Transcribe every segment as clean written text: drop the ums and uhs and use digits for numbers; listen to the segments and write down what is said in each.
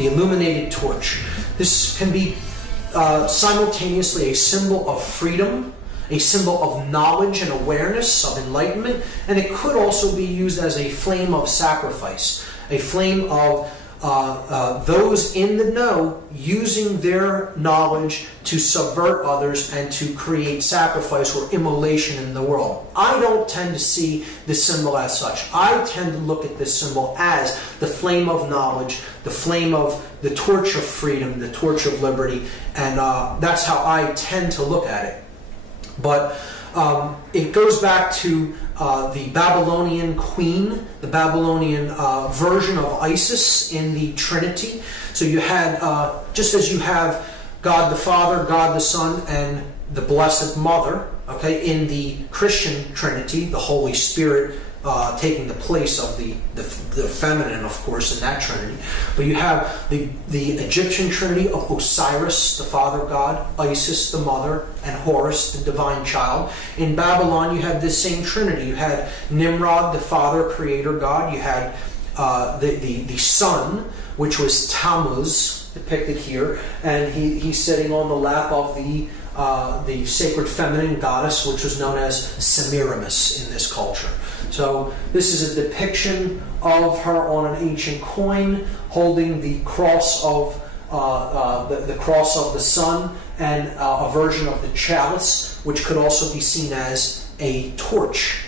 the illuminated torch. This can be simultaneously a symbol of freedom, a symbol of knowledge and awareness, of enlightenment, and it could also be used as a flame of sacrifice, a flame of those in the know using their knowledge to subvert others and to create sacrifice or immolation in the world. I don't tend to see this symbol as such. I tend to look at this symbol as the flame of knowledge, the flame of the torch of freedom, the torch of liberty, and that's how I tend to look at it. But it goes back to the Babylonian queen, the Babylonian version of Isis in the Trinity. So you had, just as you have God the Father, God the Son, and the Blessed Mother, okay, in the Christian Trinity, the Holy Spirit taking the place of the feminine, of course, in that Trinity. But you have the Egyptian Trinity of Osiris, the Father God, Isis, the Mother, and Horus, the Divine Child. In Babylon, you have this same Trinity. You had Nimrod, the Father, Creator God. You had the Son, which was Tammuz, depicted here, and he's sitting on the lap of the sacred feminine goddess, which was known as Semiramis in this culture. So this is a depiction of her on an ancient coin, holding the cross of the cross of the sun, and a version of the chalice, which could also be seen as a torch.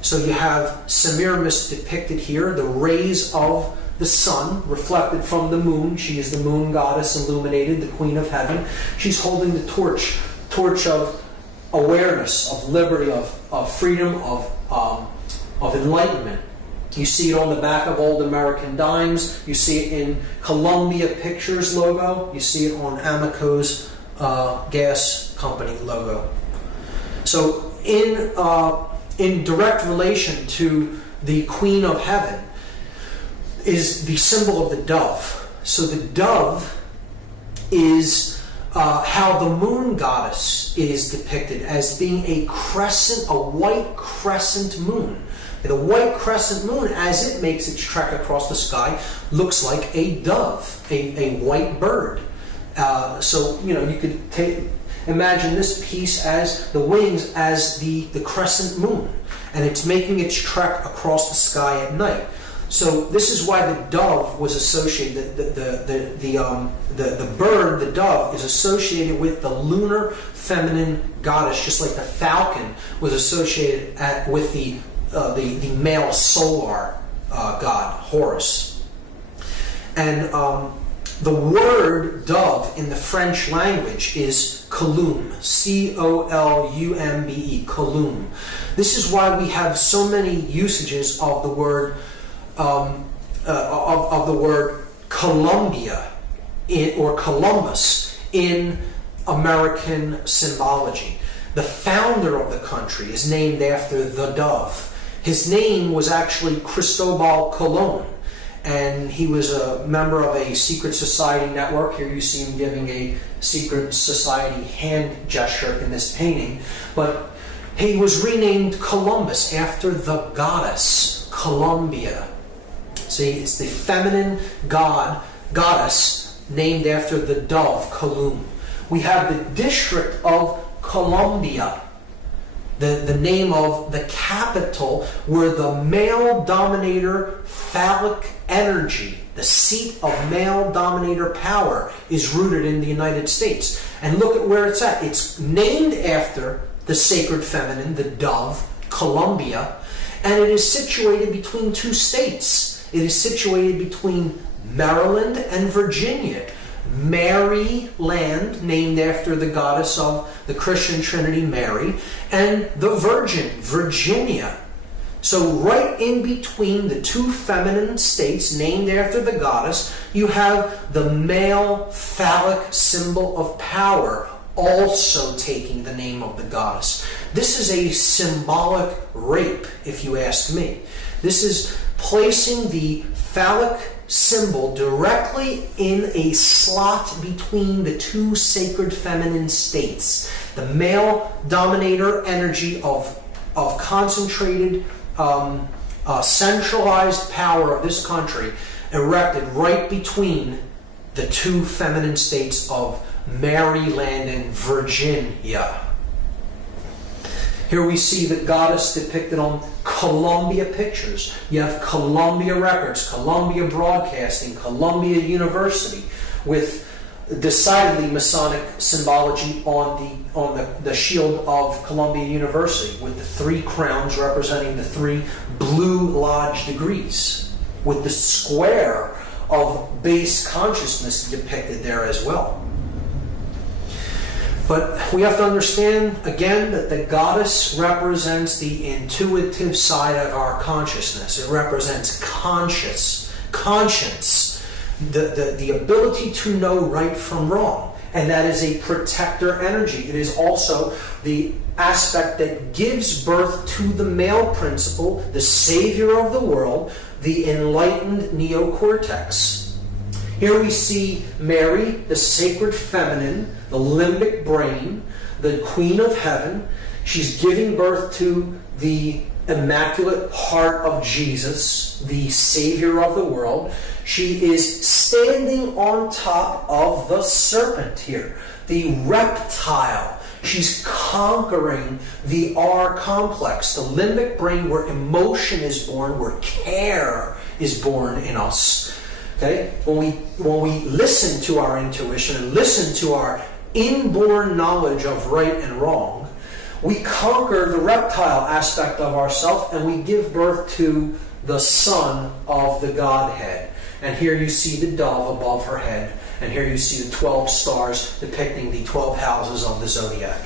So you have Semiramis depicted here, the rays of the sun reflected from the moon. She is the moon goddess illuminated, the queen of heaven. She's holding the torch of awareness, of liberty, of freedom, of enlightenment. You see it on the back of old American dimes. You see it in Columbia Pictures logo. You see it on Amoco's gas company logo. So in direct relation to the Queen of Heaven is the symbol of the dove. So the dove is how the moon goddess is depicted as being a crescent, a white crescent moon. The white crescent moon, as it makes its trek across the sky, looks like a dove, a white bird. So, you could imagine this piece as the wings as the crescent moon, and it's making its trek across the sky at night. So this is why the dove was associated. The bird, the dove, is associated with the lunar feminine goddess, just like the falcon was associated with the male solar god, Horus. And the word dove in the French language is columbe, C-O-L-U-M-B-E, columbe. This is why we have so many usages of the word Columbia or Columbus in American symbology. The founder of the country is named after the dove. His name was actually Cristobal Colon, and he was a member of a secret society network. Here you see him giving a secret society hand gesture in this painting. But he was renamed Columbus after the goddess Columbia. See, it's the feminine goddess named after the dove, Columbe. We have the district of Columbia, the name of the capital where the male dominator phallic energy, the seat of male dominator power, is rooted in the United States. And look at where it's at. It's named after the sacred feminine, the dove, Columbia, and it is situated between two states. It is situated between Maryland and Virginia. Maryland, named after the goddess of the Christian Trinity, Mary, and the Virgin, Virginia. So right in between the two feminine states named after the goddess, you have the male phallic symbol of power also taking the name of the goddess. This is a symbolic rape, if you ask me. This is placing the phallic symbol directly in a slot between the two sacred feminine states. The male dominator energy of concentrated, centralized power of this country erected right between the two feminine states of Maryland and Virginia. Here we see the goddess depicted on Columbia pictures. You have Columbia Records, Columbia Broadcasting, Columbia University, with decidedly Masonic symbology on the shield of Columbia University, with the three crowns representing the three Blue Lodge degrees, with the square of base consciousness depicted there as well. But we have to understand, again, that the goddess represents the intuitive side of our consciousness. It represents conscience, the ability to know right from wrong. And that is a protector energy. It is also the aspect that gives birth to the male principle, the savior of the world, the enlightened neocortex. Here we see Mary, the sacred feminine, the limbic brain, the queen of heaven. She's giving birth to the immaculate heart of Jesus, the savior of the world. She is standing on top of the serpent here, the reptile. She's conquering the R complex, the limbic brain, where emotion is born, where care is born in us. Okay? When we listen to our intuition and listen to our inborn knowledge of right and wrong, we conquer the reptile aspect of ourself and we give birth to the Son of the Godhead. And here you see the dove above her head, and here you see the 12 stars depicting the 12 houses of the zodiac.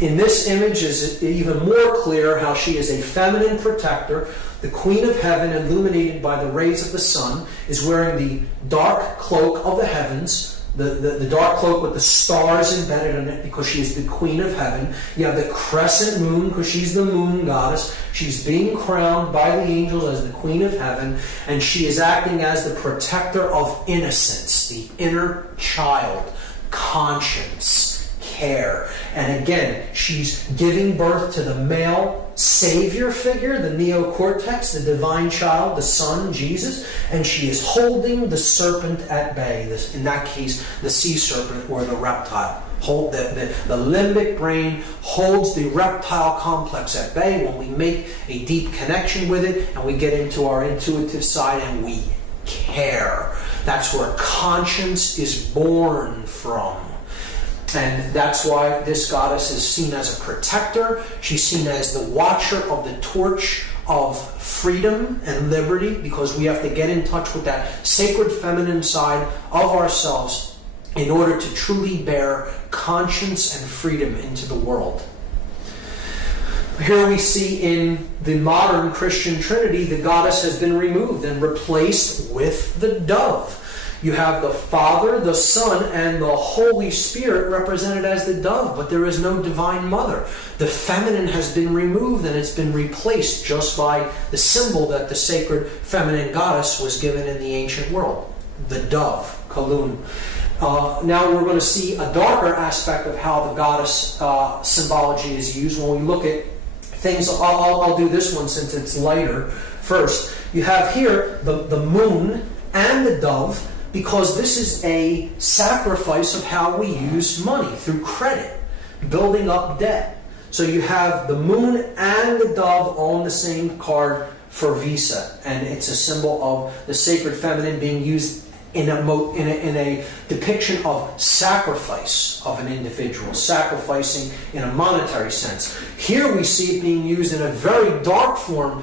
In this image is even more clear how she is a feminine protector. The Queen of Heaven, illuminated by the rays of the sun, is wearing the dark cloak of the heavens, the dark cloak with the stars embedded in it, because she is the Queen of Heaven. You have the crescent moon, because she's the moon goddess. She's being crowned by the angels as the Queen of Heaven, and she is acting as the protector of innocence, the inner child, conscience, care. And again, she's giving birth to the male savior figure, the neocortex, the divine child, the Son, Jesus, and she is holding the serpent at bay. In that case, the sea serpent or the reptile. The limbic brain holds the reptile complex at bay when we make a deep connection with it and we get into our intuitive side and we care. That's where conscience is born from. And that's why this goddess is seen as a protector. She's seen as the watcher of the torch of freedom and liberty, because we have to get in touch with that sacred feminine side of ourselves in order to truly bear conscience and freedom into the world. Here we see in the modern Christian Trinity, the goddess has been removed and replaced with the dove. You have the Father, the Son, and the Holy Spirit represented as the dove, but there is no divine mother. The feminine has been removed and it's been replaced just by the symbol that the sacred feminine goddess was given in the ancient world, the dove, Kalun. Now we're going to see a darker aspect of how the goddess symbology is used. When we look at things, I'll do this one since it's lighter first. You have here the moon and the dove, because this is a sacrifice of how we use money, through credit, building up debt. So you have the moon and the dove on the same card for Visa, and it's a symbol of the sacred feminine being used in a depiction of sacrifice of an individual, sacrificing in a monetary sense. Here we see it being used in a very dark form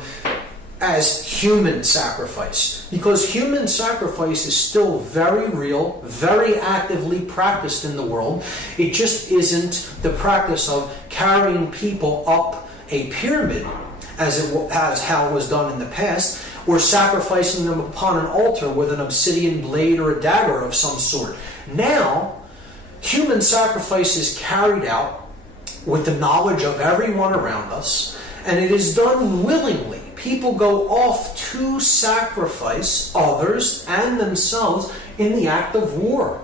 as human sacrifice, because human sacrifice is still very real, very actively practiced in the world. It just isn't the practice of carrying people up a pyramid as how it was done in the past, or sacrificing them upon an altar with an obsidian blade or a dagger of some sort. Now, human sacrifice is carried out with the knowledge of everyone around us, and it is done willingly. People go off to sacrifice others and themselves in the act of war.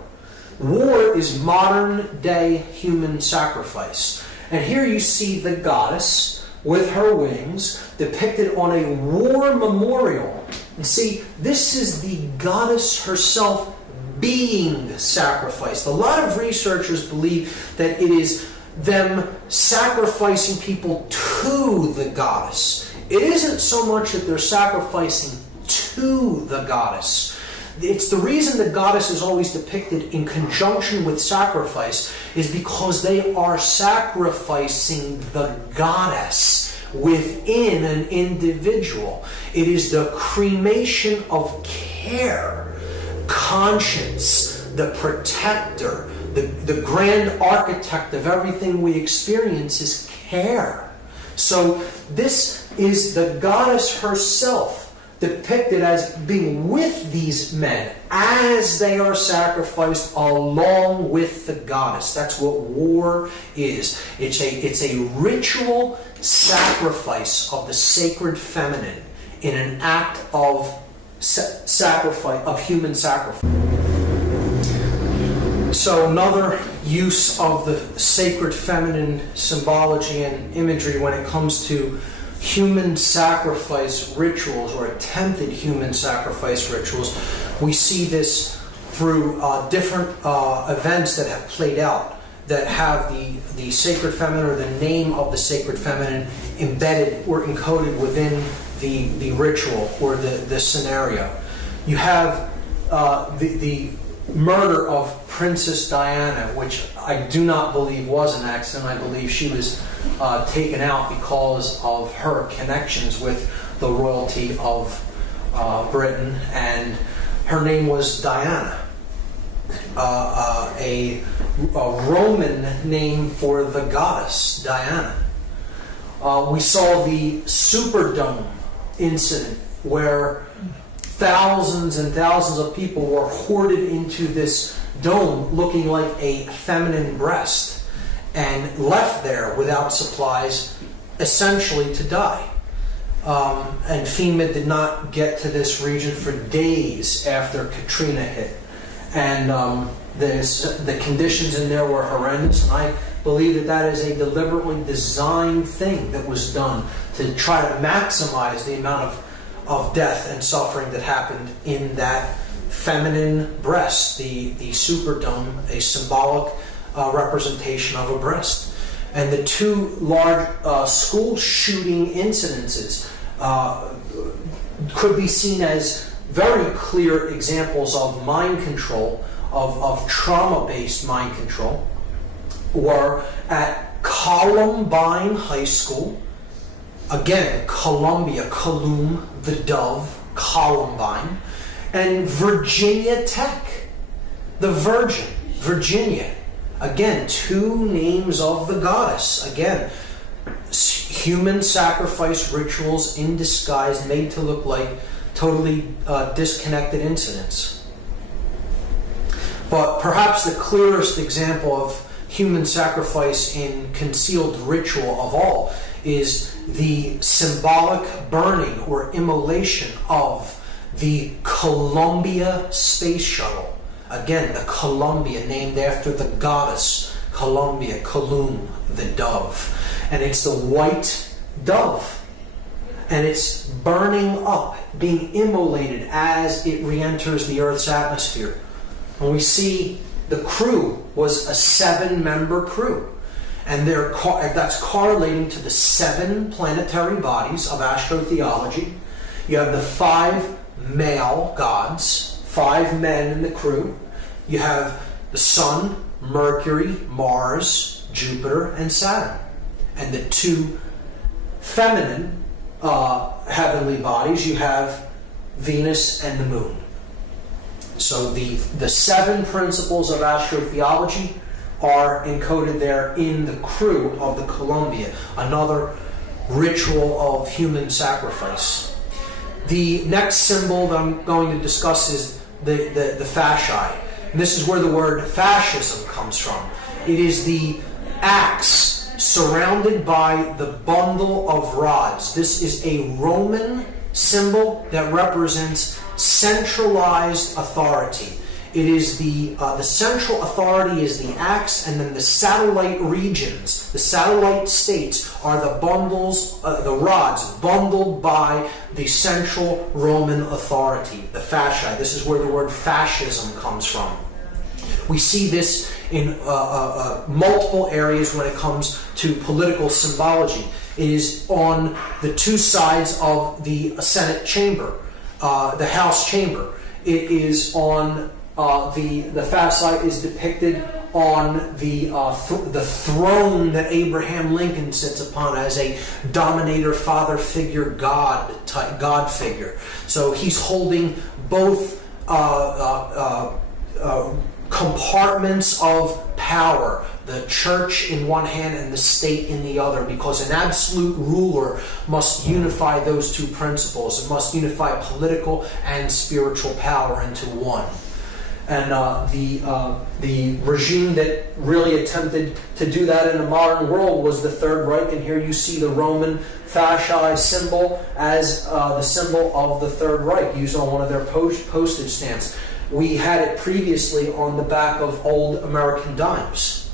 War is modern day human sacrifice. And here you see the goddess with her wings depicted on a war memorial. And see, this is the goddess herself being sacrificed. A lot of researchers believe that it is them sacrificing people to the goddess. It isn't so much that they're sacrificing to the goddess. It's the reason the goddess is always depicted in conjunction with sacrifice is because they are sacrificing the goddess within an individual. It is the cremation of care, conscience, the protector, the grand architect of everything we experience is care. So this is the goddess herself depicted as being with these men as they are sacrificed along with the goddess. That's what war is. It's a ritual sacrifice of the sacred feminine in an act of sacrifice, of human sacrifice. So another use of the sacred feminine symbology and imagery when it comes to human sacrifice rituals or attempted human sacrifice rituals, we see this through different events that have played out that have the sacred feminine or the name of the sacred feminine embedded or encoded within the ritual or the scenario. You have the murder of Princess Diana, which I do not believe was an accident. I believe she was taken out because of her connections with the royalty of Britain, and her name was Diana, a Roman name for the goddess Diana. We saw the Superdome incident where thousands and thousands of people were hoarded into this dome looking like a feminine breast and left there without supplies, essentially to die. And FEMA did not get to this region for days after Katrina hit. And the conditions in there were horrendous. And I believe that is a deliberately designed thing that was done to try to maximize the amount of death and suffering that happened in that feminine breast, the Superdome, a symbolic representation of a breast. And the two large school shooting incidences could be seen as very clear examples of mind control, of trauma-based mind control, were at Columbine High School. Again, Columbia, Column, the dove, Columbine, and Virginia Tech, the Virgin, Virginia. Again, two names of the goddess. Again, human sacrifice rituals in disguise made to look like totally disconnected incidents. But perhaps the clearest example of human sacrifice in concealed ritual of all is the symbolic burning or immolation of the Columbia space shuttle. Again, the Columbia, named after the goddess Columbia, Column, the dove. And it's the white dove. And it's burning up, being immolated as it re-enters the Earth's atmosphere. And we see the crew was a 7-member crew. And that's correlating to the 7 planetary bodies of astrotheology. You have the 5 male gods, 5 men in the crew. You have the Sun, Mercury, Mars, Jupiter, and Saturn. And the 2 feminine heavenly bodies, you have Venus and the Moon. So the 7 principles of astrotheology are encoded there in the crew of the Columbia, another ritual of human sacrifice. The next symbol that I'm going to discuss is the fasci. And this is where the word fascism comes from. It is the axe surrounded by the bundle of rods. This is a Roman symbol that represents centralized authority. It is the central authority is the axe, and then the satellite regions, the satellite states, are the bundles, the rods bundled by the central Roman authority, the fasci. This is where the word fascism comes from. We see this in multiple areas when it comes to political symbology. It is on the two sides of the Senate chamber, the House chamber. It is on the fasci is depicted on the throne that Abraham Lincoln sits upon as a dominator, father figure, God figure. So he's holding both compartments of power, the church in one hand and the state in the other, because an absolute ruler must unify those two principles. It must unify political and spiritual power into one. And the regime that really attempted to do that in the modern world was the Third Reich. And here you see the Roman fasci symbol as the symbol of the Third Reich, used on one of their postage stamps. We had it previously on the back of old American dimes.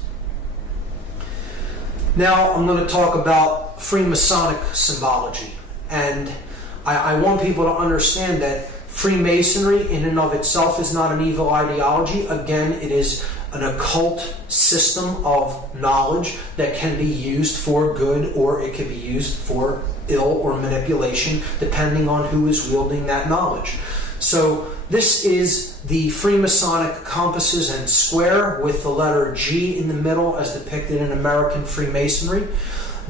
Now I'm going to talk about Freemasonic symbology. And I want people to understand that Freemasonry in and of itself is not an evil ideology. Again, it is an occult system of knowledge that can be used for good, or it can be used for ill or manipulation, depending on who is wielding that knowledge. So this is the Freemasonic compasses and square with the letter G in the middle as depicted in American Freemasonry.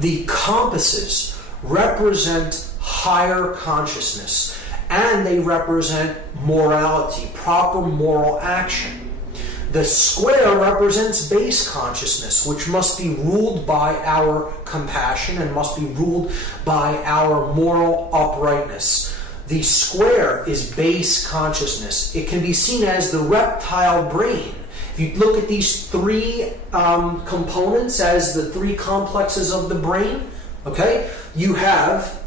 The compasses represent higher consciousness, and they represent morality, proper moral action. The square represents base consciousness, which must be ruled by our compassion and must be ruled by our moral uprightness. The square is base consciousness. It can be seen as the reptile brain. If you look at these three components as the three complexes of the brain, okay, you have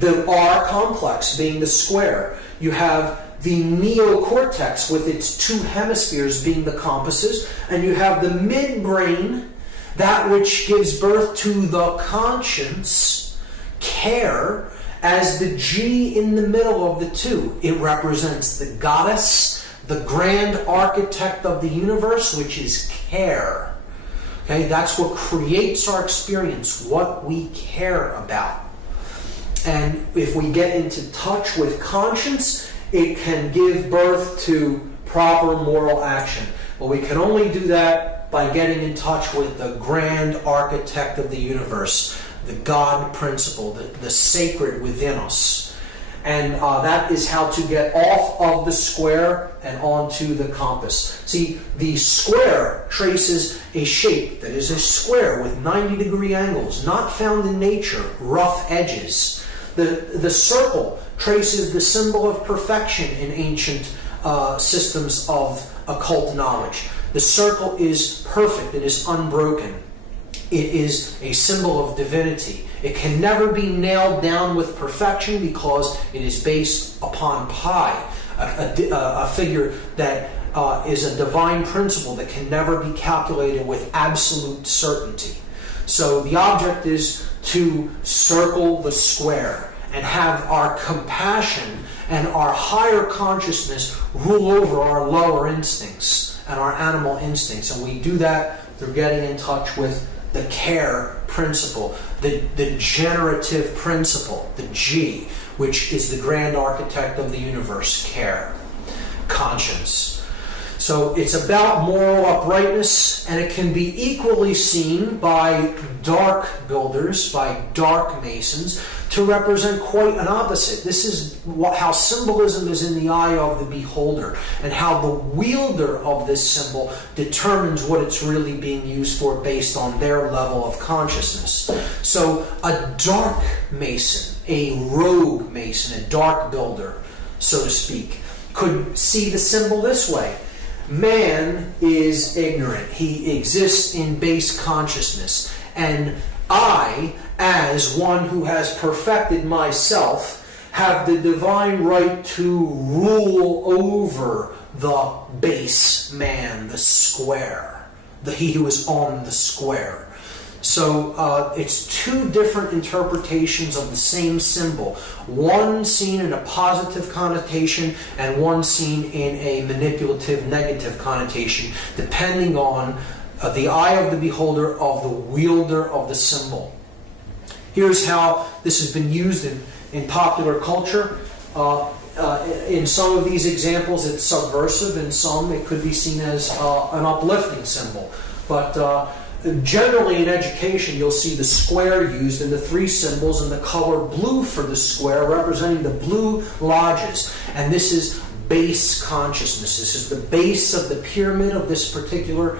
the R complex being the square. You have the neocortex with its two hemispheres being the compasses, and you have the midbrain, that which gives birth to the conscience, care, as the G in the middle of the two. It represents the goddess, the grand architect of the universe, which is care. Okay, that's what creates our experience, what we care about. And if we get into touch with conscience, it can give birth to proper moral action. But we can only do that by getting in touch with the grand architect of the universe, the God principle, the sacred within us. And that is how to get off of the square and onto the compass. See, the square traces a shape that is a square with 90-degree angles, not found in nature, rough edges. The circle traces the symbol of perfection in ancient systems of occult knowledge. The circle is perfect, it is unbroken. It is a symbol of divinity. It can never be nailed down with perfection because it is based upon pi, a figure that is a divine principle that can never be calculated with absolute certainty. So the object is to circle the square and have our compassion and our higher consciousness rule over our lower instincts and our animal instincts. And we do that through getting in touch with the care principle, the generative principle, the G, which is the grand architect of the universe, care, conscience. So it's about moral uprightness, and it can be equally seen by dark builders, by dark masons, to represent quite an opposite. This is how symbolism is in the eye of the beholder, and how the wielder of this symbol determines what it's really being used for based on their level of consciousness. So a dark mason, a rogue mason, a dark builder, so to speak, could see the symbol this way. Man is ignorant. He exists in base consciousness. And I, as one who has perfected myself, have the divine right to rule over the base man, the square, he who is on the square. So it's two different interpretations of the same symbol. One seen in a positive connotation and one seen in a manipulative, negative connotation, depending on the eye of the beholder, of the wielder of the symbol. Here's how this has been used in popular culture. In some of these examples, it's subversive. In some, it could be seen as an uplifting symbol. But generally in education, you'll see the square used and the three symbols and the color blue for the square representing the blue lodges. And this is base consciousness. This is the base of the pyramid of this particular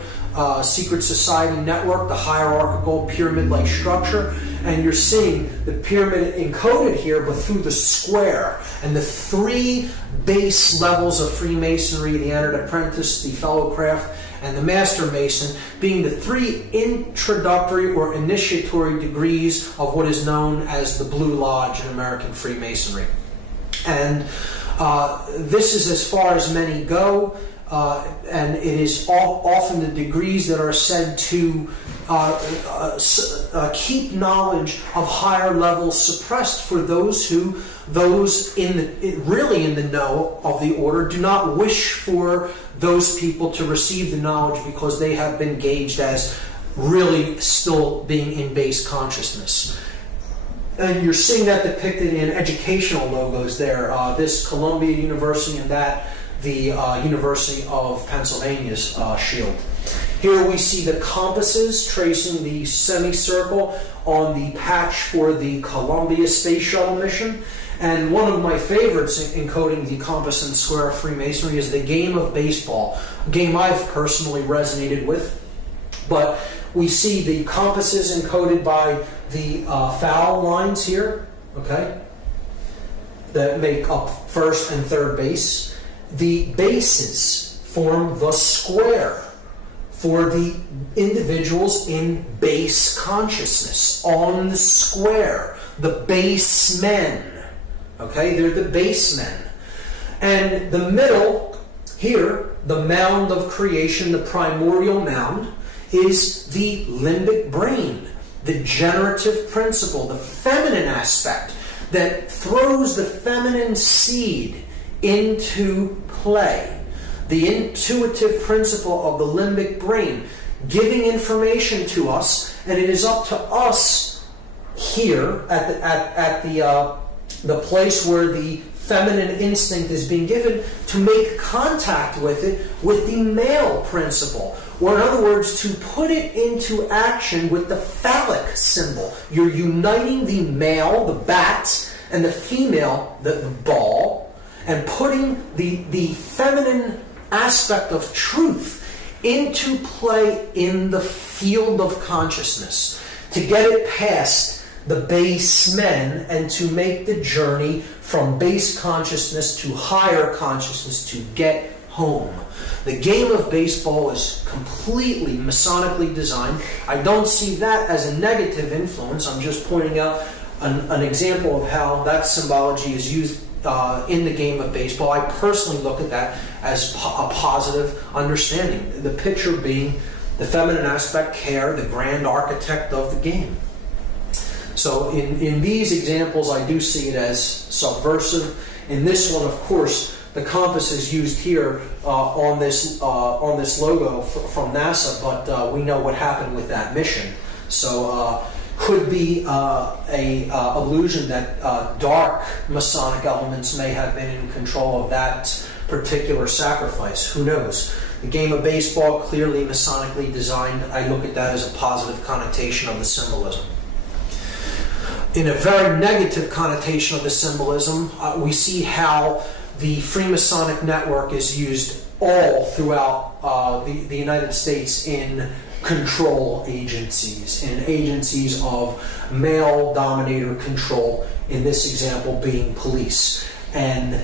secret society network, the hierarchical pyramid-like structure. And you're seeing the pyramid encoded here, but through the square. And the three base levels of Freemasonry, the entered apprentice, the fellow craft, and the master mason, being the three introductory or initiatory degrees of what is known as the Blue Lodge in American Freemasonry. And this is as far as many go, and it is often the degrees that are said to keep knowledge of higher levels suppressed for those really in the know of the order do not wish for those people to receive the knowledge because they have been gauged as really still being in base consciousness. And you're seeing that depicted in educational logos there. This Columbia University and that the University of Pennsylvania's shield. Here we see the compasses tracing the semicircle on the patch for the Columbia Space Shuttle mission. And one of my favorites encoding the compass and square of Freemasonry is the game of baseball, a game I've personally resonated with. But we see the compasses encoded by the foul lines here, okay, that make up first and third base. The bases form the square for the individuals in base consciousness, on the square, the base men. Okay, they're the base men. And the middle, here, the mound of creation, the primordial mound, is the limbic brain, the generative principle, the feminine aspect that throws the feminine seed into play. The intuitive principle of the limbic brain, giving information to us, and it is up to us here at the place where the feminine instinct is being given to make contact with it with the male principle. Or in other words, to put it into action with the phallic symbol. You're uniting the male, the bat, and the female, the ball, and putting the feminine aspect of truth into play in the field of consciousness to get it past the base men and to make the journey from base consciousness to higher consciousness to get home. The game of baseball is completely Masonically designed. I don't see that as a negative influence. I'm just pointing out an example of how that symbology is used in the game of baseball. I personally look at that as a positive understanding. The picture being the feminine aspect, care, the grand architect of the game. So in these examples, I do see it as subversive. In this one, of course, the compass is used here on this logo from NASA, but we know what happened with that mission. So could be a illusion that dark Masonic elements may have been in control of that particular sacrifice. Who knows? The game of baseball, clearly Masonically designed. I look at that as a positive connotation of the symbolism. In a very negative connotation of the symbolism, we see how the Freemasonic network is used all throughout the United States in control agencies, in agencies of male dominator control, in this example being police. And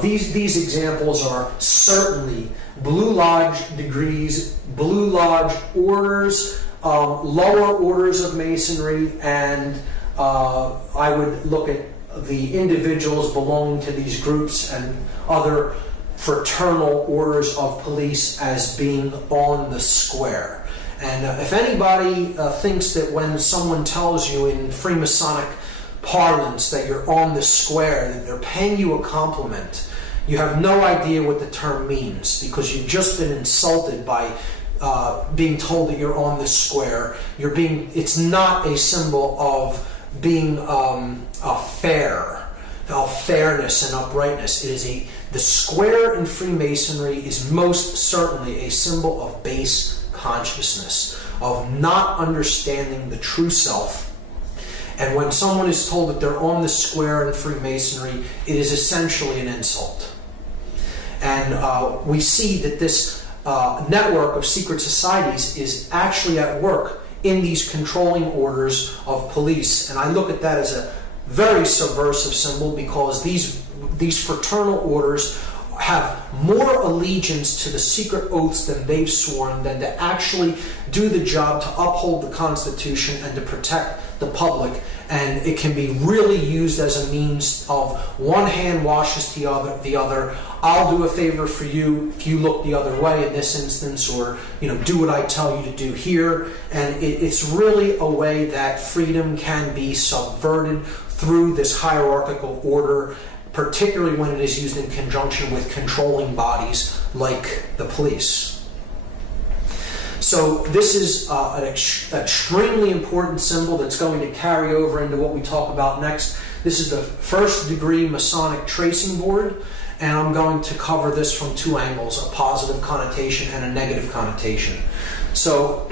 these examples are certainly Blue Lodge degrees, Blue Lodge orders, lower orders of Masonry, and I would look at the individuals belonging to these groups and other fraternal orders of police as being on the square. And if anybody thinks that when someone tells you in Freemasonic parlance that you're on the square, that they're paying you a compliment, you have no idea what the term means, because you've just been insulted by being told that you're on the square. It's not a symbol of being fairness and uprightness. It is the square in Freemasonry is most certainly a symbol of base consciousness, of not understanding the true self. And when someone is told that they're on the square in Freemasonry, it is essentially an insult. And we see that this network of secret societies is actually at work in these controlling orders of police. And I look at that as a very subversive symbol, because these fraternal orders have more allegiance to the secret oaths than they've sworn than to actually do the job to uphold the Constitution and to protect the public. And it can be really used as a means of one hand washes the other. I'll do a favor for you if you look the other way in this instance, or do what I tell you to do here. And it's really a way that freedom can be subverted through this hierarchical order, particularly when it is used in conjunction with controlling bodies like the police. So this is an extremely important symbol that's going to carry over into what we talk about next. This is the first degree Masonic tracing board, and I'm going to cover this from two angles, a positive connotation and a negative connotation. So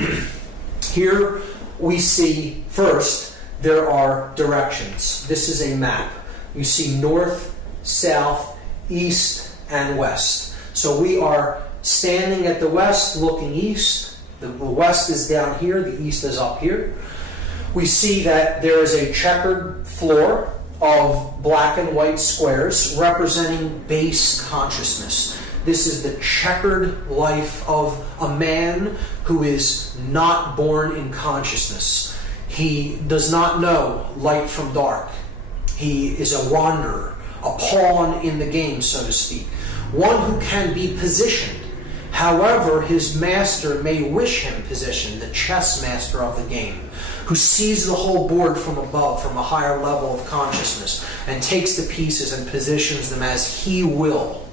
here we see, first, there are directions. This is a map. You see north, south, east, and west. So we are standing at the west, looking east. The west is down here, the east is up here. We see that there is a checkered floor of black and white squares representing base consciousness. This is the checkered life of a man who is not born in consciousness. He does not know light from dark. He is a wanderer, a pawn in the game, so to speak. One who can be positioned. However, his master may wish him positioned, the chess master of the game, who sees the whole board from above, from a higher level of consciousness, and takes the pieces and positions them as he will.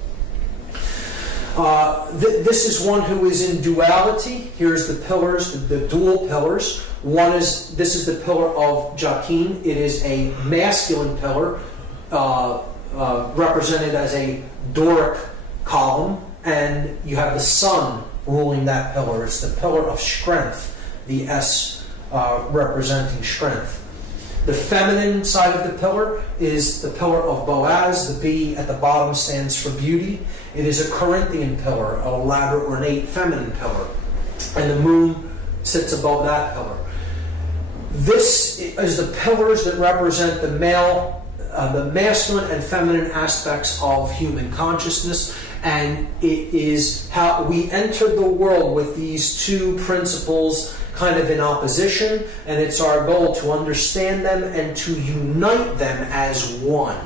This is one who is in duality. Here's the pillars, the dual pillars. This is the pillar of Joachim. It is a masculine pillar, represented as a Doric column. And you have the sun ruling that pillar. It's the pillar of strength, the S representing strength. The feminine side of the pillar is the pillar of Boaz. The B at the bottom stands for beauty. It is a Corinthian pillar, an elaborate, ornate, feminine pillar. And the moon sits above that pillar. This is the pillars that represent the masculine and feminine aspects of human consciousness. And it is how we entered the world with these two principles kind of in opposition, and it's our goal to understand them and to unite them as one.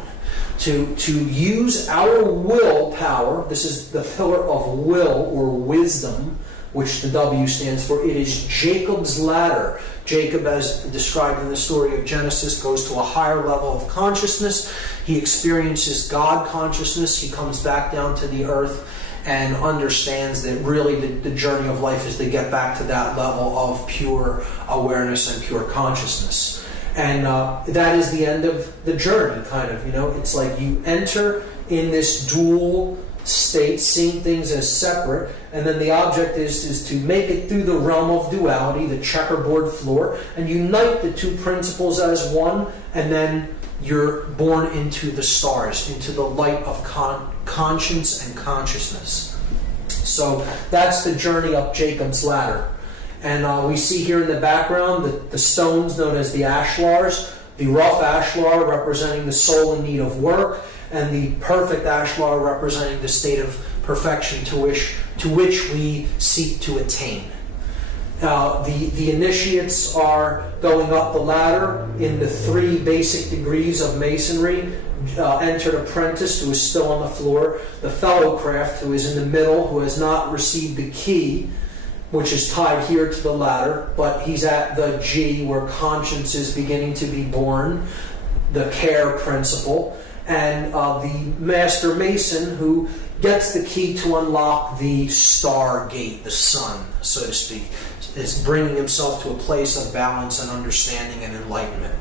To use our will power. This is the pillar of will or wisdom, which the W stands for. It is Jacob's ladder. Jacob, as described in the story of Genesis, goes to a higher level of consciousness. He experiences God consciousness. He comes back down to the earth and understands that really the journey of life is to get back to that level of pure awareness and pure consciousness. And that is the end of the journey, kind of. It's like you enter in this dual state, seeing things as separate, and then the object is to make it through the realm of duality, the checkerboard floor, and unite the two principles as one, and then you're born into the stars, into the light of conscience and consciousness. So that's the journey up Jacob's ladder. And we see here in the background the stones known as the ashlars, the rough ashlar representing the soul in need of work, and the perfect ashlar representing the state of perfection to which we seek to attain. The initiates are going up the ladder in the 3 basic degrees of Masonry. entered apprentice who is still on the floor, the fellow craft who is in the middle, who has not received the key, which is tied here to the ladder, but he's at the G where conscience is beginning to be born, the care principle, and the master mason who gets the key to unlock the star gate, the sun, so to speak, is bringing himself to a place of balance and understanding and enlightenment.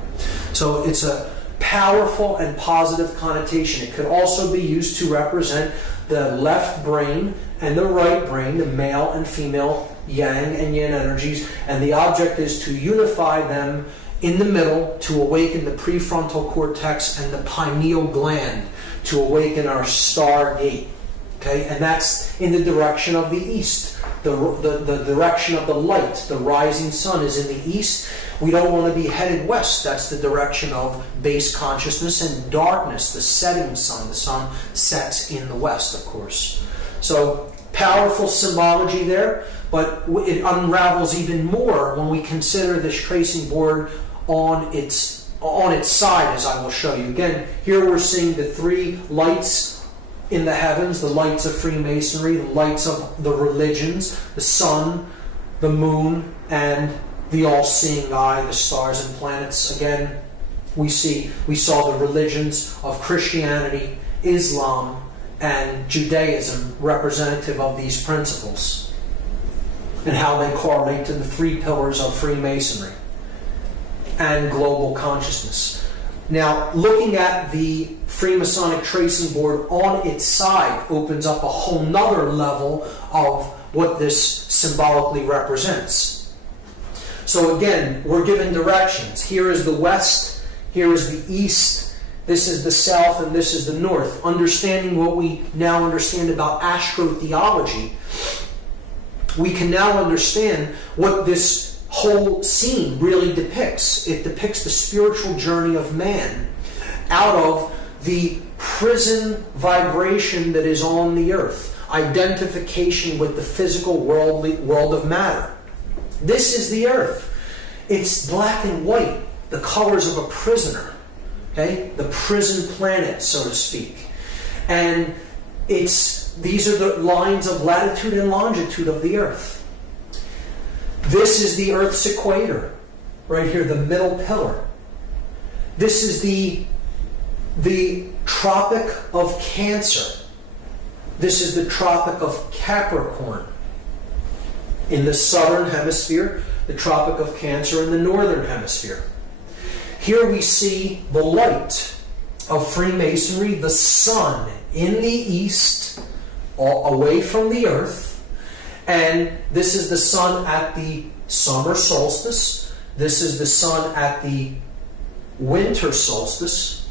So it's a powerful and positive connotation. It could also be used to represent the left brain and the right brain, the male and female yang and yin energies, and the object is to unify them in the middle to awaken the prefrontal cortex and the pineal gland, to awaken our star gate. Okay, and that's in the direction of the east. The direction of the light, the rising sun, is in the east. We don't want to be headed west. That's the direction of base consciousness, and darkness, the setting sun. The sun sets in the west, of course. So, powerful symbology there, but it unravels even more when we consider this tracing board on its side, as I will show you. Again, here we're seeing the three lights in the heavens, the lights of Freemasonry, the lights of the religions, the sun, the moon, and the all-seeing eye, the stars and planets. Again, we saw the religions of Christianity, Islam, and Judaism representative of these principles, and how they correlate to the three pillars of Freemasonry and global consciousness. Now, looking at the Freemasonic tracing board on its side opens up a whole nother level of what this symbolically represents. So again, we're given directions. Here is the west, here is the east, this is the south, and this is the north. Understanding what we now understand about astrotheology, we can now understand what this whole scene really depicts. It depicts the spiritual journey of man out of the prison vibration that is on the earth, identification with the physical world of matter. This is the earth. It's black and white, the colors of a prisoner, okay? The prison planet, so to speak. And these are the lines of latitude and longitude of the earth. This is the Earth's equator, right here, the middle pillar. This is the Tropic of Cancer. This is the Tropic of Capricorn. In the southern hemisphere, the Tropic of Cancer in the northern hemisphere. Here we see the light of Freemasonry, the sun in the east, away from the earth. And this is the sun at the summer solstice. This is the sun at the winter solstice,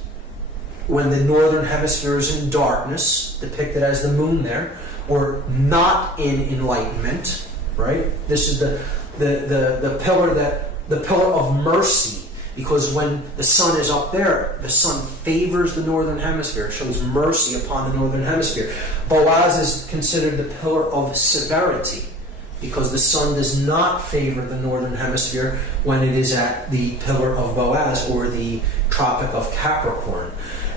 when the northern hemisphere is in darkness, depicted as the moon there, or not in enlightenment, right? This is the pillar of mercy, because when the sun is up there, the sun favors the northern hemisphere. It shows mercy upon the northern hemisphere. Boaz is considered the pillar of severity, because the sun does not favor the northern hemisphere when it is at the pillar of Boaz, or the Tropic of Capricorn.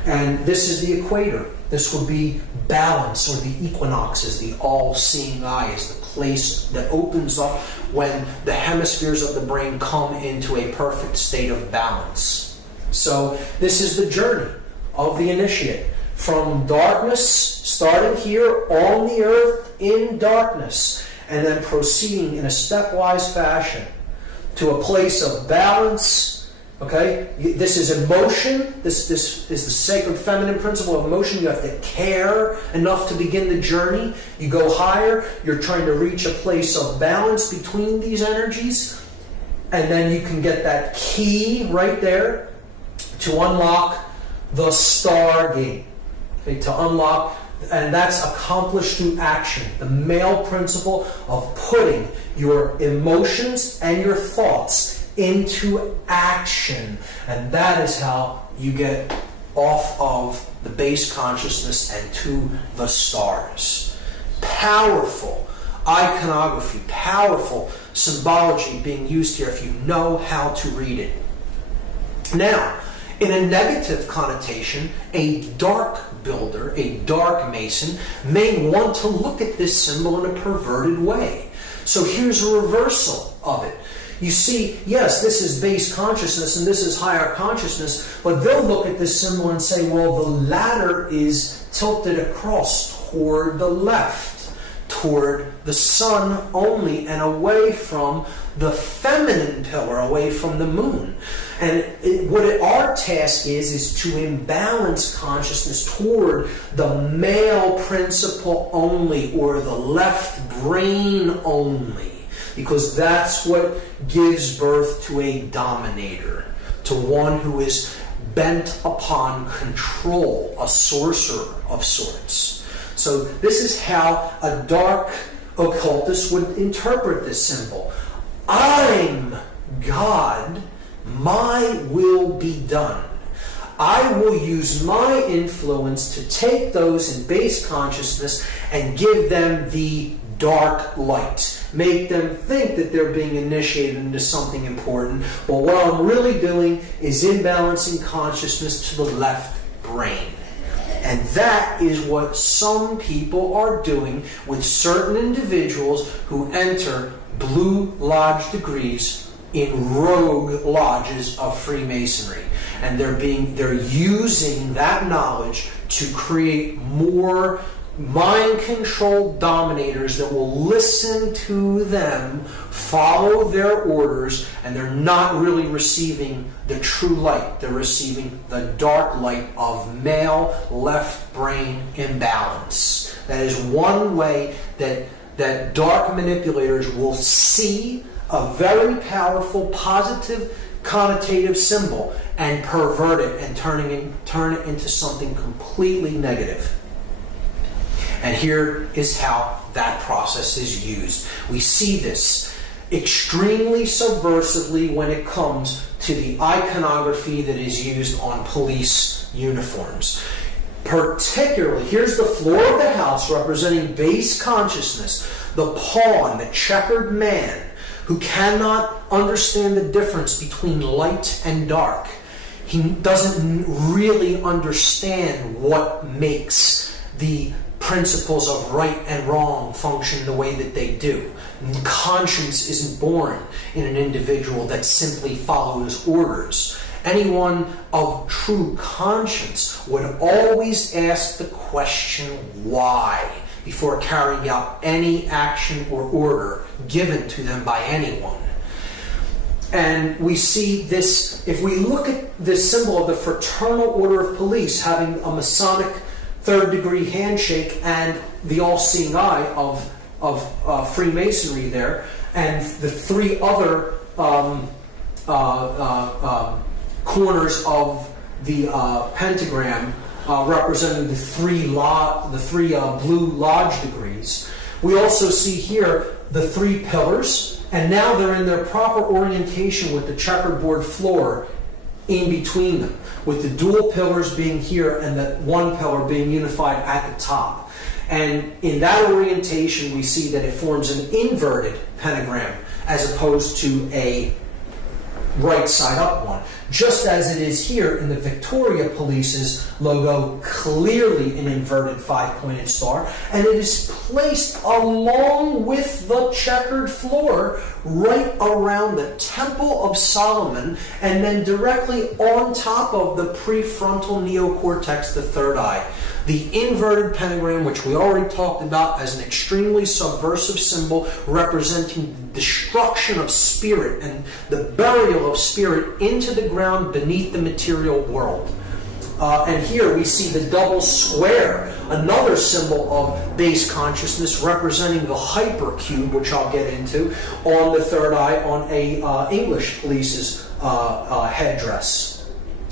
And this is the equator. This would be balance, or the equinoxes, the all-seeing eye, is the place that opens up when the hemispheres of the brain come into a perfect state of balance. So this is the journey of the initiate, from darkness, starting here on the earth in darkness, and then proceeding in a stepwise fashion to a place of balance. Okay, this is emotion. This is the sacred feminine principle of emotion. You have to care enough to begin the journey. You go higher. You're trying to reach a place of balance between these energies. And then you can get that key right there to unlock the stargate. Okay, to unlock, and that's accomplished through action. The male principle of putting your emotions and your thoughts into action, and that is how you get off of the base consciousness and to the stars. Powerful iconography, powerful symbology being used here if you know how to read it. Now, In a negative connotation, a dark builder, a dark mason, may want to look at this symbol in a perverted way. So here's a reversal of it. You see, yes, this is base consciousness and this is higher consciousness, but they'll look at this symbol and say, well, the latter is tilted across toward the left, toward the sun only, and away from the feminine pillar, away from the moon. And our task is to imbalance consciousness toward the male principle only, or the left brain only. Because that's what gives birth to a dominator, to one who is bent upon control, a sorcerer of sorts. So this is how a dark occultist would interpret this symbol. I'm God, my will be done. I will use my influence to take those in base consciousness and give them the dark light. Make them think that they're being initiated into something important. But what I'm really doing is imbalancing consciousness to the left brain. And that is what some people are doing with certain individuals who enter Blue Lodge degrees in rogue lodges of Freemasonry. And they're using that knowledge to create more mind-controlled dominators that will listen to them, follow their orders, and they're not really receiving the true light. They're receiving the dark light of male left brain imbalance. That is one way that dark manipulators will see a very powerful, positive, connotative symbol and pervert it and turn it into something completely negative. And here is how that process is used. We see this extremely subversively when it comes to the iconography that is used on police uniforms. Particularly, here's the floor of the house representing base consciousness, the pawn, the checkered man, who cannot understand the difference between light and dark. He doesn't really understand what makes the principles of right and wrong function the way that they do. Conscience isn't born in an individual that simply follows orders. Anyone of true conscience would always ask the question why before carrying out any action or order given to them by anyone. And we see this, if we look at this symbol of the Fraternal Order of Police having a Masonic third-degree handshake and the all-seeing eye of Freemasonry there, and the three other corners of the pentagram representing the three blue lodge degrees. We also see here the three pillars, and now they're in their proper orientation with the checkerboard floor in between them, with the dual pillars being here and the one pillar being unified at the top. And in that orientation, we see that it forms an inverted pentagram as opposed to a right side up one, just as it is here in the Victoria Police's logo, clearly an inverted 5-pointed star, and it is placed along with the checkered floor right around the Temple of Solomon, and then directly on top of the prefrontal neocortex, the third eye. The inverted pentagram, which we already talked about as an extremely subversive symbol representing the destruction of spirit and the burial of spirit into the ground beneath the material world. And here we see the double square, another symbol of base consciousness representing the hypercube, which I'll get into, on the third eye on a English police's headdress.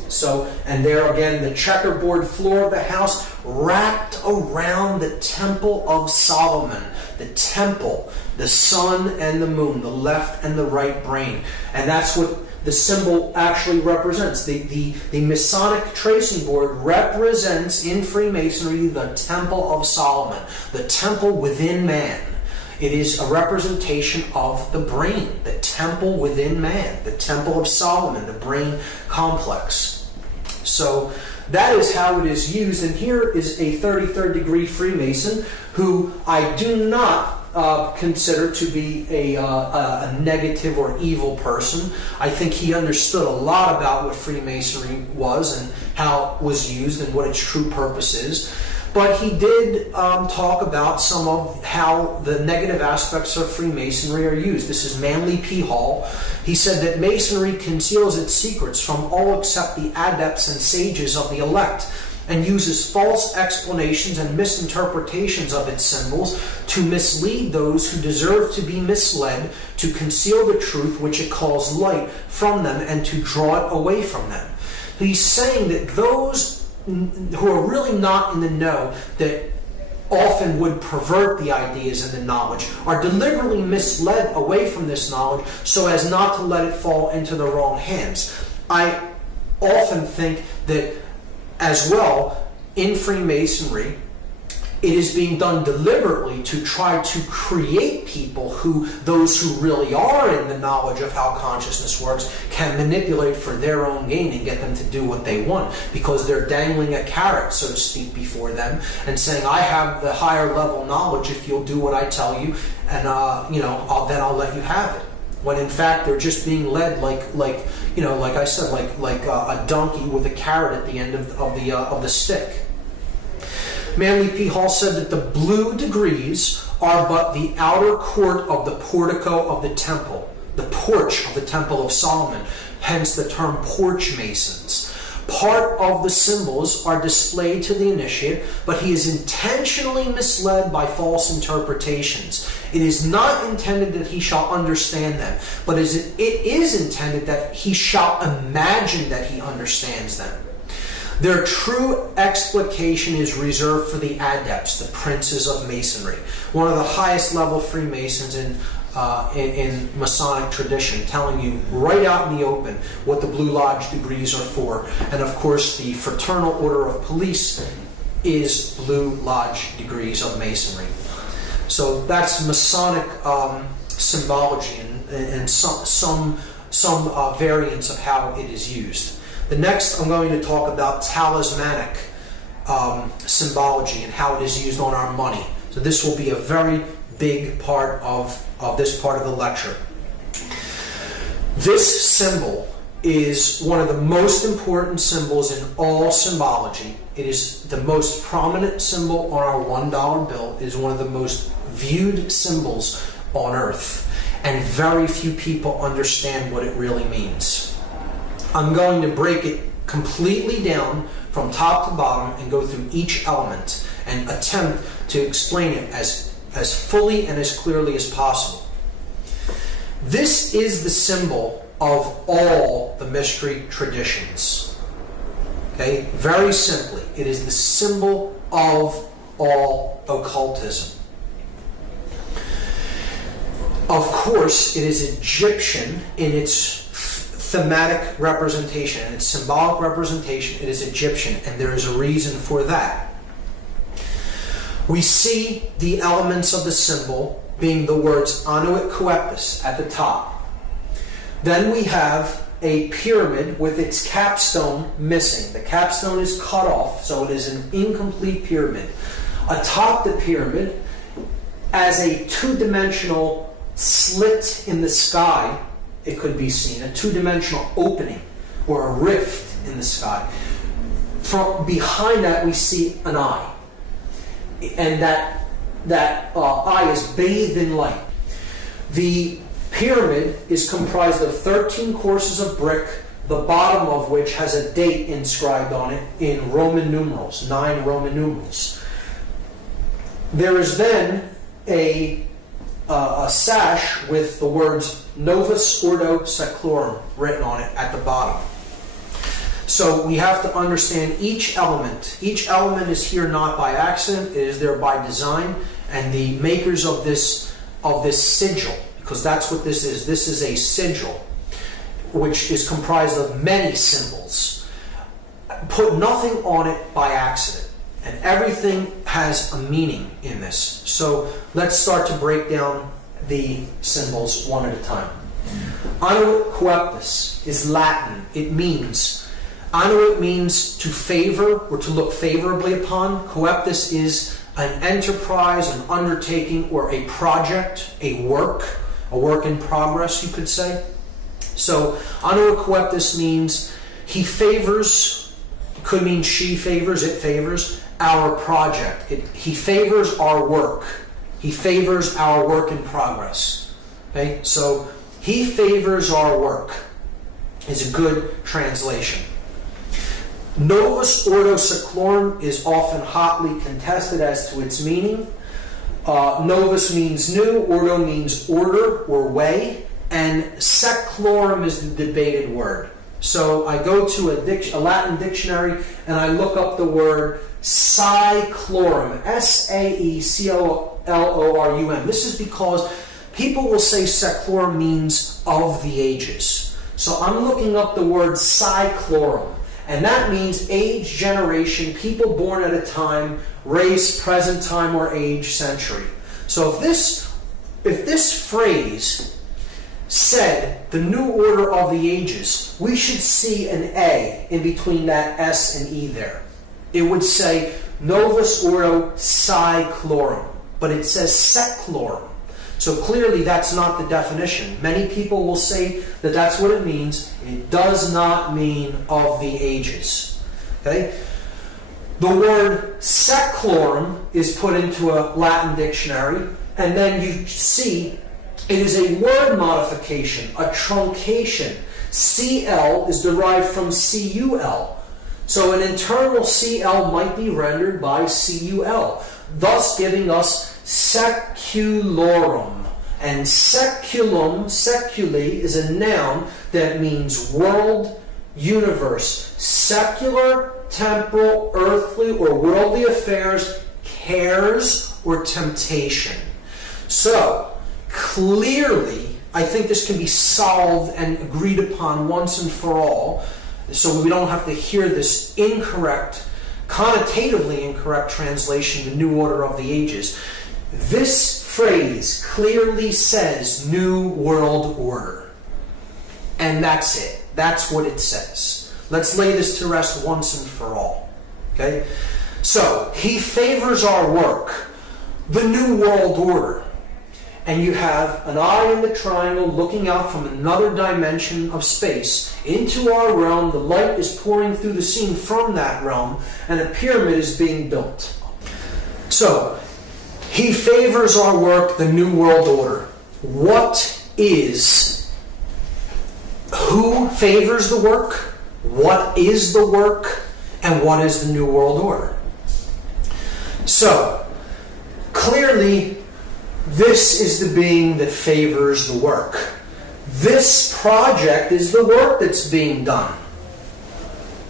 So, and there again, the checkerboard floor of the house wrapped around the Temple of Solomon. The temple, the sun and the moon, the left and the right brain. And that's what the symbol actually represents. The Masonic tracing board represents in Freemasonry the Temple of Solomon, the temple within man. It is a representation of the brain, the temple within man, the Temple of Solomon, the brain complex. So that is how it is used. And here is a 33rd degree Freemason who I do not consider to be a negative or evil person. I think he understood a lot about what Freemasonry was and how it was used and what its true purpose is. But he did talk about some of how the negative aspects of Freemasonry are used. This is Manly P. Hall. He said that Masonry conceals its secrets from all except the adepts and sages of the elect, and uses false explanations and misinterpretations of its symbols to mislead those who deserve to be misled, to conceal the truth which it calls light from them, and to draw it away from them. He's saying that those who are really not in the know, that often would pervert the ideas and the knowledge, are deliberately misled away from this knowledge so as not to let it fall into the wrong hands. I often think that as well, in Freemasonry, it is being done deliberately to try to create people who, those who really are in the knowledge of how consciousness works, can manipulate for their own gain and get them to do what they want, because they're dangling a carrot, so to speak, before them and saying, I have the higher level knowledge if you'll do what I tell you, and then I'll let you have it. When in fact they're just being led like I said, like a donkey with a carrot at the end of the stick. Manly P. Hall said that the blue degrees are but the outer court of the portico of the temple, the porch of the Temple of Solomon, hence the term porch masons. Part of the symbols are displayed to the initiate, but he is intentionally misled by false interpretations. It is not intended that he shall understand them, but it is intended that he shall imagine that he understands them. Their true explication is reserved for the adepts, the princes of Masonry, one of the highest level Freemasons in Masonic tradition, telling you right out in the open what the Blue Lodge degrees are for. And of course, the Fraternal Order of Police is Blue Lodge degrees of Masonry. So that's Masonic symbology and some variants of how it is used. The next, I'm going to talk about talismanic symbology and how it is used on our money. So this will be a very big part of this part of the lecture. This symbol is one of the most important symbols in all symbology. It is the most prominent symbol on our $1 bill. It is one of the most viewed symbols on earth. And very few people understand what it really means. I'm going to break it completely down from top to bottom and go through each element and attempt to explain it as fully and as clearly as possible. This is the symbol of all the mystery traditions. Okay? Very simply, it is the symbol of all occultism. Of course, it is Egyptian in its thematic representation and its symbolic representation. It is Egyptian, and there is a reason for that. We see the elements of the symbol being the words Anuit Coepus at the top. Then we have a pyramid with its capstone missing. The capstone is cut off, so it is an incomplete pyramid. Atop the pyramid, as a two-dimensional slit in the sky, it could be seen, a two-dimensional opening or a rift in the sky. From behind that we see an eye, and that eye is bathed in light. The pyramid is comprised of 13 courses of brick, the bottom of which has a date inscribed on it in Roman numerals, 9 Roman numerals. There is then a sash with the words Novus Ordo Seclorum written on it at the bottom. So we have to understand each element. Each element is here not by accident, it is there by design, and the makers of this sigil, because that's what this is a sigil, which is comprised of many symbols, put nothing on it by accident. And everything has a meaning in this. So let's start to break down the symbols one at a time. Anuit Coepus is Latin. It means Annuit means to favor or to look favorably upon. Coeptus is an enterprise, an undertaking, or a project, a work in progress, you could say. So, Annuit Coeptus means he favors, it could mean she favors, it favors, our project. He favors our work. He favors our work in progress. Okay, so he favors our work is a good translation. Novus Ordo Seclorum is often hotly contested as to its meaning. Novus means new, Ordo means order or way, and Seclorum is the debated word. So I go to a Latin dictionary and I look up the word Saeclorum, S-A-E-C-O-L-O-R-U-M. This is because people will say Seclorum means of the ages. So I'm looking up the word Saeclorum, and that means age, generation, people born at a time, race, present time, or age, century. So if this phrase said the new order of the ages, we should see an A in between that S and E there. It would say Novus Ordo Saeclorum, but it says Seclorum. So clearly that's not the definition. Many people will say that that's what it means. It does not mean of the ages. Okay? The word Seclorum is put into a Latin dictionary, and then you see it is a word modification, a truncation. CL is derived from CUL. So an internal CL might be rendered by CUL, thus giving us seculorum. And seculum, seculi, is a noun that means world, universe. Secular, temporal, earthly, or worldly affairs, cares, or temptation. So, clearly, I think this can be solved and agreed upon once and for all, so we don't have to hear this incorrect, connotatively incorrect translation, the new order of the ages. This phrase clearly says New World Order. And that's it. That's what it says. Let's lay this to rest once and for all. Okay? So, he favors our work, the New World Order. And you have an eye in the triangle looking out from another dimension of space into our realm. The light is pouring through the scene from that realm, and a pyramid is being built. So, he favors our work, the New World Order. Who favors the work? What is the work? And what is the New World Order? So, clearly, this is the being that favors the work. This project is the work that's being done.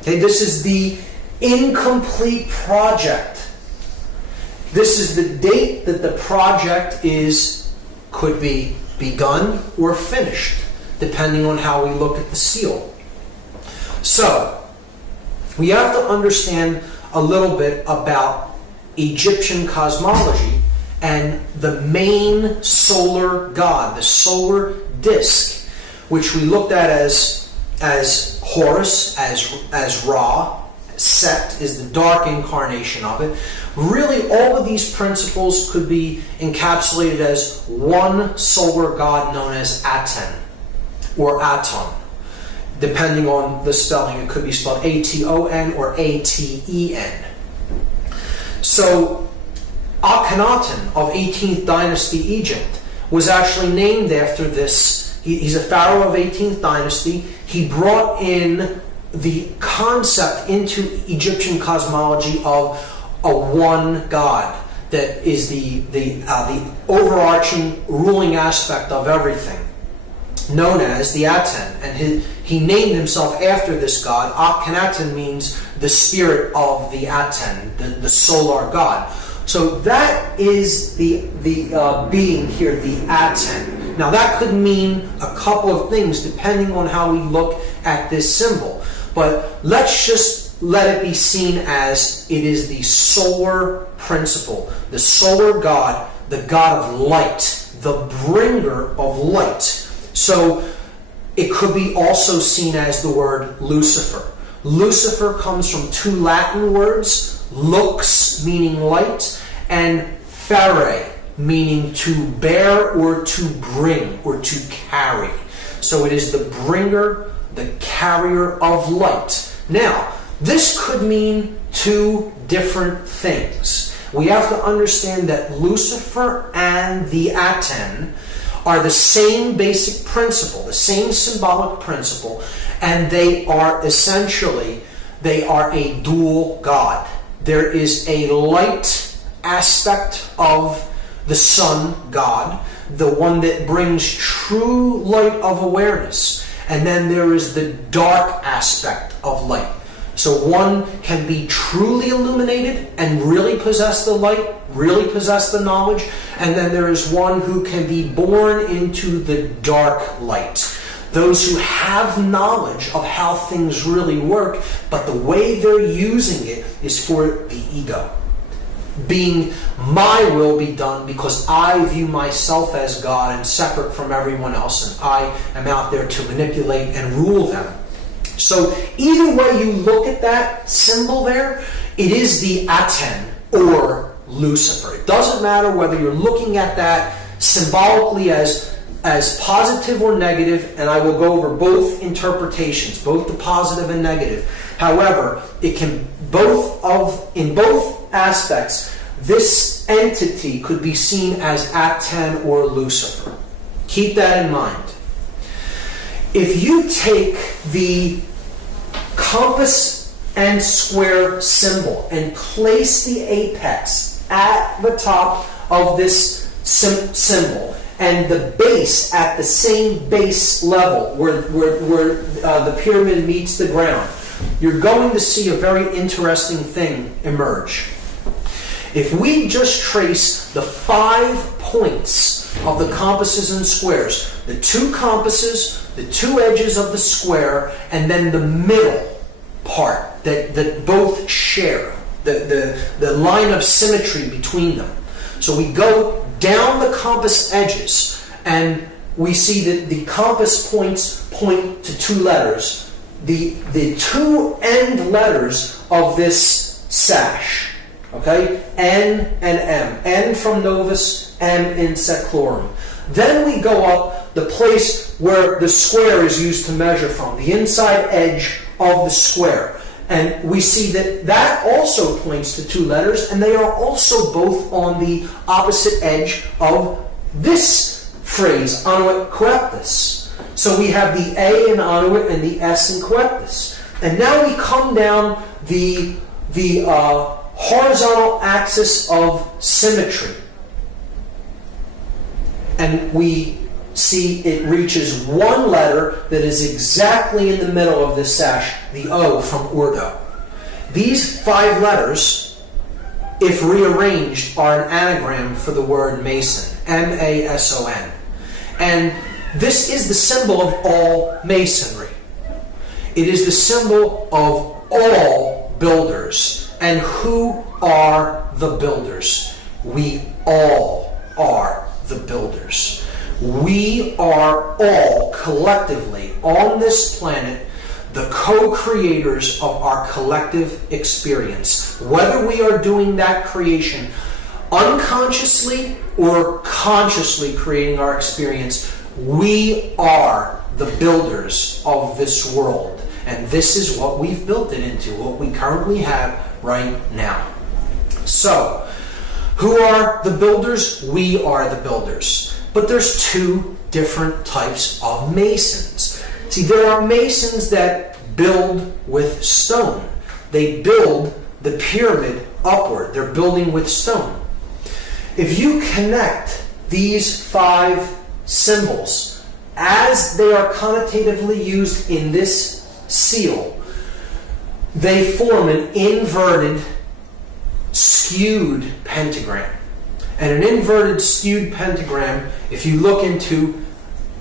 Okay, this is the incomplete project. This is the date that the project could be begun or finished, depending on how we look at the seal. So, we have to understand a little bit about Egyptian cosmology and the main solar god, the solar disk, which we looked at as Horus, as Ra. Set is the dark incarnation of it. Really, all of these principles could be encapsulated as one solar god known as Aten, or Aton. Depending on the spelling, it could be spelled A-T-O-N or A-T-E-N. So, Akhenaten of 18th dynasty Egypt was actually named after this. He's a pharaoh of 18th dynasty. He brought in the concept into Egyptian cosmology of a one god that is the overarching ruling aspect of everything, known as the Aten. And he named himself after this god. Akhenaten means the spirit of the Aten, the solar god. So that is the being here, the Aten. Now that could mean a couple of things depending on how we look at this symbol. But let's just let it be seen as it is the solar principle, the solar god, the god of light, the bringer of light. So it could be also seen as the word Lucifer. Lucifer comes from two Latin words, lux, meaning light, and fere, meaning to bear or to bring or to carry. So it is the bringer, the carrier of light. Now, this could mean two different things. We have to understand that Lucifer and the Aten are the same basic principle, the same symbolic principle, and they are essentially, they are a dual god. There is a light aspect of the sun god, the one that brings true light of awareness, and then there is the dark aspect of light. So one can be truly illuminated and really possess the light, really possess the knowledge, and then there is one who can be born into the dark light. Those who have knowledge of how things really work, but the way they're using it is for the ego. Being my will be done because I view myself as God and separate from everyone else, and I am out there to manipulate and rule them. So either way you look at that symbol there, it is the Aten or Lucifer. It doesn't matter whether you're looking at that symbolically as positive or negative, and I will go over both interpretations, both the positive and negative. However, it can in both aspects, this entity could be seen as Aten or Lucifer. Keep that in mind. If you take the compass and square symbol and place the apex at the top of this symbol and the base at the same base level where the pyramid meets the ground, you're going to see a very interesting thing emerge. If we just trace the 5 points of the compasses and squares, the 2 compasses, the 2 edges of the square, and then the middle part that both share, the line of symmetry between them. So we go down the compass edges, and we see that the compass points point to 2 letters. The 2 end letters of this sash. Okay? N and M. N from Novus, M in Seclorum. Then we go up the place where the square is used to measure from, the inside edge of the square. And we see that that also points to 2 letters, and they are also both on the opposite edge of this phrase, Annuit Coeptus. So we have the A in Annuit and the S in Coeptus. And now we come down the horizontal axis of symmetry, and we see it reaches 1 letter that is exactly in the middle of this sash, the O from Urdu. These 5 letters, if rearranged, are an anagram for the word Mason, M-A-S-O-N. And this is the symbol of all masonry. It is the symbol of all builders. And who are the builders? We all are the builders. We are all collectively on this planet the co-creators of our collective experience. Whether we are doing that creation unconsciously or consciously creating our experience, we are the builders of this world. And this is what we've built it into, what we currently have right now. So, who are the builders? We are the builders. But there's 2 different types of masons. See, there are masons that build with stone. They build the pyramid upward. They're building with stone. If you connect these 5 symbols as they are connotatively used in this seal, they form an inverted, skewed pentagram. And an inverted, skewed pentagram, if you look into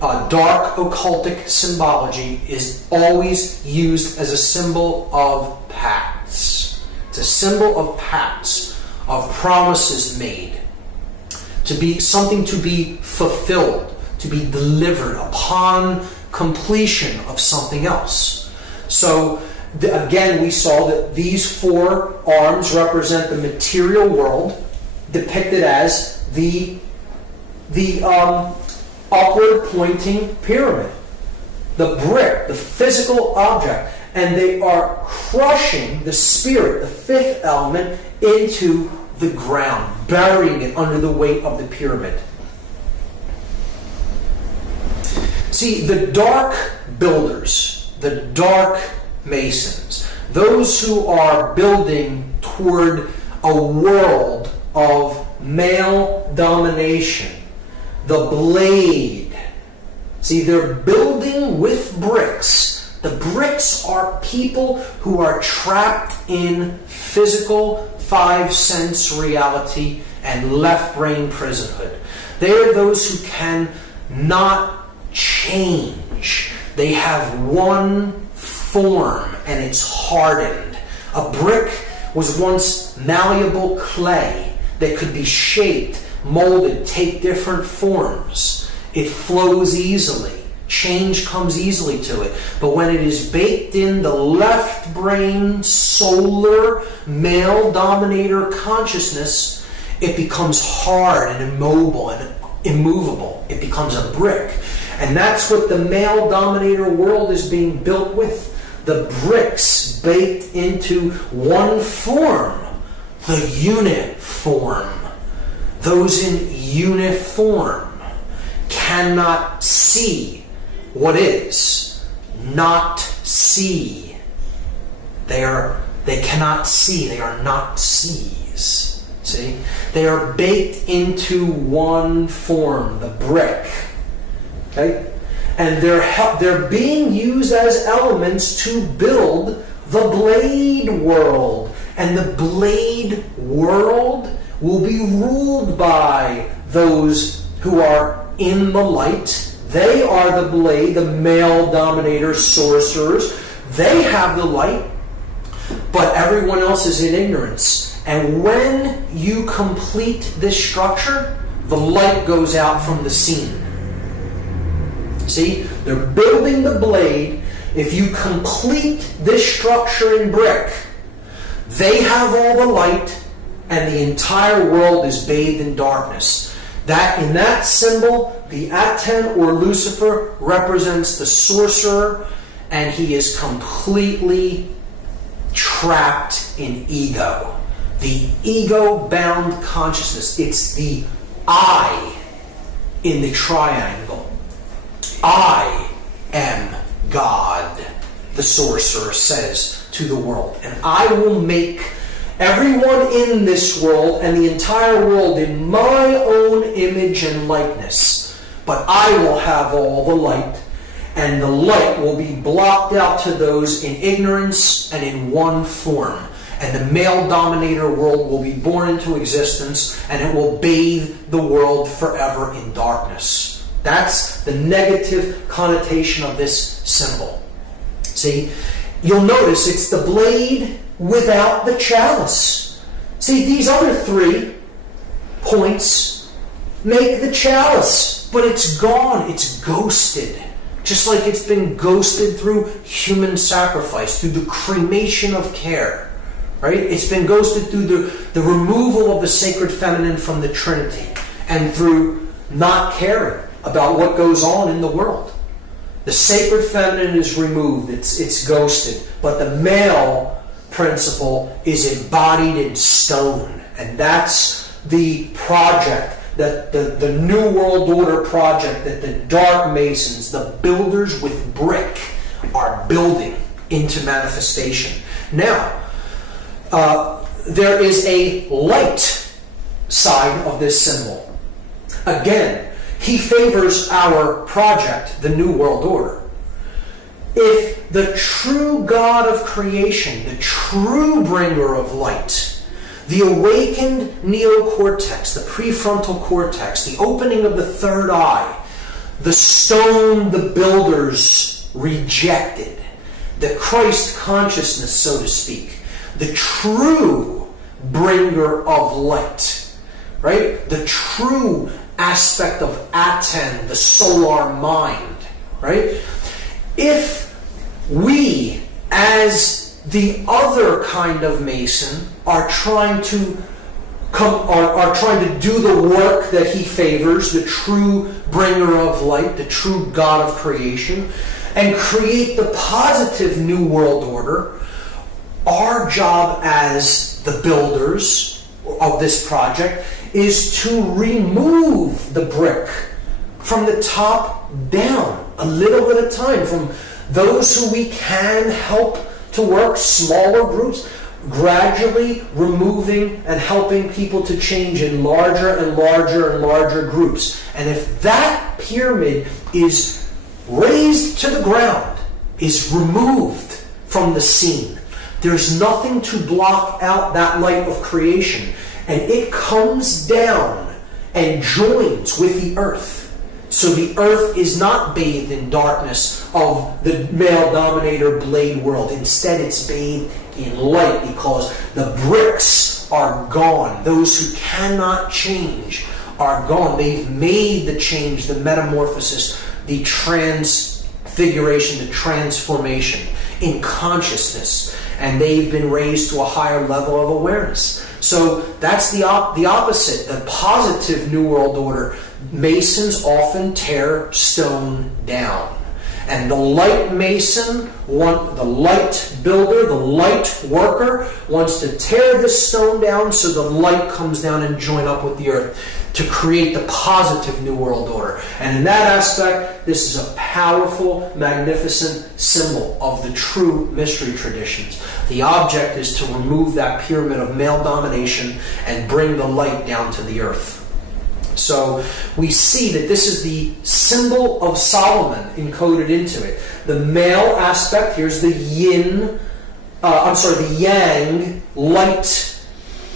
dark occultic symbology, is always used as a symbol of pacts. It's a symbol of pacts, of promises made, to be something to be fulfilled, to be delivered upon completion of something else. So Again, we saw that these four arms represent the material world, depicted as the upward pointing pyramid, the brick, the physical object, and they are crushing the spirit, the fifth element, into the ground, burying it under the weight of the pyramid. See, the dark builders, the dark masons, those who are building toward a world of male domination, the blade. See, they're building with bricks. The bricks are people who are trapped in physical five-sense reality and left-brain prisonhood. They are those who can not change. They have one form and it's hardened. A brick was once malleable clay that could be shaped, molded, take different forms. It flows easily. Change comes easily to it. But when it is baked in the left brain, solar, male dominator consciousness, it becomes hard and immobile and immovable. It becomes a brick. And that's what the male dominator world is being built with. The bricks baked into one form, the unit form. Those in uniform cannot see what is, not see. They cannot see. They are not sees. See? They are baked into one form, the brick. Okay? And they're being used as elements to build the blade world. And the blade world will be ruled by those who are in the light. They are the blade, the male dominator sorcerers. They have the light, but everyone else is in ignorance. And when you complete this structure, the light goes out from the scene. See, they're building the blade. If you complete this structure in brick, they have all the light, and the entire world is bathed in darkness. That in that symbol, the Aten or Lucifer represents the sorcerer, and he is completely trapped in ego. The ego-bound consciousness. It's the I in the triangle. I am God, the sorcerer says to the world. And I will make everyone in this world and the entire world in my own image and likeness. But I will have all the light, and the light will be blocked out to those in ignorance and in one form. And the male dominator world will be born into existence, and it will bathe the world forever in darkness. That's the negative connotation of this symbol. See, you'll notice it's the blade without the chalice. See, these other 3 points make the chalice, but it's gone, it's ghosted. Just like it's been ghosted through human sacrifice, through the cremation of care. Right? It's been ghosted through the removal of the sacred feminine from the Trinity, and through not caring about what goes on in the world. The sacred feminine is removed, it's ghosted, but the male principle is embodied in stone. And that's the project, that the New World Order project that the Dark Masons, the builders with brick, are building into manifestation. Now, there is a light side of this symbol. Again, he favors our project, the New World Order. If the true God of creation, the true bringer of light, the awakened neocortex, the prefrontal cortex, the opening of the third eye, the stone the builders rejected, the Christ consciousness, so to speak, the true bringer of light, right? The true aspect of Aten, the solar mind, right? If we, as The other kind of Mason are trying to are trying to do the work that he favors, the true bringer of light, the true God of creation, and create the positive new world order. Our job as the builders of this project is to remove the brick from the top down, a little bit at a time, from those who we can help to work, smaller groups, gradually removing and helping people to change in larger and larger and larger groups. And if that pyramid is razed to the ground, is removed from the scene, there's nothing to block out that light of creation. And it comes down and joins with the earth. So the earth is not bathed in darkness of the male dominator blade world. Instead, it's bathed in light because the bricks are gone. Those who cannot change are gone. They've made the change, the metamorphosis, the transfiguration, the transformation in consciousness. And they've been raised to a higher level of awareness. So that's the opposite, the positive New World Order. Masons often tear stone down. And the light mason, the light builder, the light worker, wants to tear this stone down so the light comes down and join up with the earth to create the positive New World Order. And in that aspect, this is a powerful, magnificent symbol of the true mystery traditions. The object is to remove that pyramid of male domination and bring the light down to the earth. So we see that this is the symbol of Solomon encoded into it. The male aspect, here's the the yang, light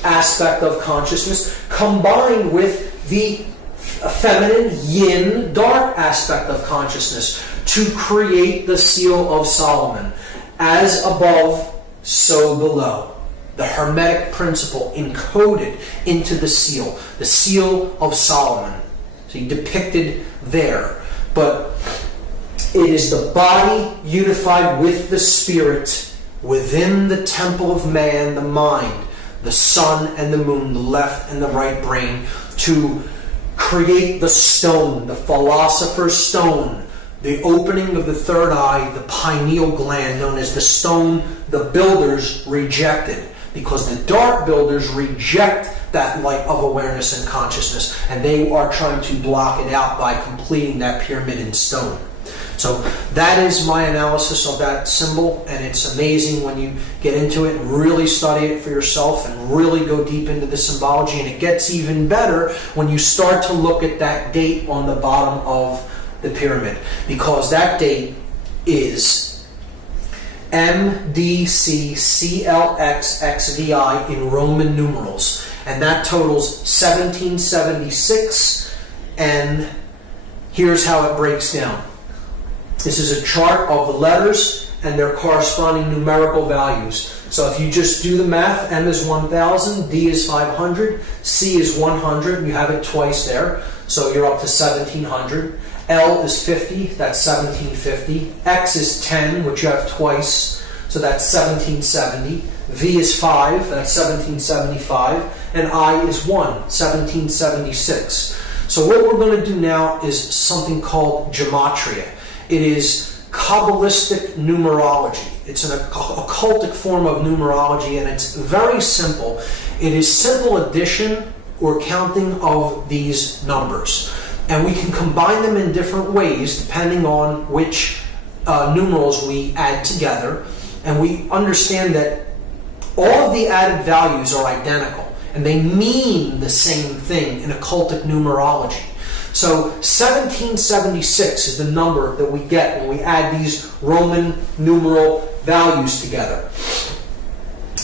aspect of consciousness, combined with the feminine yin, dark aspect of consciousness to create the seal of Solomon. As above, so below. The Hermetic principle encoded into the seal of Solomon. See, depicted there. But it is the body unified with the spirit within the temple of man, the mind, the sun and the moon, the left and the right brain, to create the stone, the philosopher's stone, the opening of the third eye, the pineal gland, known as the stone the builders rejected. Because the dark builders reject that light of awareness and consciousness, and they are trying to block it out by completing that pyramid in stone. So that is my analysis of that symbol, and it's amazing when you get into it and really study it for yourself and really go deep into the symbology. And it gets even better when you start to look at that date on the bottom of the pyramid, because that date is MDCCLXXVI in Roman numerals, and that totals 1776. And here's how it breaks down. This is a chart of the letters and their corresponding numerical values. So if you just do the math, M is 1000, D is 500, C is 100, you have it twice there, so you're up to 1700. L is 50, that's 1750. X is 10, which you have twice, so that's 1770. V is 5, that's 1775. And I is 1, 1776. So what we're going to do now is something called gematria. It is Kabbalistic numerology. It's an occultic form of numerology, and it's very simple. It is simple addition or counting of these numbers. And we can combine them in different ways depending on which numerals we add together. And we understand that all of the added values are identical, and they mean the same thing in occultic numerology. So 1776 is the number that we get when we add these Roman numeral values together.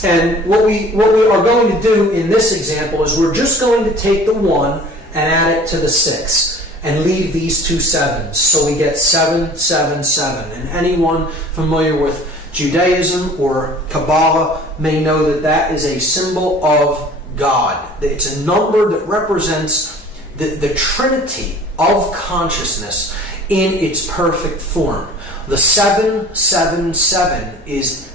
And what we are going to do in this example is we're just going to take the 1 and add it to the 6 and leave these two 7s. So we get 777. And anyone familiar with Judaism or Kabbalah may know that that is a symbol of God. It's a number that represents the Trinity of consciousness in its perfect form. The 777 is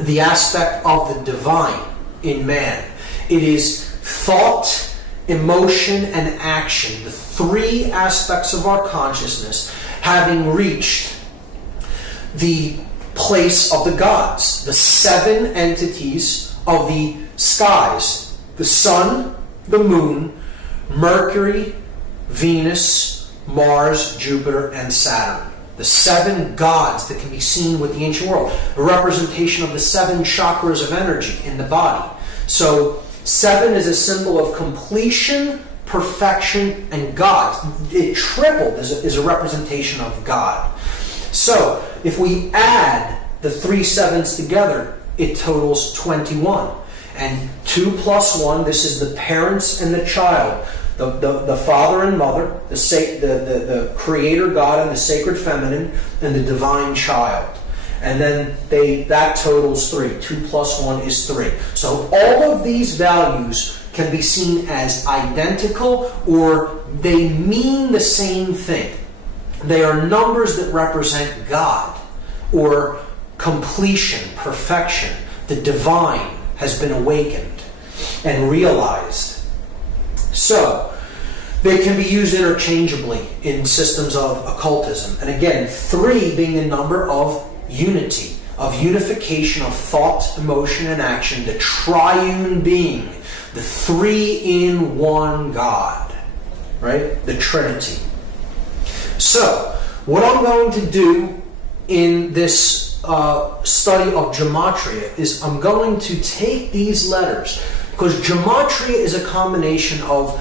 the aspect of the divine in man. It is thought, emotion, and action, the three aspects of our consciousness, having reached the place of the gods, the seven entities of the skies: the sun, the moon, Mercury, Venus, Mars, Jupiter, and Saturn. The seven gods that can be seen with the ancient world, a representation of the seven chakras of energy in the body. So 7 is a symbol of completion, perfection, and God. It tripled is a representation of God. So if we add the 3 sevens together, it totals 21. And 2 plus 1, this is the parents and the child, the father and mother, the creator God and the sacred feminine, and the divine child. And then that totals 3. 2 plus 1 is 3. So all of these values can be seen as identical, or they mean the same thing. They are numbers that represent God, or completion, perfection. The divine has been awakened and realized. So they can be used interchangeably in systems of occultism. And again, 3 being the number of unity, of unification of thought, emotion, and action, the triune being, the 3-in-1 God, right? The Trinity. So, what I'm going to do in this study of gematria is I'm going to take these letters, because gematria is a combination of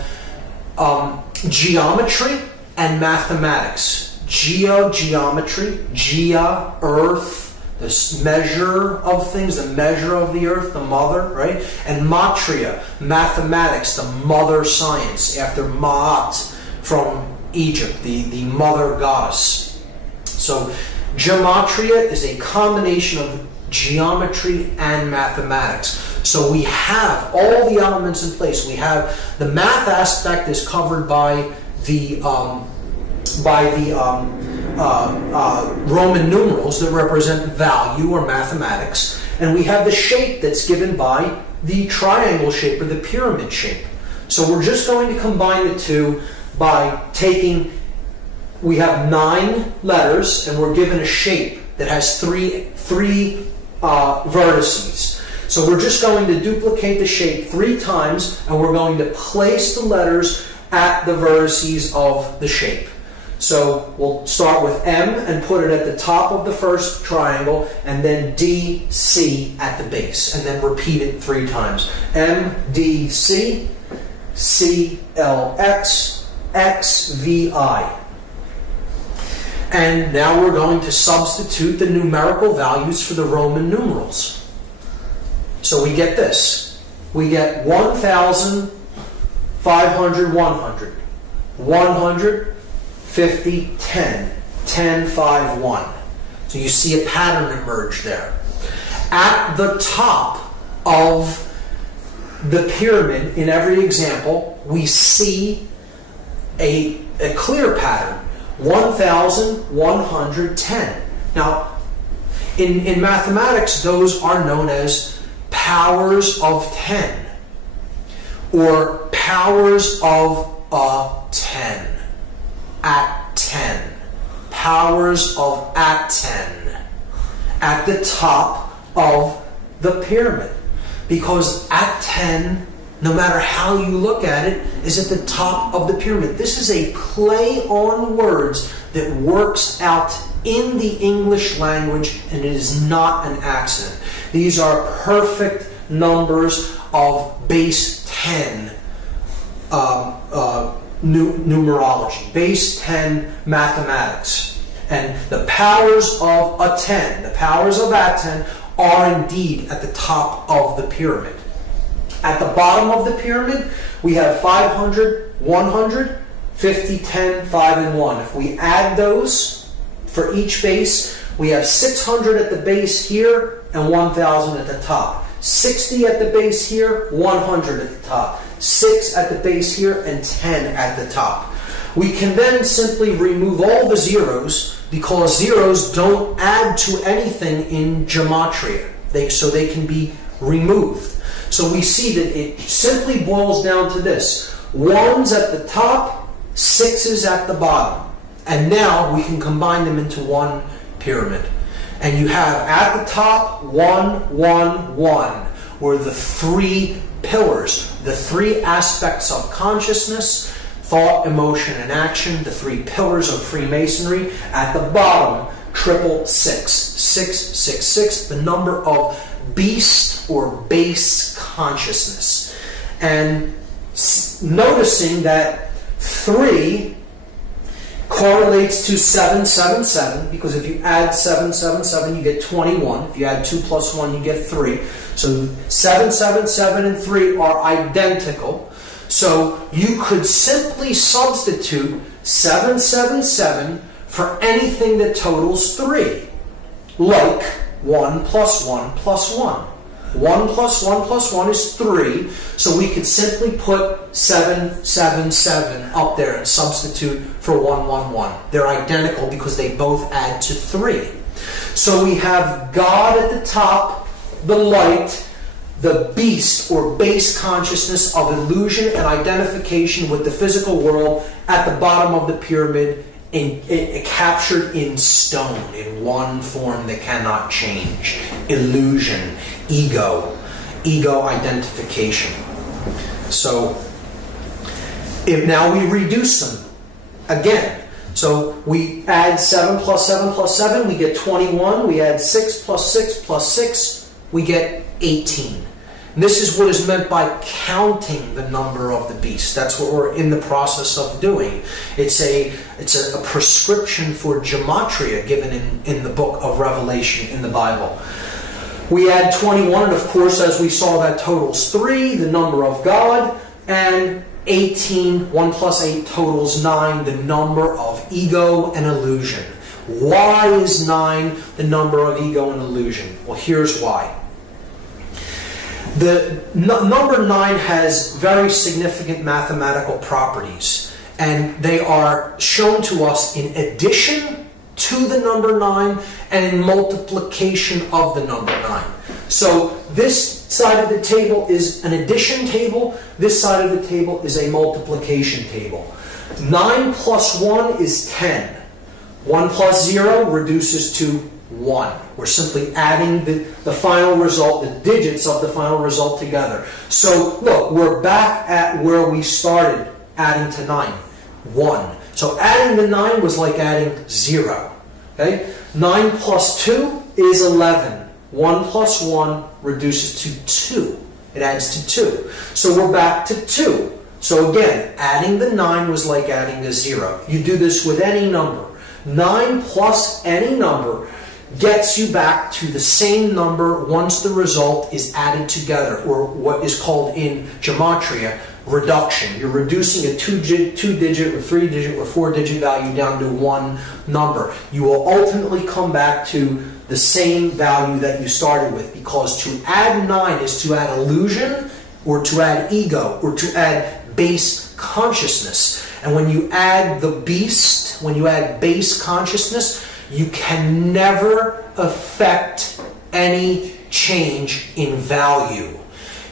geometry and mathematics. Geometry, Gea, earth, the measure of things, the measure of the earth, the mother, right? And matria, mathematics, the mother science, after Ma'at from Egypt, the mother goddess. So gematria is a combination of geometry and mathematics. So we have all the elements in place. We have the math aspect is covered by the Roman numerals that represent value or mathematics, and we have the shape that's given by the triangle shape or the pyramid shape. So we're just going to combine the two by taking, we have 9 letters, and we're given a shape that has three vertices. So we're just going to duplicate the shape 3 times, and we're going to place the letters at the vertices of the shape. So we'll start with M and put it at the top of the first triangle, and then D, C at the base, and then repeat it 3 times. M, D, C, C, L, X, X, V, I. And now we're going to substitute the numerical values for the Roman numerals. So we get this. We get 1,000, 500, 100. 100, 50, 10. 10, 5, 1. So you see a pattern emerge there. At the top of the pyramid, in every example, we see a clear pattern. 1,110. Now, in mathematics, those are known as powers of 10, or powers of 10, at 10, powers of at 10, at the top of the pyramid. Because at 10, no matter how you look at it, is at the top of the pyramid. This is a play on words that works out in the English language, and it is not an accident. These are perfect numbers of base 10 numerology, base 10 mathematics. And the powers of a 10, the powers of at 10, are indeed at the top of the pyramid. At the bottom of the pyramid, we have 500, 100, 50, 10, 5, and 1. If we add those for each base, we have 600 at the base here and 1,000 at the top. 60 at the base here, 100 at the top. 6 at the base here, and 10 at the top. We can then simply remove all the zeros, because zeros don't add to anything in gematria. so they can be removed. So we see that it simply boils down to this: 1s at the top, 6s at the bottom. And now we can combine them into one pyramid. And you have at the top 1, 1, 1, where the three pillars, the three aspects of consciousness, thought, emotion, and action, the three pillars of Freemasonry. At the bottom, 666, 666, the number of beast or base consciousness. And noticing that 3 correlates to 777, because if you add 777, you get 21. If you add 2 plus 1, you get 3. So 777 and 3 are identical. So you could simply substitute 777 for anything that totals 3, like 1 plus 1 plus 1. 1 plus 1 plus 1 is 3, so we could simply put 777 up there and substitute for 111. They're identical because they both add to 3. So we have God at the top, the light, the beast or base consciousness of illusion and identification with the physical world at the bottom of the pyramid, captured in stone, in one form that cannot change. Illusion, ego identification. So, if now we reduce them again. So we add 7 plus 7 plus 7, we get 21. We add 6 plus 6 plus 6, we get 18. And this is what is meant by counting the number of the beast. That's what we're in the process of doing. It's a prescription for gematria given in the book of Revelation in the Bible. We add 21, and of course, as we saw, that totals 3, the number of God, and 18, 1 plus 8 totals 9, the number of ego and illusion. Why is 9 the number of ego and illusion? Well, here's why. The number 9 has very significant mathematical properties, and they are shown to us in addition to the number 9 and in multiplication of the number 9. So this side of the table is an addition table, this side of the table is a multiplication table. 9 plus 1 is 10. 1 plus 0 reduces to 1. We're simply adding the final result, the digits of the final result together. So look, we're back at where we started adding to 9. 1. So adding the 9 was like adding 0. Okay? 9 plus 2 is 11. 1 plus 1 reduces to 2. It adds to 2. So we're back to 2. So again, adding the 9 was like adding a 0. You do this with any number. 9 plus any number gets you back to the same number once the result is added together, or what is called in gematria reduction. You're reducing a 2-digit or 3-digit or 4-digit value down to one number. You will ultimately come back to the same value that you started with, because to add 9 is to add illusion, or to add ego, or to add base consciousness. And when you add the beast, when you add base consciousness, you can never affect any change in value.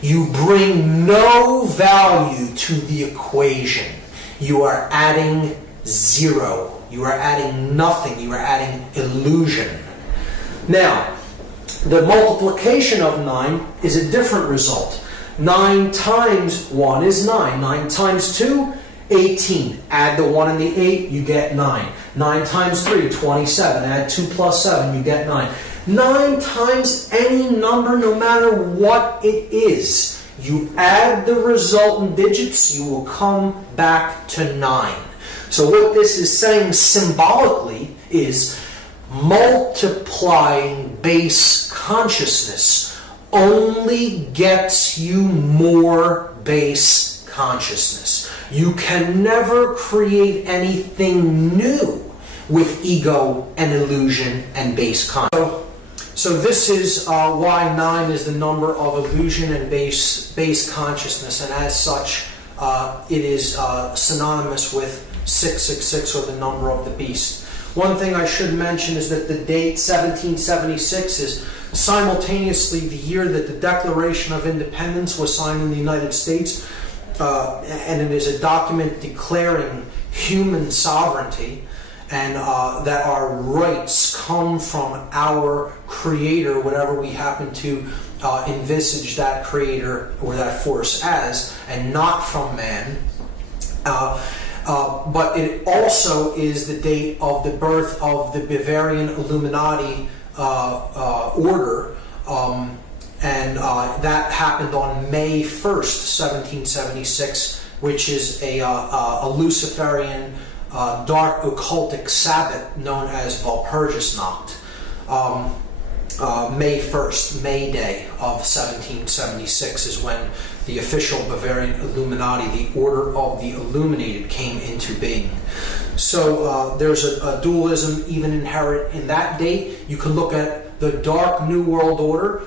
You bring no value to the equation. You are adding 0. You are adding nothing. You are adding illusion. Now, the multiplication of 9 is a different result. 9 times 1 is 9. 9 times 2, 18. Add the 1 and the 8, you get 9. 9 times 3, 27. Add 2 plus 7, you get 9. 9 times any number, no matter what it is. You add the resultant digits, you will come back to 9. So what this is saying symbolically is multiplying base consciousness only gets you more base consciousness. You can never create anything new with ego and illusion and base consciousness. So this is why 9 is the number of illusion and base consciousness, and as such, it is synonymous with 666, or the number of the beast. One thing I should mention is that the date 1776 is Simultaneously, the year that the Declaration of Independence was signed in the United States, and it is a document declaring human sovereignty, and that our rights come from our Creator, whatever we happen to envisage that Creator or that force as, and not from man. But it also is the date of the birth of the Bavarian Illuminati order, and that happened on May 1st, 1776, which is a Luciferian dark occultic Sabbath known as Walpurgisnacht. May 1st, May Day of 1776 is when the official Bavarian Illuminati, the Order of the Illuminated, came into being. So there's a dualism even inherent in that date. You can look at the Dark New World Order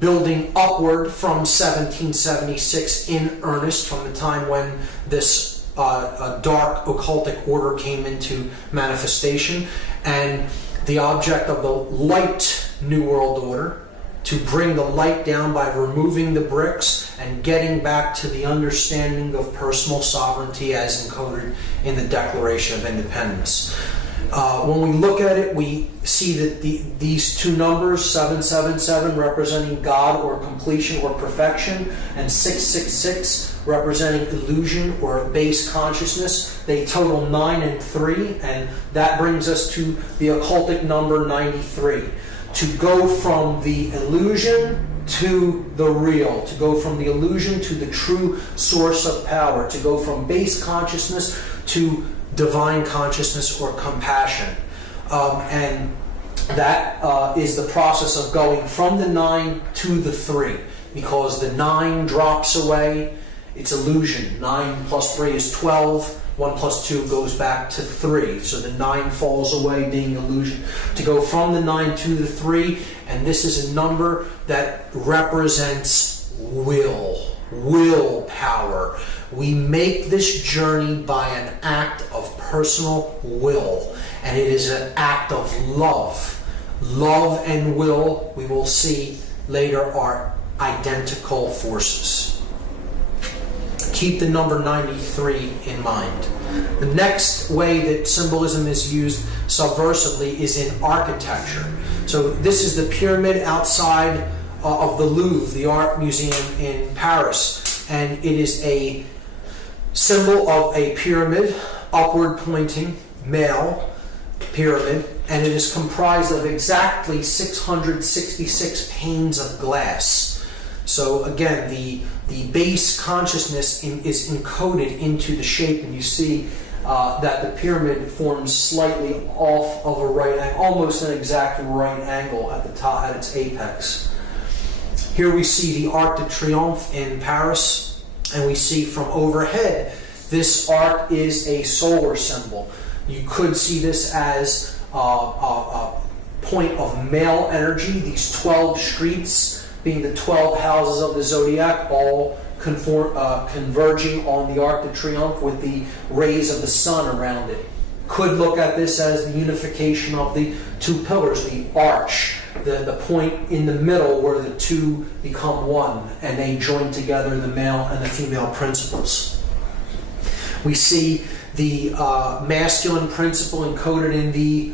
building upward from 1776 in earnest, from the time when this dark occultic order came into manifestation, and the object of the Light New World Order, to bring the light down by removing the bricks and getting back to the understanding of personal sovereignty as encoded in the Declaration of Independence. When we look at it, we see that these two numbers, 777 representing God or completion or perfection, and 666 representing illusion or base consciousness, they total 9 and 3, and that brings us to the occultic number 93. To go from the illusion to the real, to go from the illusion to the true source of power, to go from base consciousness to divine consciousness or compassion. And that is the process of going from the 9 to the 3, because the 9 drops away, it's illusion. 9 plus 3 is 12. 1 plus 2 goes back to 3. So the 9 falls away, being illusion. To go from the 9 to the 3, and this is a number that represents willpower. We make this journey by an act of personal will, and it is an act of love. Love and will, we will see later, are identical forces. Keep the number 93 in mind. The next way that symbolism is used subversively is in architecture. So this is the pyramid outside of the Louvre, the art museum in Paris. And it is a symbol of a pyramid, upward pointing, male pyramid, and it is comprised of exactly 666 panes of glass. So again, the base consciousness is encoded into the shape, and you see that the pyramid forms slightly off of a right angle, almost an exact right angle at the top, at its apex. Here we see the Arc de Triomphe in Paris, and we see from overhead, this arc is a solar symbol. You could see this as a point of male energy, these 12 streets being the 12 houses of the zodiac, all converging on the Arc de Triomphe with the rays of the sun around it. Could look at this as the unification of the two pillars, the arch, the point in the middle where the two become one, and they join together the male and the female principles. We see the masculine principle encoded in the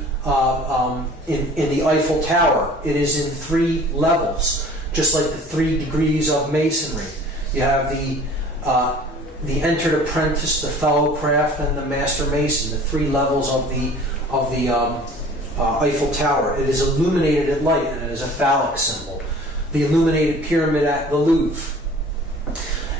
Eiffel Tower. It is in 3 levels. Just like the 3 degrees of masonry. You have the entered apprentice, the fellow craft, and the master mason, the 3 levels of the Eiffel Tower. It is illuminated at light, and it is a phallic symbol. The illuminated pyramid at the Louvre.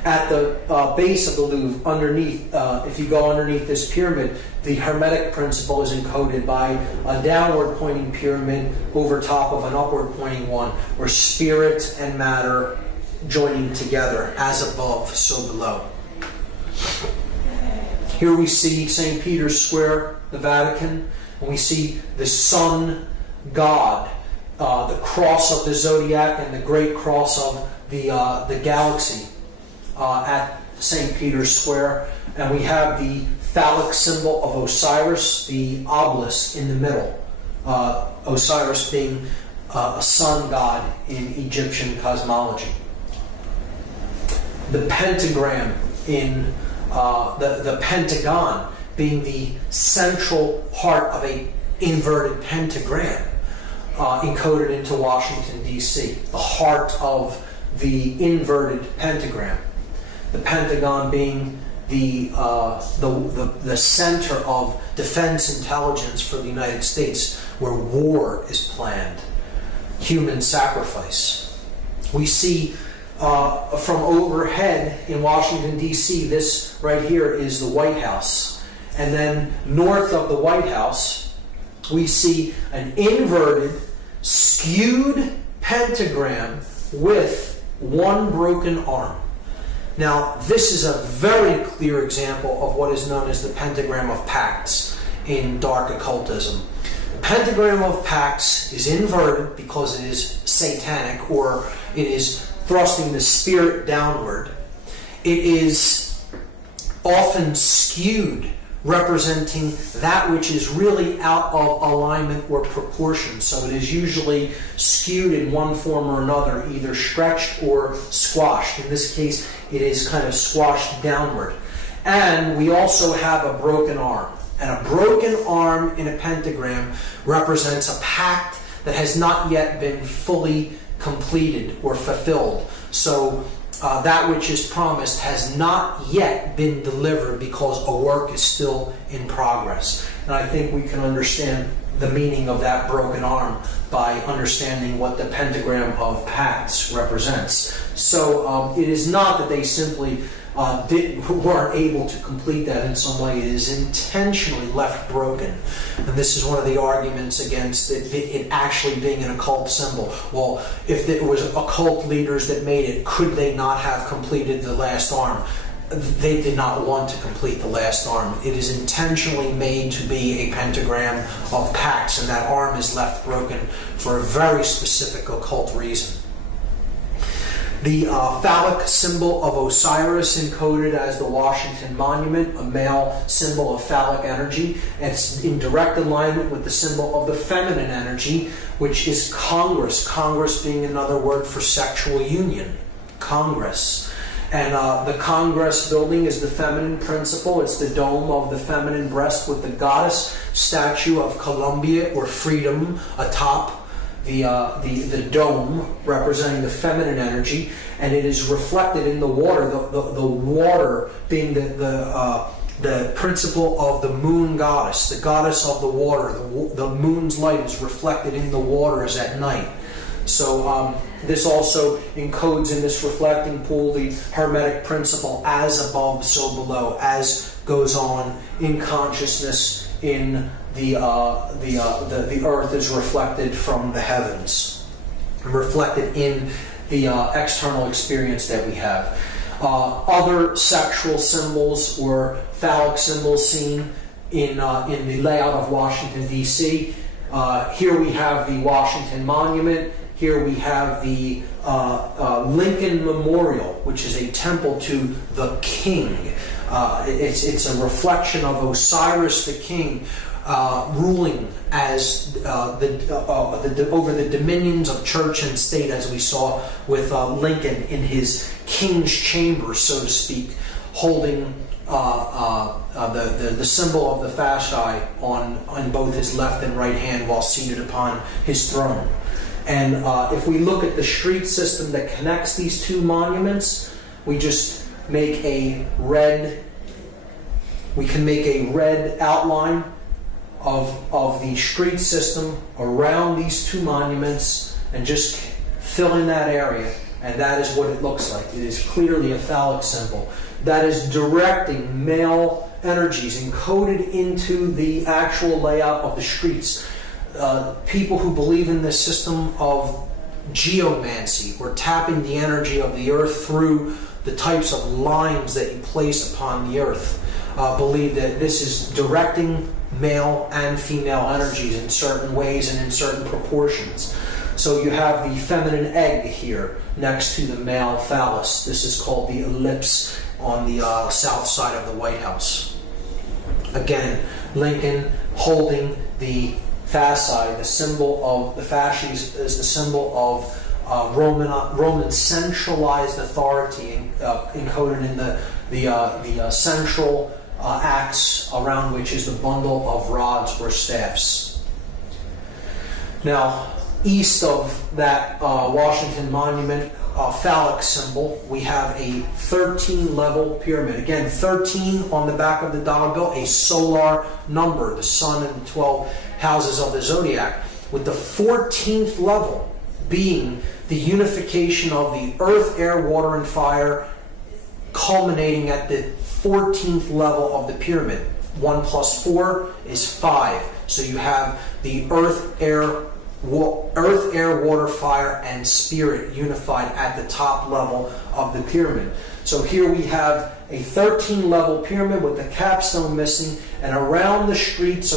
At the base of the Louvre, underneath, if you go underneath this pyramid, the Hermetic principle is encoded by a downward pointing pyramid over top of an upward pointing one, where spirit and matter joining together, as above, so below. Here we see St. Peter's Square, the Vatican, and we see the sun god, the cross of the zodiac and the great cross of the galaxy at St. Peter's Square. And we have the phallic symbol of Osiris, the obelisk in the middle. Osiris being a sun god in Egyptian cosmology. The pentagram in the pentagon being the central part of a inverted pentagram encoded into Washington, D.C., the heart of the inverted pentagram. The Pentagon being the center of defense intelligence for the United States, where war is planned, human sacrifice. We see from overhead in Washington, D.C., this right here is the White House. And then north of the White House, we see an inverted, skewed pentagram with one broken arm. Now, this is a very clear example of what is known as the pentagram of Pax in dark occultism. The pentagram of Pax is inverted because it is satanic, or it is thrusting the spirit downward. It is often skewed, representing that which is really out of alignment or proportion. So it is usually skewed in one form or another, either stretched or squashed. In this case, it is kind of squashed downward. And we also have a broken arm. And a broken arm in a pentagram represents a pact that has not yet been fully completed or fulfilled. So that which is promised has not yet been delivered because a work is still in progress. And I think we can understand the meaning of that broken arm by understanding what the pentagram of Pax represents. So it is not that they simply weren't able to complete that in some way. It is intentionally left broken. And this is one of the arguments against it actually being an occult symbol. Well, if it was occult leaders that made it, could they not have completed the last arm? They did not want to complete the last arm. It is intentionally made to be a pentagram of Pax, and that arm is left broken for a very specific occult reason. The phallic symbol of Osiris, encoded as the Washington Monument, a male symbol of phallic energy. It's in direct alignment with the symbol of the feminine energy, which is Congress. Congress being another word for sexual union. Congress. And the Congress building is the feminine principle. It's the dome of the feminine breast with the goddess statue of Columbia, or freedom, atop the dome, representing the feminine energy, and it is reflected in the water. The water being the principle of the moon goddess, the goddess of the water. The moon's light is reflected in the waters at night. So this also encodes in this reflecting pool the Hermetic principle, as above, so below, as goes on in consciousness in the earth is reflected from the heavens, reflected in the external experience that we have. Other sexual symbols or phallic symbols seen in the layout of Washington, D.C. Here we have the Washington Monument. Here we have the Lincoln Memorial, which is a temple to the king. It's a reflection of Osiris the king ruling as over the dominions of church and state, as we saw with Lincoln in his king's chamber, so to speak, holding the symbol of the fasci on both his left and right hand while seated upon his throne. And if we look at the street system that connects these two monuments, we just make a red. We can make a red outline of the street system around these two monuments and just fill in that area, and that is what it looks like. It is clearly a phallic symbol that is directing male energies encoded into the actual layout of the streets. People who believe in this system of geomancy, or tapping the energy of the earth through the types of lines that you place upon the earth, believe that this is directing male and female energies in certain ways and in certain proportions. So you have the feminine egg here next to the male phallus. This is called the ellipse on the south side of the White House. Again, Lincoln holding the fasci, the symbol of the fasces is the symbol of Roman centralized authority encoded in the central axe around which is the bundle of rods or staffs. Now, east of that Washington Monument phallic symbol, we have a 13-level pyramid. Again, 13 on the back of the dollar bill, a solar number, the sun and the 12 houses of the zodiac, with the 14th level being the unification of the earth, air, water, and fire, culminating at the 14th level of the pyramid. 1 plus 4 is 5. So you have the earth, air, water, fire, and spirit unified at the top level of the pyramid. So here we have a 13-level pyramid with the capstone missing, and around the streets,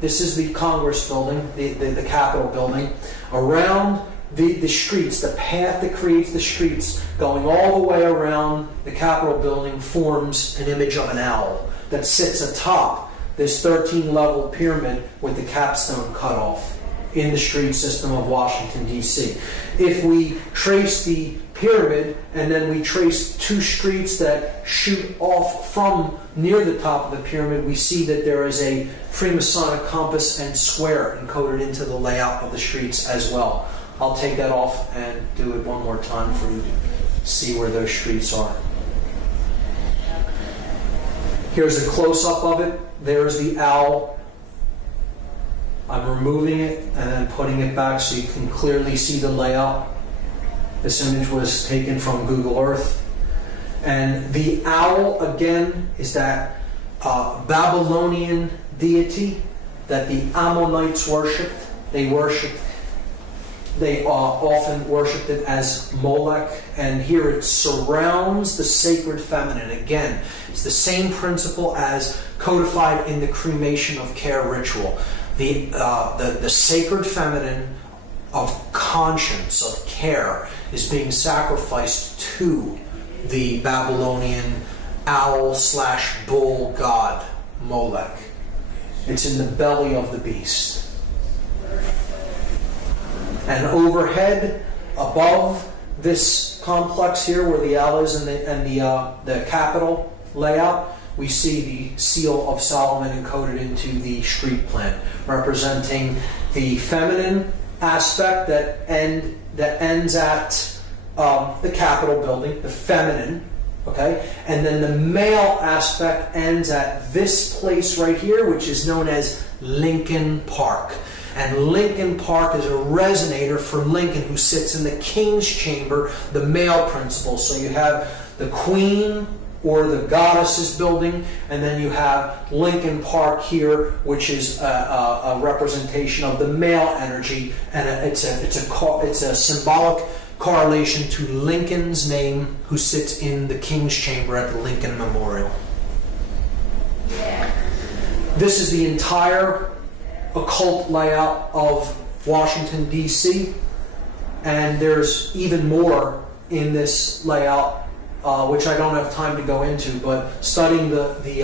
this is the Congress building, the Capitol building, around the streets, the path that creates the streets, going all the way around the Capitol building, forms an image of an owl that sits atop this 13-level pyramid with the capstone cut off in the street system of Washington, D.C. If we trace the pyramid and then we trace two streets that shoot off from near the top of the pyramid, we see that there is a Freemasonic compass and square encoded into the layout of the streets as well. I'll take that off and do it one more time for you to see where those streets are. Here's a close-up of it. There's the owl. I'm removing it and then putting it back so you can clearly see the layout. This image was taken from Google Earth. And the owl, again, is that Babylonian deity that the Ammonites worshipped. They often worshipped it as Molech, and here it surrounds the sacred feminine. Again, it's the same principle as codified in the cremation of care ritual. The sacred feminine of conscience, of care, is being sacrificed to the Babylonian owl/bull god, Molech. It's in the belly of the beast. And overhead, above this complex here, where the owl is and the Capitol layout, we see the seal of Solomon encoded into the street plan, representing the feminine aspect that ends at the Capitol building, the feminine, okay, and then the male aspect ends at this place right here, which is known as Lincoln Park. And Lincoln Park is a resonator for Lincoln, who sits in the King's Chamber, the male principle. So you have the Queen or the Goddess's building, and then you have Lincoln Park here, which is a representation of the male energy, and it's a symbolic correlation to Lincoln's name, who sits in the King's Chamber at the Lincoln Memorial. This is the entire occult layout of Washington, D.C., and there's even more in this layout, which I don't have time to go into, but studying the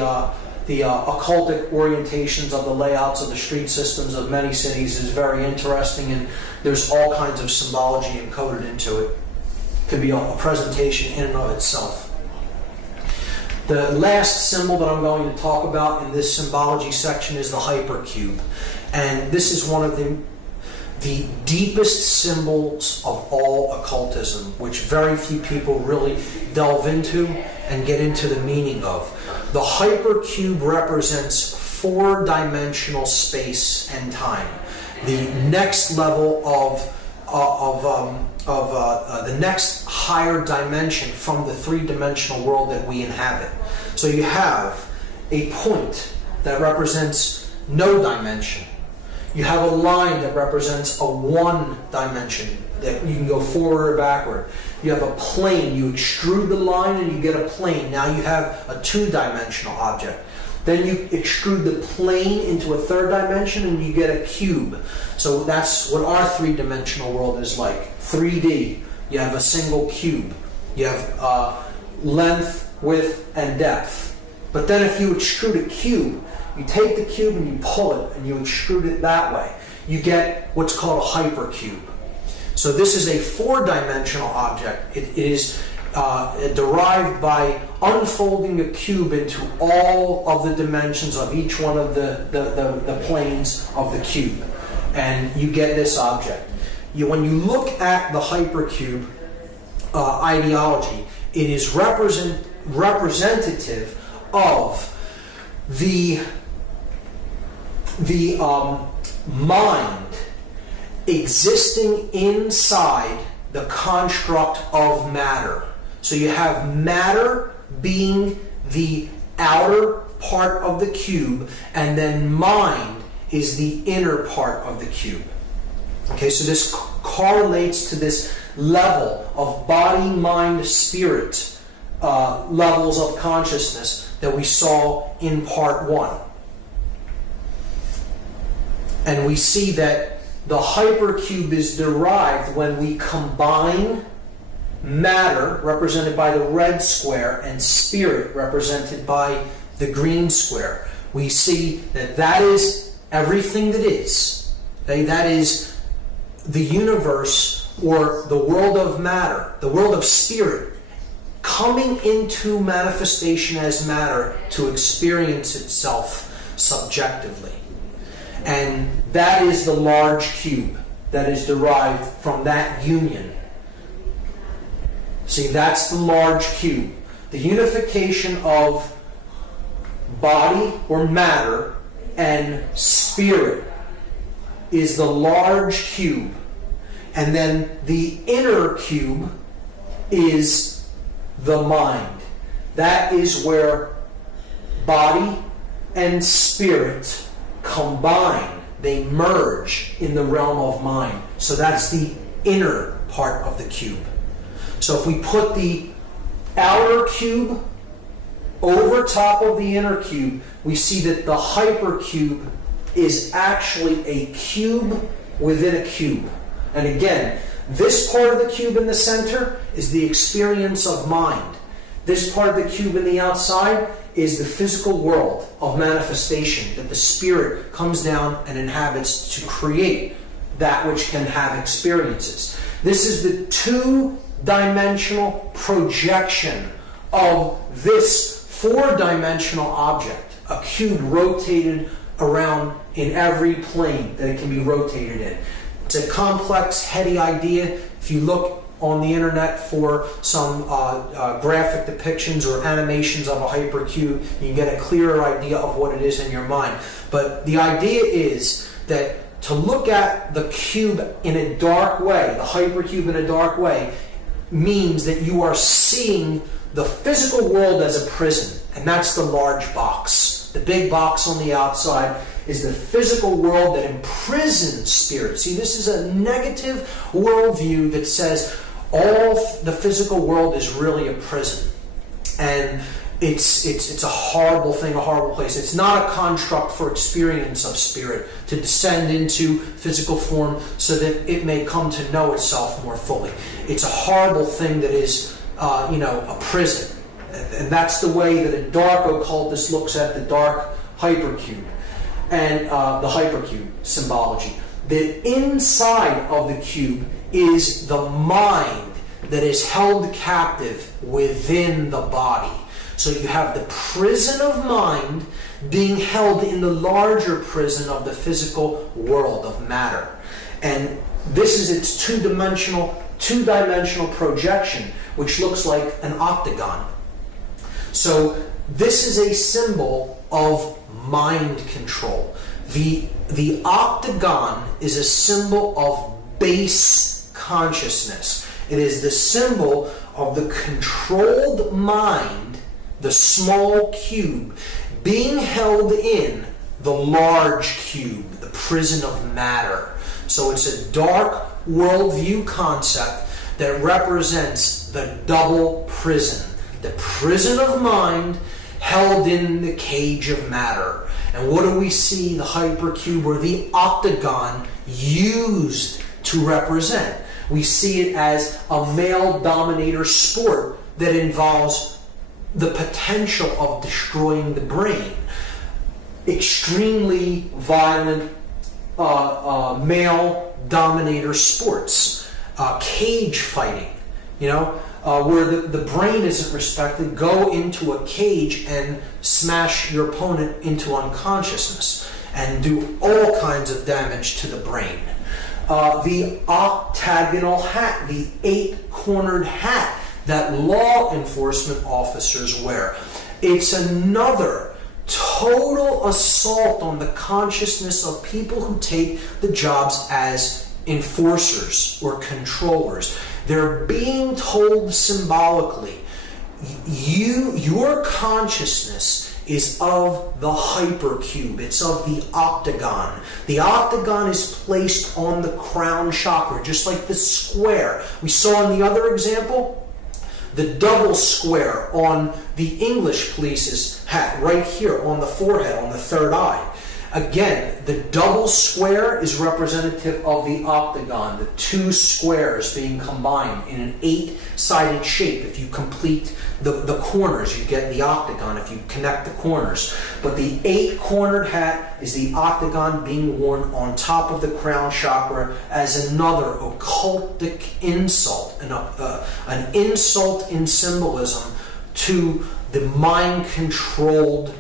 occultic orientations of the layouts of the street systems of many cities is very interesting, and there's all kinds of symbology encoded into it. It could be a presentation in and of itself. The last symbol that I'm going to talk about in this symbology section is the hypercube. And this is one of the deepest symbols of all occultism, which very few people really delve into and get into the meaning of. The hypercube represents four-dimensional space and time. The next level the next higher dimension from the three-dimensional world that we inhabit. So you have a point that represents no dimension. You have a line that represents a one dimension, that you can go forward or backward. You have a plane. You extrude the line and you get a plane. Now you have a two-dimensional object. Then you extrude the plane into a third dimension and you get a cube. So that's what our three-dimensional world is like. 3D. You have a single cube. You have length, width, and depth. But then if you extrude a cube, you take the cube and you pull it and you extrude it that way. You get what's called a hypercube. So this is a four-dimensional object. It is derived by unfolding a cube into all of the dimensions of each one of the planes of the cube. And you get this object. When you look at the hypercube ideology, it is representative of the mind existing inside the construct of matter. So you have matter being the outer part of the cube, and then mind is the inner part of the cube. Okay, so this correlates to this level of body, mind, spirit levels of consciousness that we saw in part 1. And we see that the hypercube is derived when we combine matter, represented by the red square, and spirit, represented by the green square. We see that that is everything that is. Okay? That is the universe, or the world of matter, the world of spirit, coming into manifestation as matter to experience itself subjectively. And that is the large cube that is derived from that union. See, that's the large cube. The unification of body or matter and spirit is the large cube. And then the inner cube is the mind. That is where body and spirit combine. They merge in the realm of mind. So that's the inner part of the cube. So if we put the outer cube over top of the inner cube, we see that the hypercube is actually a cube within a cube. And again, this part of the cube in the center is the experience of mind. This part of the cube in the outside is the physical world of manifestation that the spirit comes down and inhabits to create that which can have experiences. This is the two-dimensional projection of this four-dimensional object, a cube rotated around in every plane that it can be rotated in. It's a complex, heady idea. If you look on the internet for some graphic depictions or animations of a hypercube, you can get a clearer idea of what it is in your mind. But the idea is that to look at the cube in a dark way, the hypercube in a dark way, means that you are seeing the physical world as a prison. And that's the large box. The big box on the outside is the physical world that imprisons spirit. See, this is a negative worldview that says all the physical world is really a prison. And it's a horrible thing, a horrible place. It's not a construct for experience of spirit to descend into physical form so that it may come to know itself more fully. It's a horrible thing that is, a prison. And that's the way that a dark occultist looks at the dark hypercube and the hypercube symbology. The inside of the cube is the mind that is held captive within the body. So you have the prison of mind being held in the larger prison of the physical world of matter. And this is its two-dimensional projection, which looks like an octagon. So this is a symbol of mind control. The octagon is a symbol of base consciousness. It is the symbol of the controlled mind, the small cube, being held in the large cube, the prison of matter. So it's a dark worldview concept that represents the double prison. The prison of mind held in the cage of matter. And what do we see the hypercube or the octagon used to represent? We see it as a male dominator sport that involves the potential of destroying the brain. extremely violent male dominator sports, cage fighting, where the brain isn't respected. Go into a cage and smash your opponent into unconsciousness and do all kinds of damage to the brain. The octagonal hat, the 8-cornered hat that law enforcement officers wear. It's another total assault on the consciousness of people who take the jobs as enforcers or controllers. They're being told symbolically, your consciousness is of the hypercube. It's of the octagon. The octagon is placed on the crown chakra, just like the square. We saw in the other example, the double square on the English police's hat, right here on the forehead, on the third eye. Again, the double square is representative of the octagon, the two squares being combined in an 8-sided shape. If you complete the corners, you get the octagon if you connect the corners. But the 8-cornered hat is the octagon being worn on top of the crown chakra as another occultic insult, an insult in symbolism to the mind-controlled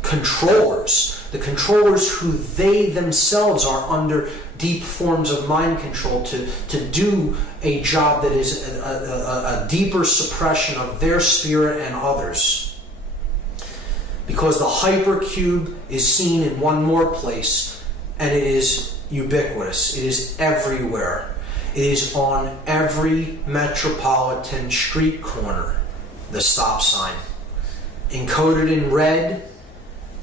controllers, the controllers who they themselves are under deep forms of mind control to do a job that is a deeper suppression of their spirit and others. Because the hypercube is seen in one more place, and it is ubiquitous. It is everywhere. It is on every metropolitan street corner, the stop sign. Encoded in red,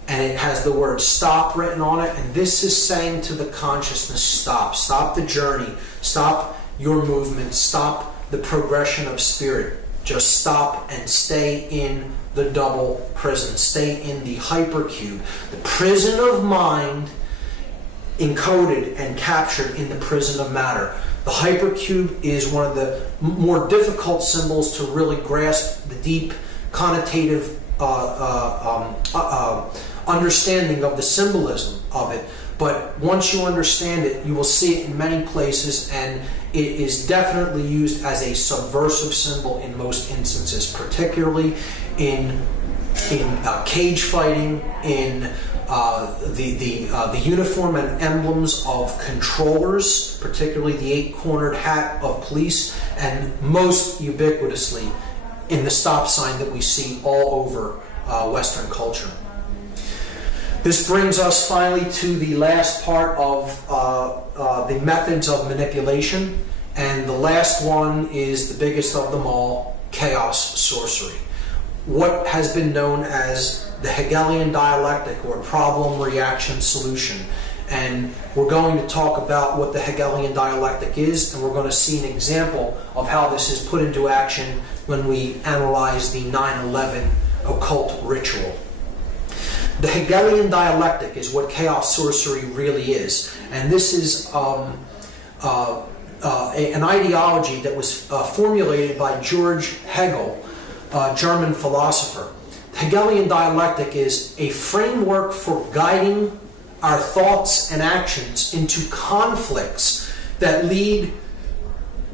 and it has the word stop written on it, and this is saying to the consciousness, stop. Stop the journey. Stop your movement. Stop the progression of spirit. Just stop and stay in the double prison. Stay in the hypercube. The prison of mind encoded and captured in the prison of matter. The hypercube is one of the more difficult symbols to really grasp the deep connotative understanding of the symbolism of it. But once you understand it, you will see it in many places, and it is definitely used as a subversive symbol in most instances, particularly in cage fighting, in the uniform and emblems of controllers, particularly the 8-cornered hat of police, and most ubiquitously in the stop sign that we see all over Western culture. This brings us finally to the last part of the methods of manipulation, and the last one is the biggest of them all, chaos sorcery. What has been known as the Hegelian dialectic, or problem, reaction, solution. And we're going to talk about what the Hegelian dialectic is, and we're going to see an example of how this is put into action when we analyze the 9/11 occult ritual. The Hegelian dialectic is what chaos sorcery really is, and this is an ideology that was formulated by George Hegel, a German philosopher. The Hegelian dialectic is a framework for guiding our thoughts and actions into conflicts that lead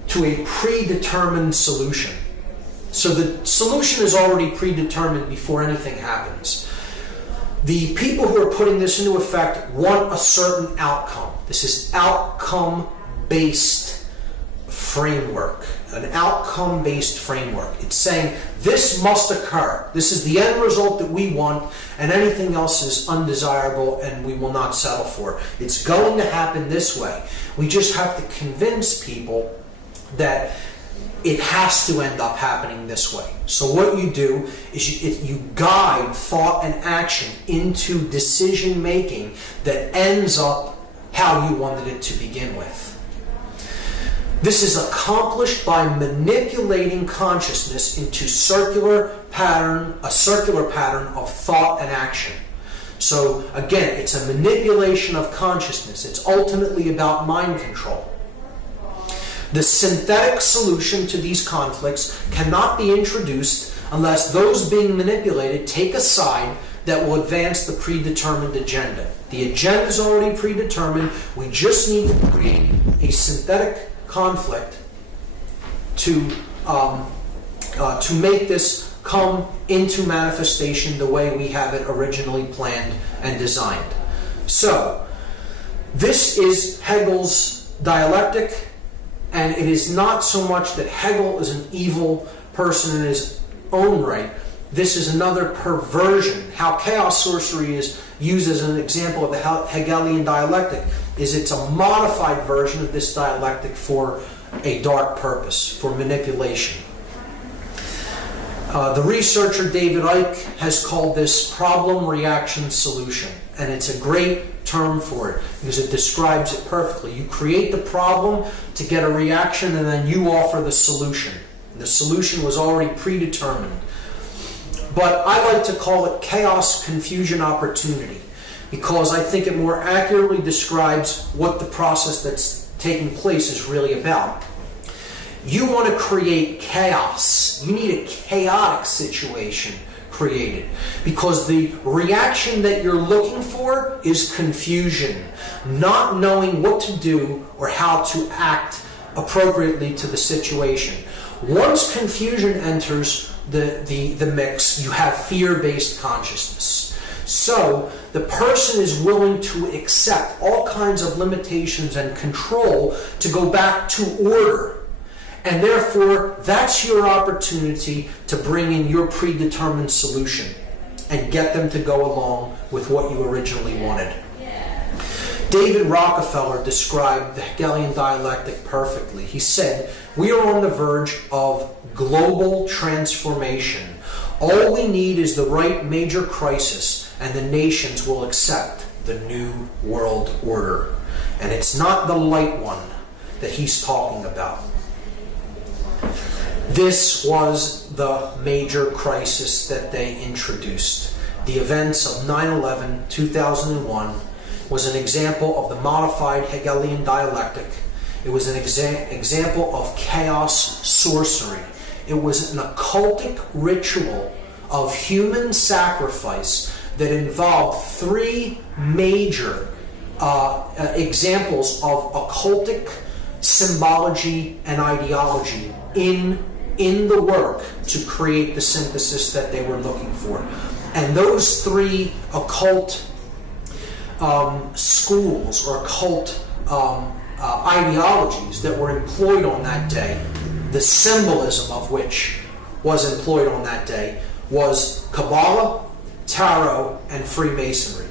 to a predetermined solution. So the solution is already predetermined before anything happens. The people who are putting this into effect want a certain outcome. This is outcome-based framework, an outcome-based framework. It's saying this must occur. This is the end result that we want, and anything else is undesirable and we will not settle for. It's going to happen this way. We just have to convince people that it has to end up happening this way. So what you do is you guide thought and action into decision making that ends up how you wanted it to begin with. This is accomplished by manipulating consciousness into a circular pattern of thought and action. So again, it's a manipulation of consciousness. It's ultimately about mind control. The synthetic solution to these conflicts cannot be introduced unless those being manipulated take a side that will advance the predetermined agenda. The agenda is already predetermined. We just need to create a synthetic conflict to make this come into manifestation the way we have it originally planned and designed. So, this is Hegel's dialectic, and it is not so much that Hegel is an evil person in his own right. This is another perversion. How chaos sorcery is used as an example of the Hegelian dialectic is it's a modified version of this dialectic for a dark purpose, for manipulation. The researcher David Icke has called this problem, reaction, solution. And it's a great term for it because it describes it perfectly. You create the problem to get a reaction, and then you offer the solution. The solution was already predetermined. But I like to call it chaos, confusion, opportunity, because I think it more accurately describes what the process that's taking place is really about. You want to create chaos. You need a chaotic situation created, because the reaction that you're looking for is confusion, not knowing what to do or how to act appropriately to the situation. Once confusion enters the mix, you have fear-based consciousness. So the person is willing to accept all kinds of limitations and control to go back to order. And therefore, that's your opportunity to bring in your predetermined solution and get them to go along with what you originally wanted. David Rockefeller described the Hegelian dialectic perfectly. He said, "We are on the verge of global transformation. All we need is the right major crisis, and the nations will accept the new world order." And it's not the light one that he's talking about. This was the major crisis that they introduced. The events of 9/11, 2001 was an example of the modified Hegelian dialectic. It was an example of chaos sorcery. It was an occultic ritual of human sacrifice that involved three major examples of occultic symbology and ideology in the work to create the synthesis that they were looking for. And those three occult schools or occult ideologies that were employed on that day, the symbolism of which was employed on that day, was Kabbalah, Tarot, and Freemasonry.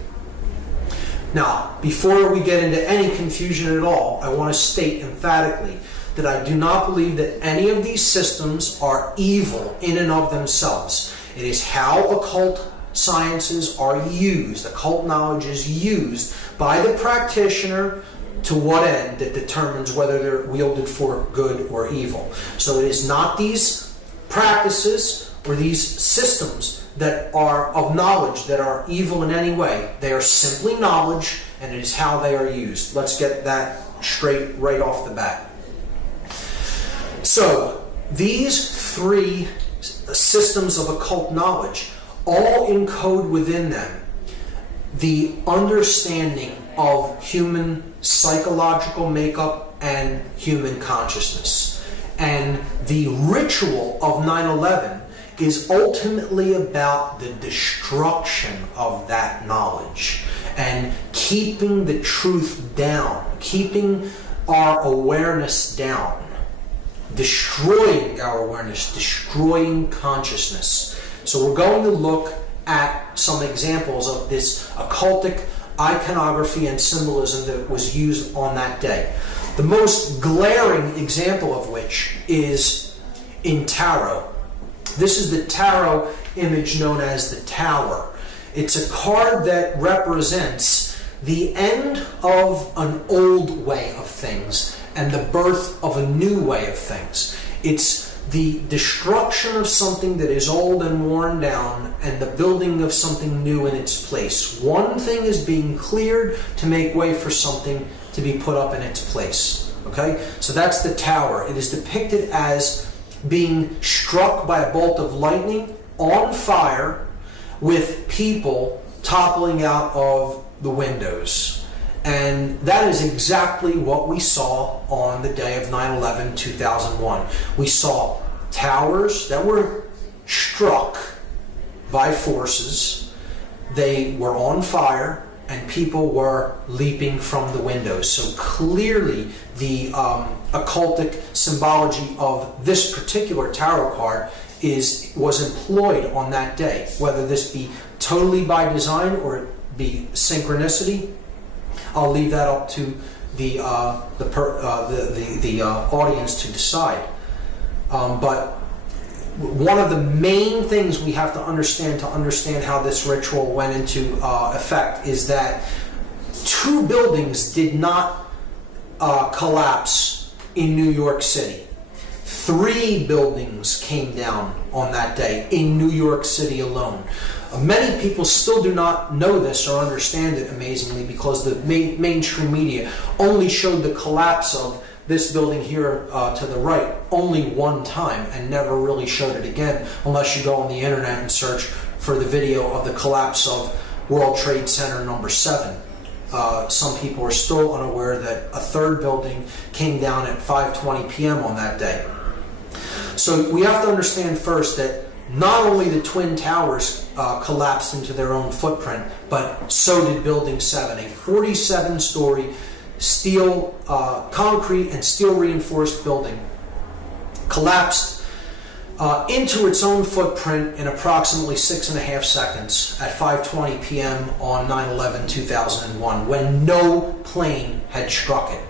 Now, before we get into any confusion at all, I want to state emphatically that I do not believe that any of these systems are evil in and of themselves. It is how occult sciences are used, occult knowledge is used by the practitioner to what end that determines whether they're wielded for good or evil. So it is not these practices or these systems that are of knowledge that are evil in any way. They are simply knowledge, and it is how they are used. Let's get that straight right off the bat. So, these three systems of occult knowledge all encode within them the understanding of human psychological makeup and human consciousness. And the ritual of 9/11 is ultimately about the destruction of that knowledge and keeping the truth down, keeping our awareness down, destroying our awareness, destroying consciousness. So we're going to look at some examples of this occultic iconography and symbolism that was used on that day. The most glaring example of which is in tarot. This is the tarot image known as the Tower. It's a card that represents the end of an old way of things and the birth of a new way of things. It's the destruction of something that is old and worn down and the building of something new in its place. One thing is being cleared to make way for something to be put up in its place. Okay? So that's the Tower. It is depicted as being struck by a bolt of lightning, on fire, with people toppling out of the windows. And that is exactly what we saw on the day of 9/11, 2001. We saw towers that were struck by forces. They were on fire, and people were leaping from the windows. So clearly the occultic symbology of this particular tarot card was employed on that day. Whether this be totally by design or it be synchronicity, I'll leave that up to the audience to decide. But one of the main things we have to understand how this ritual went into effect is that 2 buildings did not collapse in New York City. 3 buildings came down on that day in New York City alone. Many people still do not know this or understand it, amazingly, because the mainstream media only showed the collapse of this building here to the right only one time and never really showed it again, unless you go on the internet and search for the video of the collapse of World Trade Center number 7. Some people are still unaware that a 3rd building came down at 5:20 p.m. on that day. So we have to understand first that not only the Twin Towers collapsed into their own footprint, but so did Building 7, a 47-story steel, concrete and steel reinforced building, collapsed into its own footprint in approximately 6.5 seconds at 5:20 p.m. on 9/11, 2001, when no plane had struck it.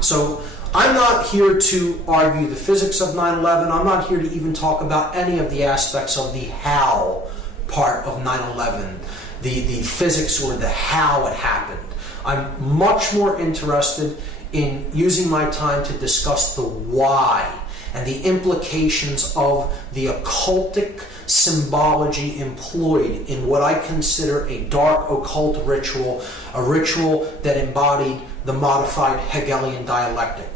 So I'm not here to argue the physics of 9/11. I'm not here to even talk about any of the aspects of the how part of 9/11, the physics or the how it happened. I'm much more interested in using my time to discuss the why and the implications of the occultic symbology employed in what I consider a dark occult ritual, a ritual that embodied the modified Hegelian dialectic.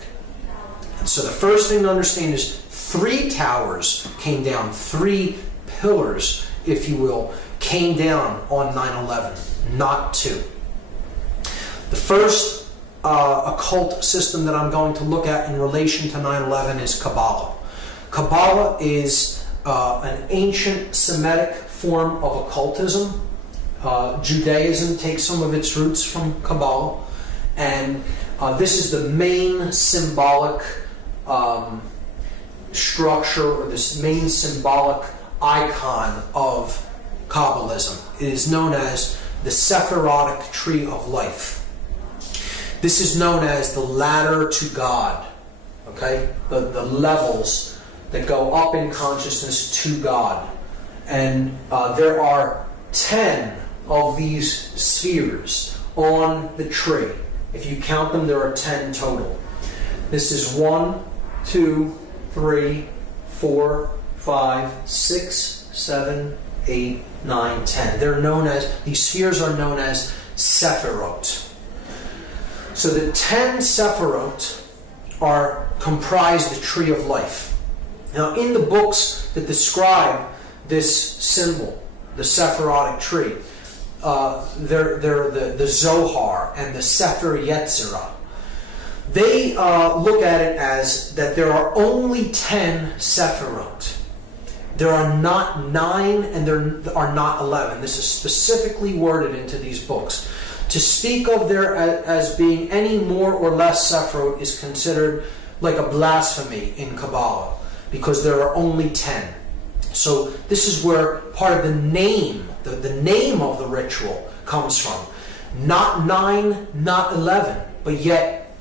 And so the first thing to understand is 3 towers came down, 3 pillars, if you will, came down on 9/11, not 2. The first occult system that I'm going to look at in relation to 9/11 is Kabbalah. Kabbalah is an ancient Semitic form of occultism. Judaism takes some of its roots from Kabbalah, and this is the main symbolic structure, or this main symbolic icon of Kabbalism. It is known as the Sephirotic Tree of Life. This is known as the ladder to God, okay? The levels that go up in consciousness to God. And there are 10 of these spheres on the tree. If you count them, there are 10 total. This is 1, 2, 3, 4, 5, 6, 7, 8, 9, 10. They're known as, these spheres are known as Sephirot. So the 10 Sephirot comprise the Tree of Life. Now in the books that describe this symbol, the Sephirotic tree, they're the Zohar and the Sefer Yetzirah. They look at it as that there are only 10 Sephirot. There are not 9 and there are not 11. This is specifically worded into these books. To speak of there as being any more or less Sephirot is considered like a blasphemy in Kabbalah, because there are only 10. So this is where part of the name, the name of the ritual comes from. Not 9, not 11, but yet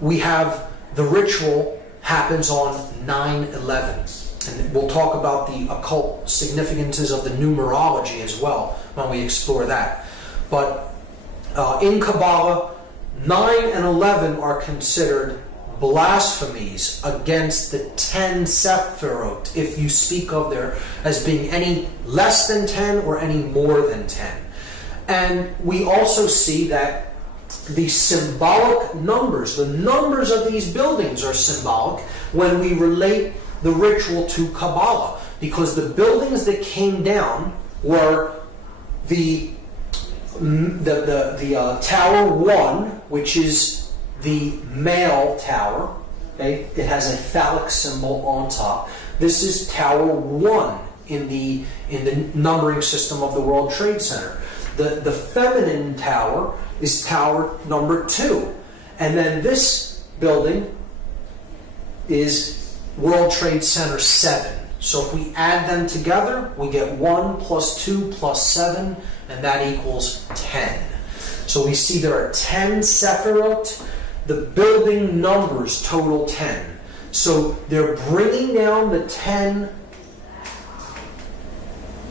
we have the ritual happens on 9/11. And we'll talk about the occult significances of the numerology as well when we explore that. But in Kabbalah, 9 and 11 are considered blasphemies against the 10 Sephirot, if you speak of there as being any less than 10 or any more than 10. And we also see that the symbolic numbers, the numbers of these buildings are symbolic when we relate the ritual to Kabbalah, because the buildings that came down were the tower 1, which is the male tower. Okay? It has a phallic symbol on top. This is tower 1 in the numbering system of the World Trade Center. The feminine tower is tower number 2. And then this building is World Trade Center 7. So if we add them together, we get 1 plus 2 plus 7, and that equals 10. So we see there are 10 Sephirot. The building numbers total 10. So they're bringing down the 10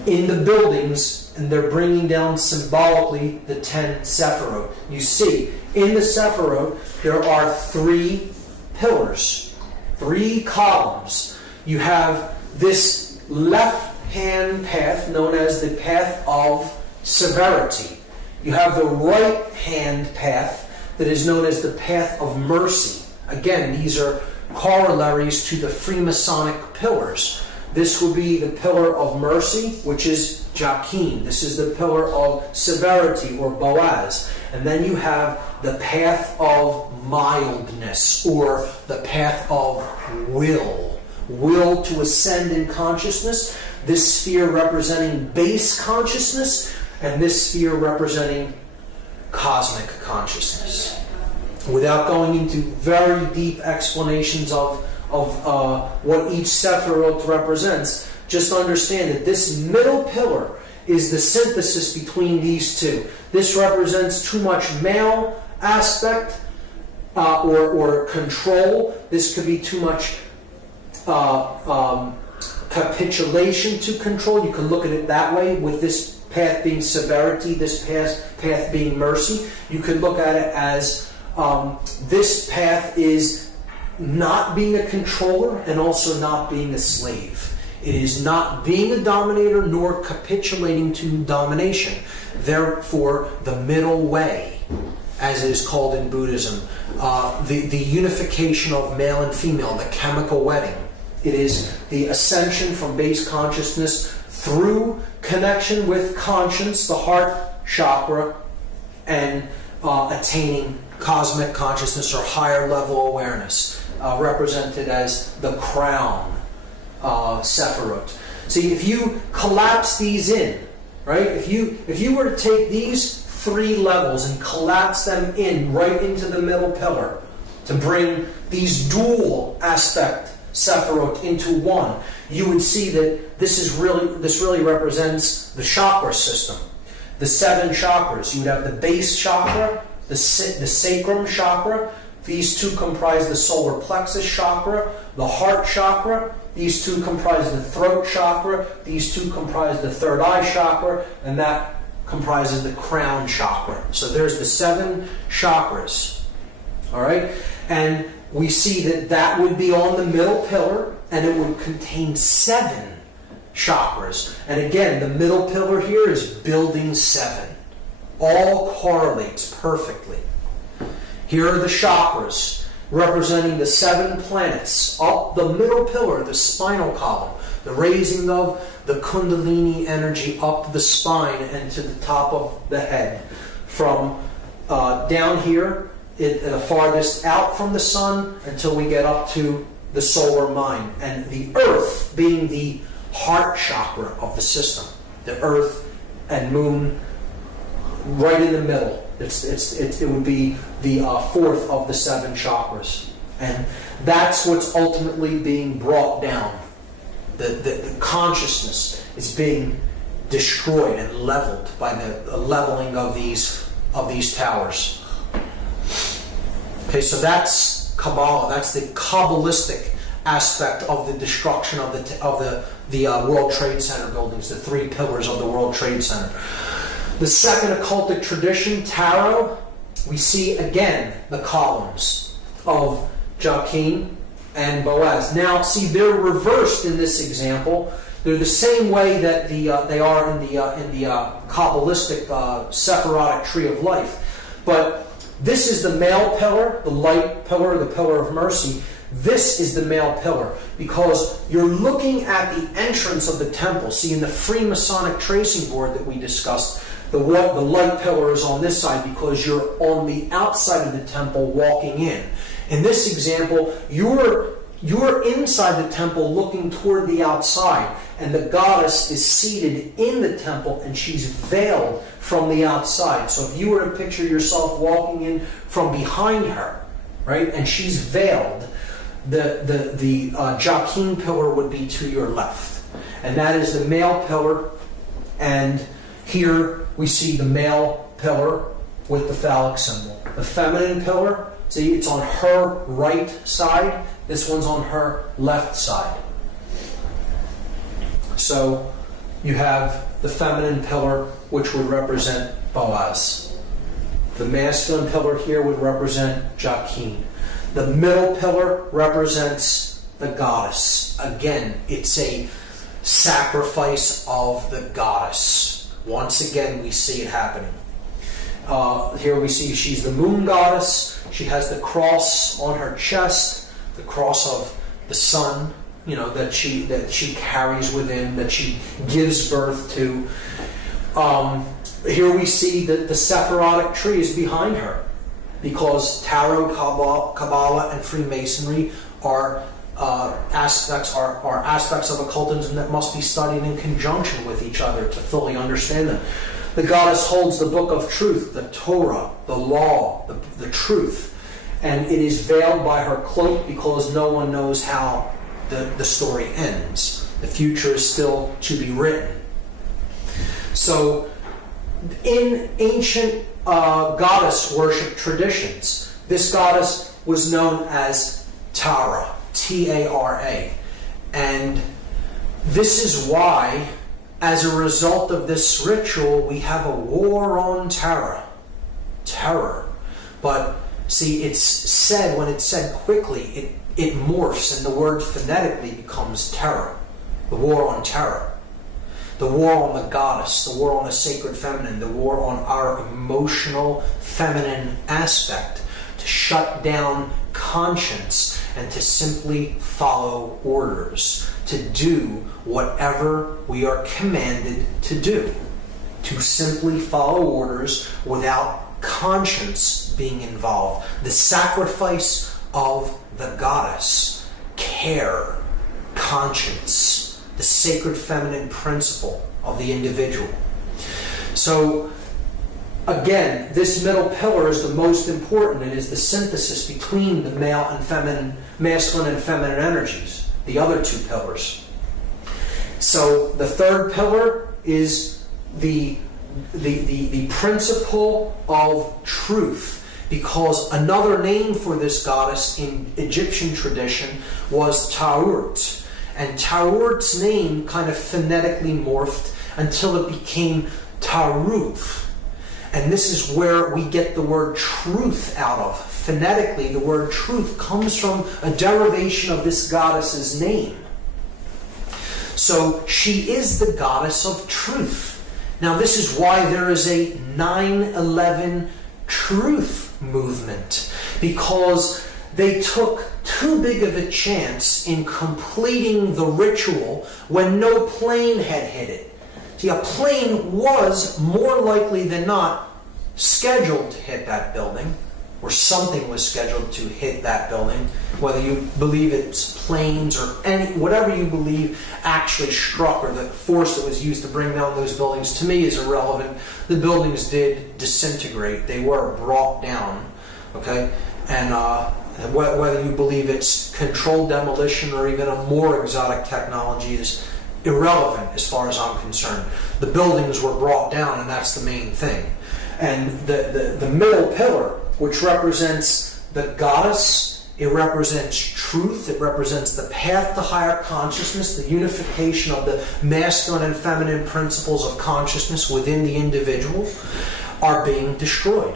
in the buildings, and they're bringing down symbolically the 10 Sephirot. You see, in the Sephirot, there are 3 pillars, 3 columns. You have this left-hand path known as the path of severity. You have the right-hand path that is known as the path of mercy. Again, these are corollaries to the Freemasonic pillars. This would be the pillar of mercy, which is Jachin. This is the pillar of severity, or Boaz. And then you have the path of mildness, or the path of will. Will to ascend in consciousness. This sphere representing base consciousness, and this sphere representing cosmic consciousness. Without going into very deep explanations of what each Sephirot represents, just understand that this middle pillar is the synthesis between these two. This represents too much male aspect or control. This could be too much capitulation to control. You can look at it that way, with this path being severity, this path being mercy. You could look at it as this path is not being a controller and also not being a slave. It is not being a dominator nor capitulating to domination. Therefore, the middle way, as it is called in Buddhism, the unification of male and female, the chemical wedding. It is the ascension from base consciousness through connection with conscience, the heart chakra, and attaining cosmic consciousness or higher level awareness, represented as the crown Sephirot. See, if you collapse these in, right? If you were to take these 3 levels and collapse them in right into the middle pillar to bring these dual aspect Sephirot into one, you would see that this really represents the chakra system. The 7 chakras. You would have the base chakra, the sacrum chakra. These 2 comprise the solar plexus chakra, the heart chakra. These 2 comprise the throat chakra. These 2 comprise the third eye chakra, and that comprises the crown chakra. So there's the 7 chakras. All right? And we see that would be on the middle pillar, and it would contain 7 chakras. And again, the middle pillar here is building 7. All correlates perfectly. Here are the chakras, representing the 7 planets. Up the middle pillar, the spinal column, the raising of the Kundalini energy up the spine and to the top of the head. From down here, the farthest out from the sun until we get up to the solar mind. And the earth being the heart chakra of the system. The earth and moon right in the middle. It would be the 4th of the 7 chakras. And that's what's ultimately being brought down. The consciousness is being destroyed and leveled by the leveling of these towers. Okay, so that's Kabbalah. That's the Kabbalistic aspect of the destruction of the World Trade Center buildings, the 3 pillars of the World Trade Center. The second occultic tradition, Tarot, we see again the columns of Jachin and Boaz. Now, see, they're reversed in this example. They're the same way that they are in the Kabbalistic Sephirotic tree of life. But this is the male pillar, the light pillar, the pillar of mercy. This is the male pillar, because you're looking at the entrance of the temple. See, in the Freemasonic tracing board that we discussed, the light pillar is on this side because you're on the outside of the temple walking in. In this example, you're inside the temple looking toward the outside, and the goddess is seated in the temple and she's veiled from the outside. So if you were to picture yourself walking in from behind her, right, and she's veiled, the Joachim pillar would be to your left. And that is the male pillar, and here we see the male pillar with the phallic symbol. The feminine pillar, see, it's on her right side. This one's on her left side. So you have the feminine pillar, which would represent Boaz. The masculine pillar here would represent Joachim. The middle pillar represents the goddess. Again, it's a sacrifice of the goddess. Once again, we see it happening. Here we see she's the moon goddess. She has the cross on her chest, the cross of the sun, that she carries within, that she gives birth to. Here we see that the Sephirotic tree is behind her, because Tarot, Kabbalah, and Freemasonry are aspects of occultism that must be studied in conjunction with each other to fully understand them. The goddess holds the book of truth, the Torah, the law, the truth, and it is veiled by her cloak because no one knows how the story ends. The future is still to be written. So, in ancient goddess worship traditions, this goddess was known as Tara, T-A-R-A. And this is why, as a result of this ritual, we have a war on terror. But see, it's said, when it's said quickly, it morphs, and the word phonetically becomes terror. The war on terror. The war on the goddess, the war on the sacred feminine, the war on our emotional feminine aspect, to shut down conscience and to simply follow orders, to do whatever we are commanded to do, to simply follow orders without conscience being involved. The sacrifice of the goddess, care, conscience, the sacred feminine principle of the individual. So, again, this middle pillar is the most important. It is the synthesis between the masculine and feminine energies, the other two pillars. So, the third pillar is the principle of truth, because another name for this goddess in Egyptian tradition was Taurt. And Taurt's name kind of phonetically morphed until it became Taruth. And this is where we get the word truth out of. Phonetically, the word truth comes from a derivation of this goddess's name. So she is the goddess of truth. Now this is why there is a 9/11 truth movement, because they took too big of a chance in completing the ritual when no plane had hit it. See, a plane was more likely than not scheduled to hit that building, or something was scheduled to hit that building, whether you believe it's planes or whatever you believe actually struck, or the force that was used to bring down those buildings, to me is irrelevant. The buildings did disintegrate. They were brought down, okay? And whether you believe it's controlled demolition or even a more exotic technology is irrelevant as far as I'm concerned. The buildings were brought down, and that's the main thing. And the middle pillar, which represents the goddess, it represents truth, it represents the path to higher consciousness, the unification of the masculine and feminine principles of consciousness within the individual, are being destroyed.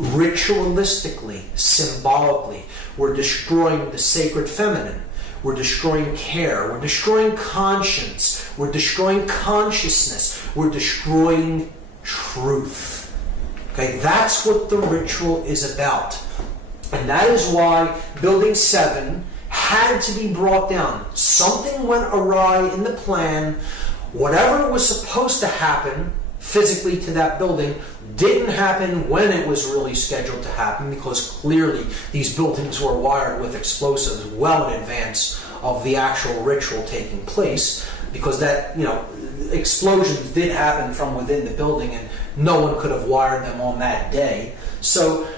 Ritualistically, symbolically, we're destroying the sacred feminine. We're destroying care. We're destroying conscience. We're destroying consciousness. We're destroying truth. Okay, that's what the ritual is about. And that is why Building 7 had to be brought down. Something went awry in the plan. Whatever was supposed to happen physically to that building didn't happen when it was really scheduled to happen, because clearly these buildings were wired with explosives well in advance of the actual ritual taking place, because that, explosions did happen from within the building and no one could have wired them on that day. So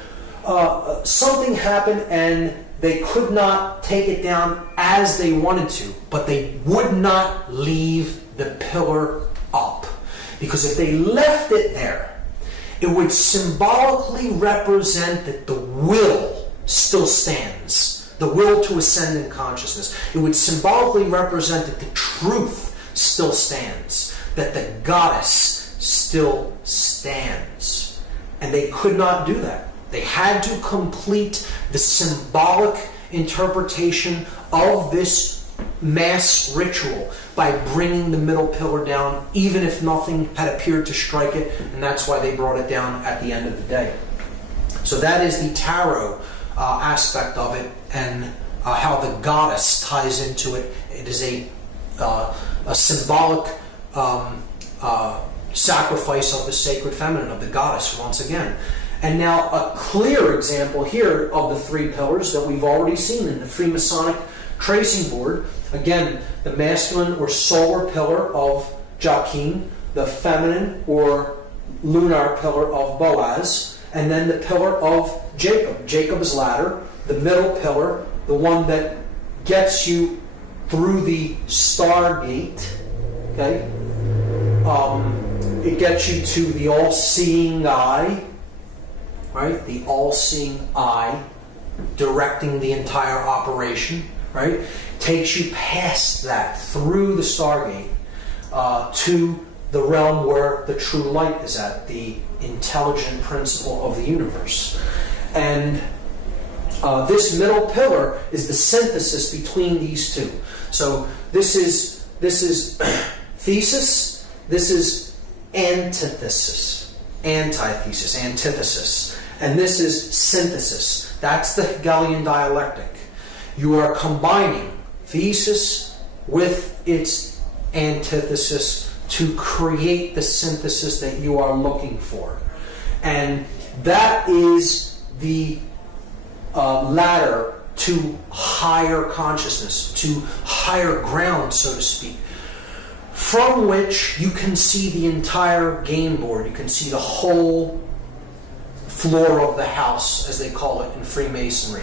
something happened and they could not take it down as they wanted to, but they would not leave the pillar up. Because if they left it there, it would symbolically represent that the will still stands. The will to ascend in consciousness. It would symbolically represent that the truth still stands. That the goddess still stands. And they could not do that. They had to complete the symbolic interpretation of this mass ritual by bringing the middle pillar down, even if nothing had appeared to strike it, and that's why they brought it down at the end of the day. So that is the tarot aspect of it, and how the goddess ties into it. It is a symbolic sacrifice of the sacred feminine, of the goddess, once again. And now a clear example here of the three pillars that we've already seen in the Freemasonic tracing board. Again, the masculine or solar pillar of Joachim, the feminine or lunar pillar of Boaz, and then the pillar of Jacob, Jacob's ladder, the middle pillar, the one that gets you through the stargate. Okay, it gets you to the all-seeing eye, right? The all-seeing eye, directing the entire operation, right? Takes you past that, through the stargate, to the realm where the true light is at, the intelligent principle of the universe. And this middle pillar is the synthesis between these two. So this is thesis, this is antithesis, antithesis, and this is synthesis. That's the Hegelian dialectic. You are combining thesis with its antithesis to create the synthesis that you are looking for. And that is the ladder to higher consciousness, to higher ground, so to speak, from which you can see the entire game board. You can see the whole floor of the house, as they call it in Freemasonry.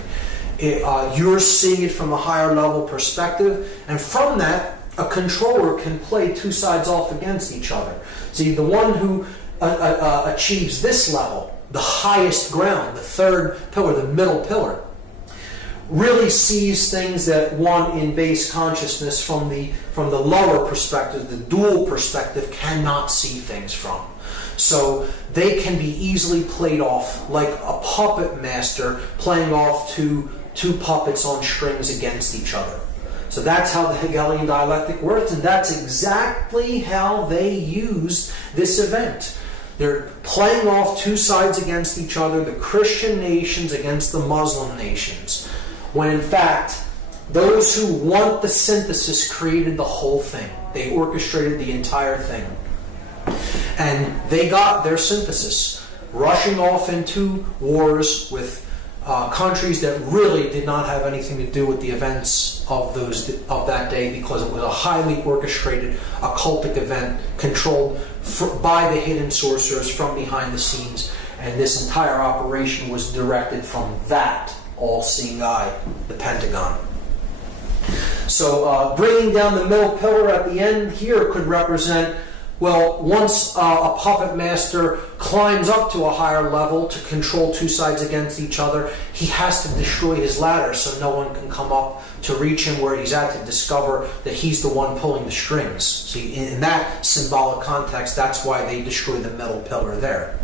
You're seeing it from a higher level perspective, and from that, a controller can play two sides off against each other. See, the one who achieves this level, the highest ground, the third pillar, the middle pillar, really sees things that one in base consciousness from the lower perspective, the dual perspective, cannot see things from. So they can be easily played off like a puppet master playing off two puppets on strings against each other. So that's how the Hegelian dialectic works, and that's exactly how they used this event. They're playing off two sides against each other, the Christian nations against the Muslim nations, when in fact, those who want the synthesis created the whole thing. They orchestrated the entire thing. And they got their synthesis, rushing off into wars with countries that really did not have anything to do with the events of that day, because it was a highly orchestrated occultic event controlled by the hidden sorcerers from behind the scenes, and this entire operation was directed from that all-seeing eye, the Pentagon. So bringing down the middle pillar at the end here could represent, well, once a puppet master climbs up to a higher level to control two sides against each other, he has to destroy his ladder so no one can come up to reach him where he's at to discover that he's the one pulling the strings. See, in that symbolic context, that's why they destroy the middle pillar there.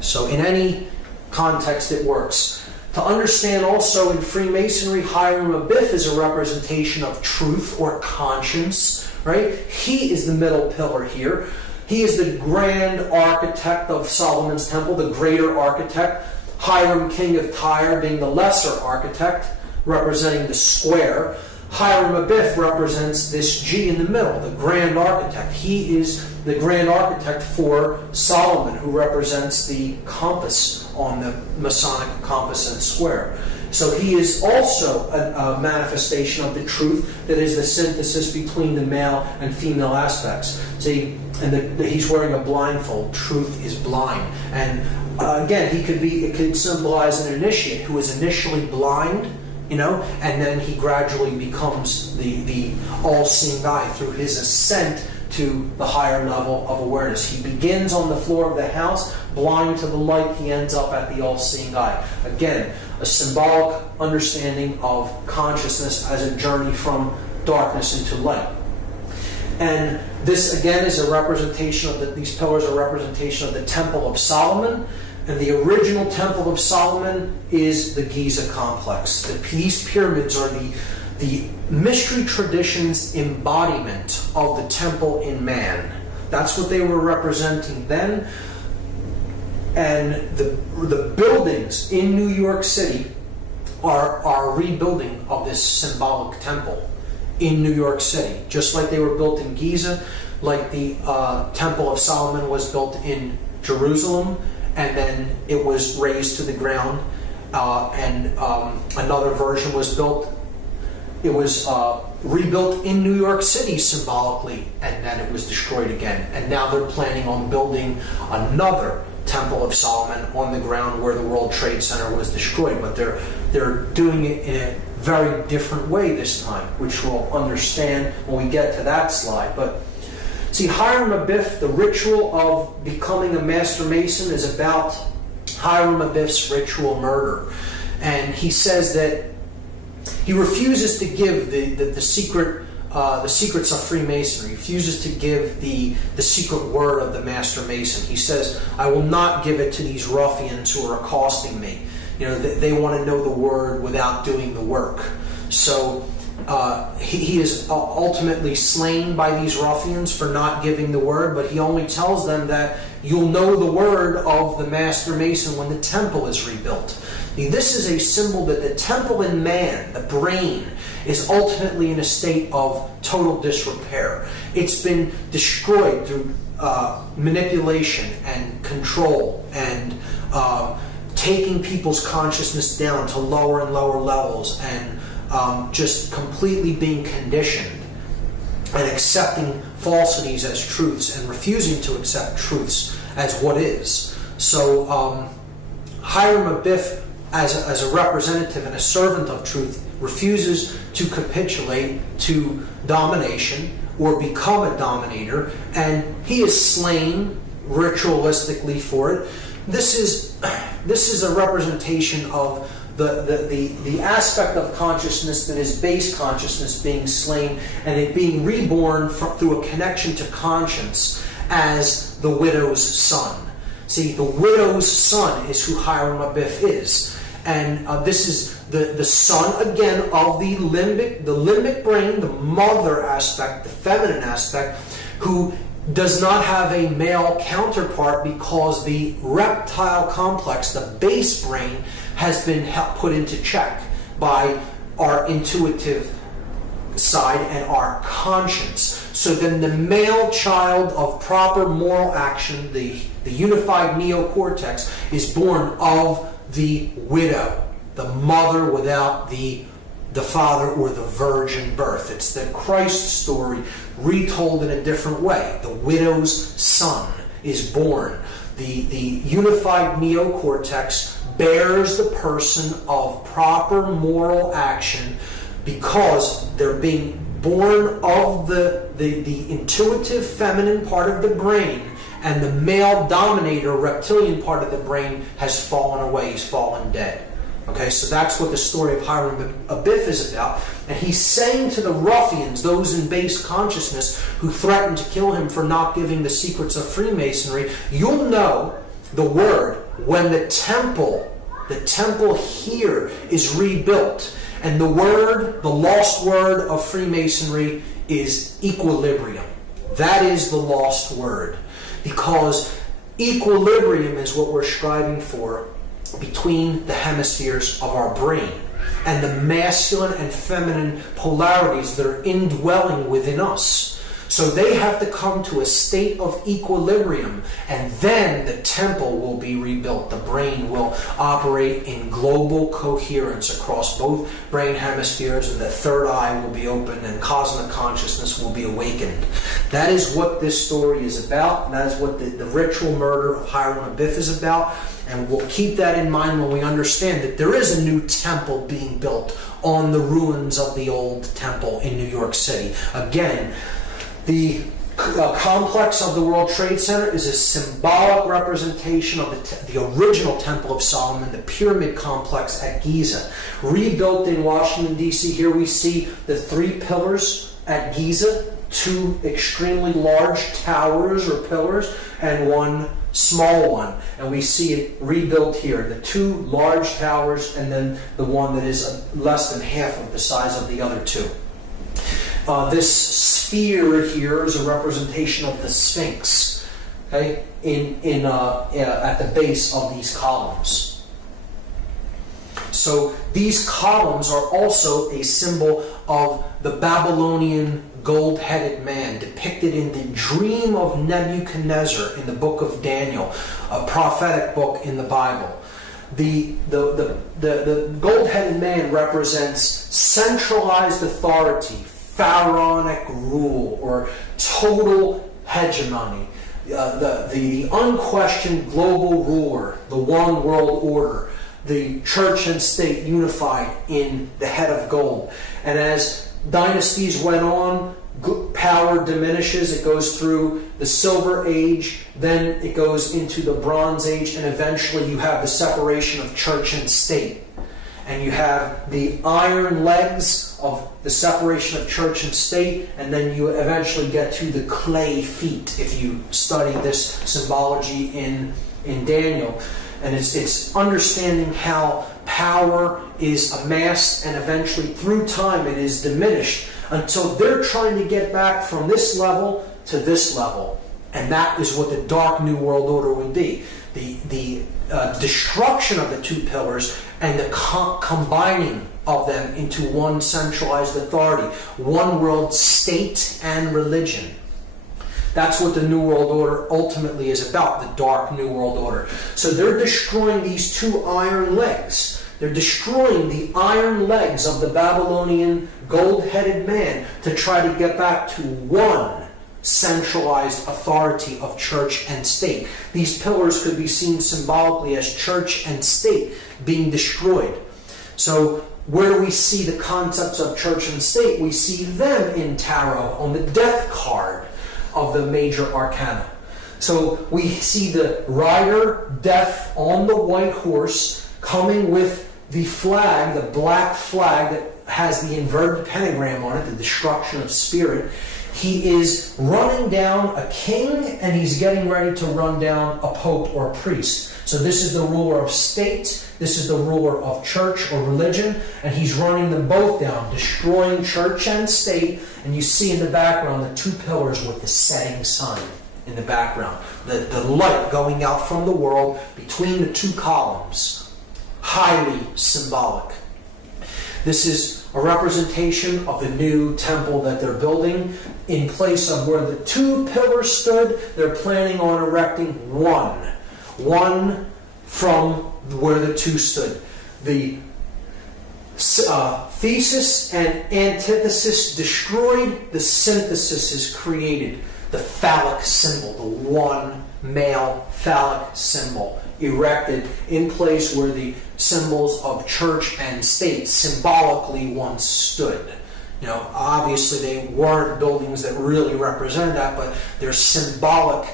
So in any context, it works. To understand also in Freemasonry, Hiram Abiff is a representation of truth or conscience, right? He is the middle pillar here. He is the grand architect of Solomon's Temple, the greater architect. Hiram, king of Tyre, being the lesser architect. representing the square. Hiram Abiff represents this G in the middle, the grand architect. He is the grand architect for Solomon, who represents the compass on the Masonic compass and square. So he is also a manifestation of the truth that is the synthesis between the male and female aspects. See, and he's wearing a blindfold. Truth is blind. And again, it could symbolize an initiate who is initially blind, and then he gradually becomes the all-seeing eye through his ascent to the higher level of awareness. He begins on the floor of the house, blind to the light. He ends up at the all-seeing eye. Again, a symbolic understanding of consciousness as a journey from darkness into light. And this, again, is a representation of these pillars are a representation of the Temple of Solomon. And the original Temple of Solomon is the Giza complex. These pyramids are the mystery tradition's embodiment of the temple in man. That's what they were representing then. And the buildings in New York City are a rebuilding of this symbolic temple in New York City. Just like they were built in Giza, like the Temple of Solomon was built in Jerusalem, and then it was razed to the ground, and another version was built. It was rebuilt in New York City symbolically, and then it was destroyed again. And now they're planning on building another Temple of Solomon on the ground where the World Trade Center was destroyed. But they're doing it in a very different way this time, which we'll understand when we get to that slide. But see, Hiram Abiff, the ritual of becoming a Master Mason is about Hiram Abiff's ritual murder. And he says that he refuses to give the secrets of Freemasonry. He refuses to give the secret word of the Master Mason. He says, I will not give it to these ruffians who are accosting me. They want to know the word without doing the work. So he is ultimately slain by these ruffians for not giving the word, but he only tells them that you'll know the word of the Master Mason when the temple is rebuilt. This is a symbol that the temple in man, the brain, is ultimately in a state of total disrepair. It's been destroyed through manipulation and control and taking people's consciousness down to lower and lower levels, and just completely being conditioned and accepting falsities as truths and refusing to accept truths as what is. So Hiram Abiff, as a representative and a servant of truth, refuses to capitulate to domination or become a dominator, and he is slain ritualistically for it. This is a representation of the aspect of consciousness that is base consciousness being slain, and it being reborn through a connection to conscience as the widow's son. See, the widow's son is who Hiram Abiff is. And this is the son, again, of the limbic brain, the mother aspect, the feminine aspect, who does not have a male counterpart because the reptile complex, the base brain, has been put into check by our intuitive side and our conscience. So then the male child of proper moral action, the unified neocortex, is born of the widow, the mother without the father or the virgin birth. It's the Christ story retold in a different way. The widow's son is born. The unified neocortex bears the person of proper moral action because they're being born of the intuitive feminine part of the brain, and the male dominator reptilian part of the brain has fallen away. He's fallen dead. Okay, so that's what the story of Hiram Abiff is about. And he's saying to the ruffians, those in base consciousness who threatened to kill him for not giving the secrets of Freemasonry, you'll know the word when the temple here is rebuilt. And the word, the lost word of Freemasonry is equilibrium. That is the lost word. Because equilibrium is what we're striving for between the hemispheres of our brain. and the masculine and feminine polarities that are indwelling within us. So they have to come to a state of equilibrium, and then the temple will be rebuilt. The brain will operate in global coherence across both brain hemispheres, and the third eye will be opened, and cosmic consciousness will be awakened. That is what this story is about, and that is what the ritual murder of Hiram Abiff is about. And we'll keep that in mind when we understand that there is a new temple being built on the ruins of the old temple in New York City. Again, the complex of the World Trade Center is a symbolic representation of the original Temple of Solomon, the pyramid complex at Giza. Rebuilt in Washington, D.C., here we see the 3 pillars at Giza, 2 extremely large towers or pillars, and 1 small one. And we see it rebuilt here, the 2 large towers, and then the one that is less than half of the size of the other 2. This sphere here is a representation of the Sphinx, okay, at the base of these columns. So these columns are also a symbol of the Babylonian gold-headed man depicted in the dream of Nebuchadnezzar in the book of Daniel, a prophetic book in the Bible. The gold-headed man represents centralized authority, pharaonic rule, or total hegemony, the unquestioned global ruler, the one world order, the church and state unified in the head of gold. And as dynasties went on, power diminishes. It goes through the Silver Age, then it goes into the Bronze Age, and eventually you have the separation of church and state. And you have the iron legs of the separation of church and state, and then you eventually get to the clay feet if you study this symbology in Daniel. And it's understanding how power is amassed, and eventually through time it is diminished until they're trying to get back from this level to this level. And that is what the Dark New World Order would be. The destruction of the 2 pillars and the combining of them into one centralized authority, one world state and religion. That's what the New World Order ultimately is about, the Dark New World Order. So they're destroying these 2 iron legs. They're destroying the iron legs of the Babylonian gold-headed man to try to get back to one centralized authority of church and state. These pillars could be seen symbolically as church and state being destroyed. So where do we see the concepts of church and state? We see them in tarot on the death card of the major arcana. So we see the rider, death, on the white horse, coming with the flag, the black flag that has the inverted pentagram on it, the destruction of spirit. He is running down a king, and he's getting ready to run down a pope or a priest. So this is the ruler of state, this is the ruler of church or religion, and he's running them both down, destroying church and state. And you see in the background the 2 pillars with the setting sun in the background. The light going out from the world between the 2 columns. Highly symbolic. This is a representation of the new temple that they're building. In place of where the 2 pillars stood, they're planning on erecting one from where the 2 stood. The thesis and antithesis destroyed, the synthesis is created. The phallic symbol, the one male phallic symbol, erected in place where the symbols of church and state symbolically once stood. You know, obviously they weren't buildings that really represent that, but they're symbolic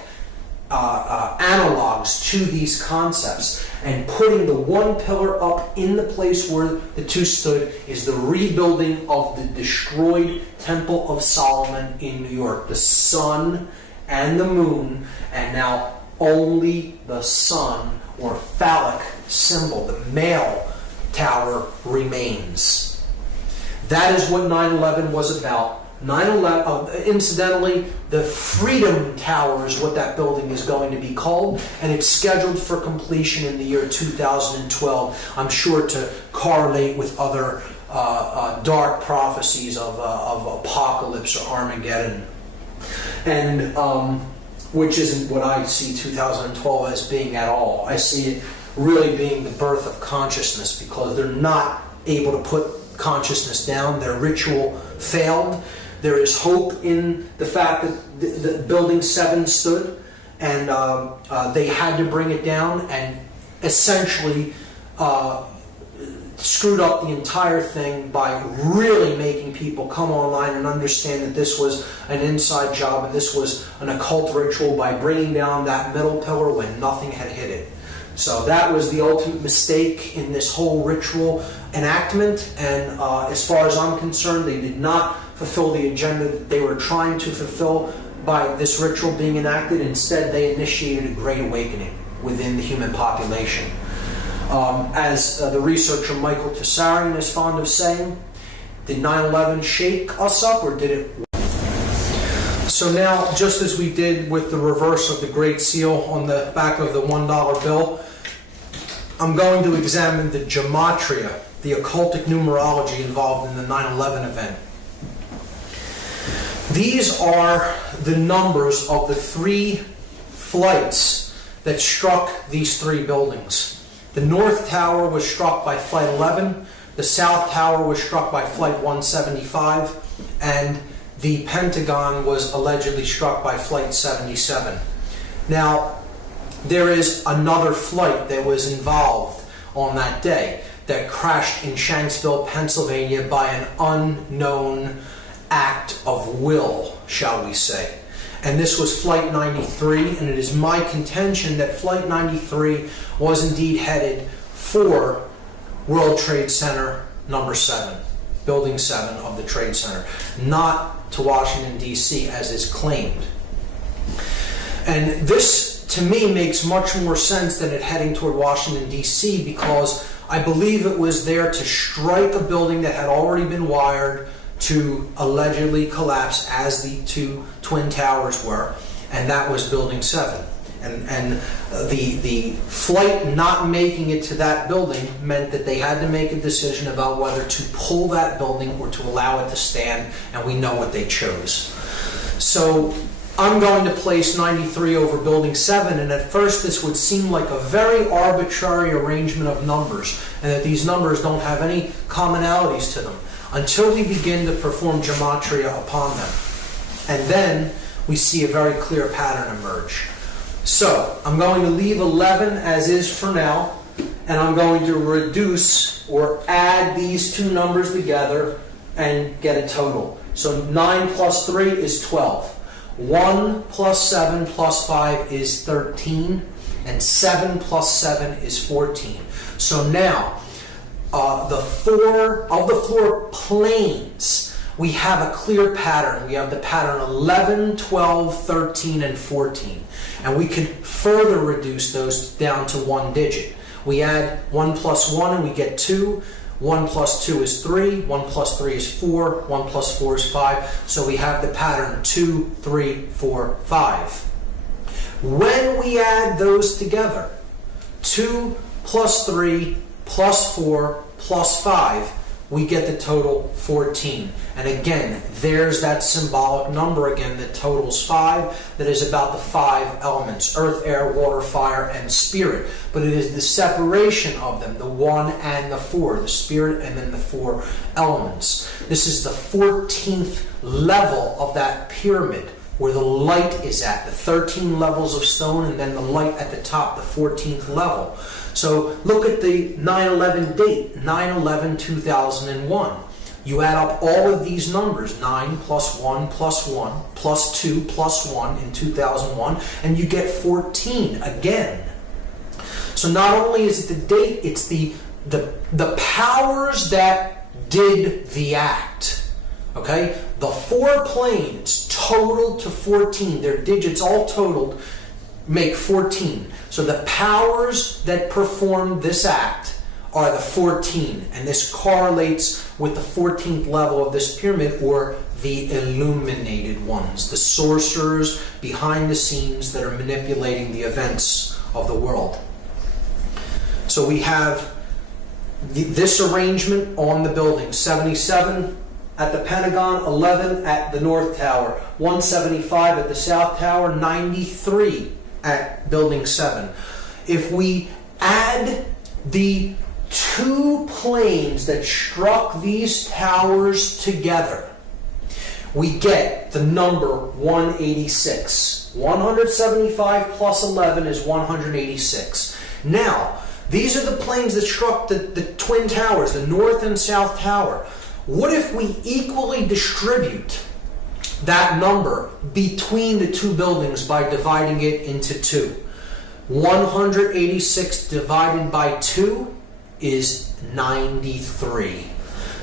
analogs to these concepts. And putting the 1 pillar up in the place where the 2 stood is the rebuilding of the destroyed Temple of Solomon in New York. The sun and the moon, and now only the sun or phallic symbol, the male tower, remains. That is what 9/11 was about. Incidentally, the Freedom Tower is what that building is going to be called, and it's scheduled for completion in the year 2012. I'm sure to correlate with other dark prophecies of apocalypse or Armageddon, and which isn't what I see 2012 as being at all. I see it really being the birth of consciousness, because they're not able to put consciousness down. Their ritual failed. There is hope in the fact that the Building 7 stood, and they had to bring it down and essentially screwed up the entire thing by really making people come online and understand that this was an inside job and this was an occult ritual by bringing down that middle pillar when nothing had hit it. So that was the ultimate mistake in this whole ritual enactment, and as far as I'm concerned, they did not fulfill the agenda that they were trying to fulfill by this ritual being enacted. Instead, they initiated a great awakening within the human population. As the researcher Michael Tessarian is fond of saying, did 9/11 shake us up, or did it? So now, just as we did with the reverse of the Great Seal on the back of the $1 bill, I'm going to examine the gematria, the occultic numerology involved in the 9/11 event. These are the numbers of the 3 flights that struck these 3 buildings. The North Tower was struck by Flight 11, the South Tower was struck by Flight 175, and the Pentagon was allegedly struck by Flight 77. Now, there is another flight that was involved on that day that crashed in Shanksville, Pennsylvania by an unknown act of will, shall we say. And this was Flight 93, and it is my contention that Flight 93 was indeed headed for World Trade Center number 7, Building 7 of the Trade Center, not to Washington, D.C., as is claimed. And this, to me, makes much more sense than it heading toward Washington, D.C., because I believe it was there to strike a building that had already been wired to allegedly collapse, as the 2 twin towers were, and that was Building 7. And the flight not making it to that building meant that they had to make a decision about whether to pull that building or to allow it to stand, and we know what they chose. So I'm going to place 93 over Building 7, and at first this would seem like a very arbitrary arrangement of numbers, and that these numbers don't have any commonalities to them, until we begin to perform gematria upon them. And then we see a very clear pattern emerge. So I'm going to leave 11 as is for now, and I'm going to reduce or add these 2 numbers together and get a total. So 9 plus 3 is 12. 1 plus 7 plus 5 is 13, and 7 plus 7 is 14. So now, the 4 planes, we have a clear pattern. We have the pattern 11, 12, 13, and 14. And we can further reduce those down to 1 digit. We add 1 plus 1 and we get 2. 1 plus 2 is 3. 1 plus 3 is 4. 1 plus 4 is 5. So we have the pattern 2, 3, 4, 5. When we add those together, 2 plus 3 plus 4 plus 5, we get the total 14. And again, there's that symbolic number again that totals 5, that is about the 5 elements: earth, air, water, fire, and spirit. But it is the separation of them, the 1 and the 4, the spirit and then the 4 elements. This is the 14th level of that pyramid, where the light is at, the 13 levels of stone, and then the light at the top, the 14th level. So look at the 9/11 date, 9/11/2001. You add up all of these numbers, 9 plus 1 plus 1 plus 2 plus 1 in 2001, and you get 14 again. So not only is it the date, it's the powers that did the act. Okay? The 4 planes totaled to 14. Their digits all totaled make 14. So the powers that performed this act are the 14, and this correlates with the 14th level of this pyramid, or the illuminated ones, the sorcerers behind the scenes that are manipulating the events of the world. So we have this arrangement on the building: 77 at the Pentagon, 11 at the North Tower, 175 at the South Tower, 93 at Building 7. If we add the two planes that struck these towers together, we get the number 186. 175 plus 11 is 186. Now, these are the planes that struck the twin towers, the North and South Tower. What if we equally distribute that number between the two buildings by dividing it into two? 186 divided by 2 is 93.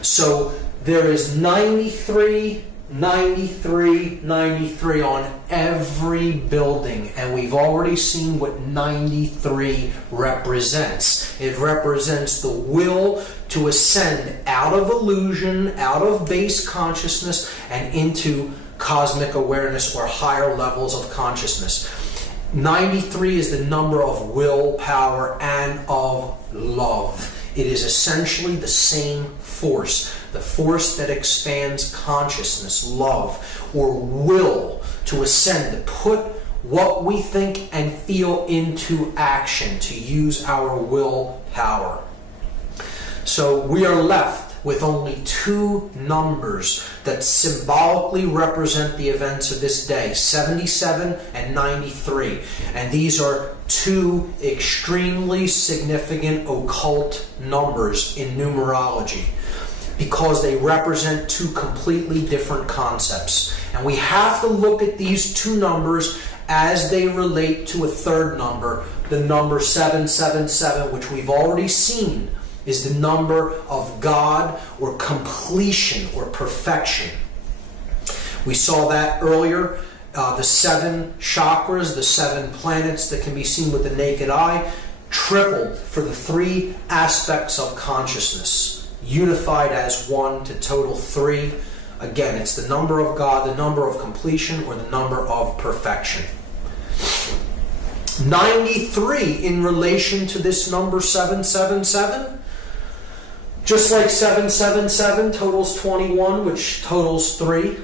So there is 93, 93, 93 on every building, and we've already seen what 93 represents. It represents the will to ascend out of illusion, out of base consciousness, and into cosmic awareness, or higher levels of consciousness. 93 is the number of willpower and of love. It is essentially the same force, the force that expands consciousness, love, or will to ascend, to put what we think and feel into action, to use our willpower. So we are left with only two numbers that symbolically represent the events of this day: 77 and 93. And these are two extremely significant occult numbers in numerology, because they represent two completely different concepts. And we have to look at these two numbers as they relate to a third number, the number 777, which we've already seen is the number of God, or completion, or perfection. We saw that earlier. The 7 chakras, the 7 planets that can be seen with the naked eye, tripled for the 3 aspects of consciousness, unified as one to total 3. Again, it's the number of God, the number of completion, or the number of perfection. 93 in relation to this number 777. Just like 777 totals 21, which totals 3,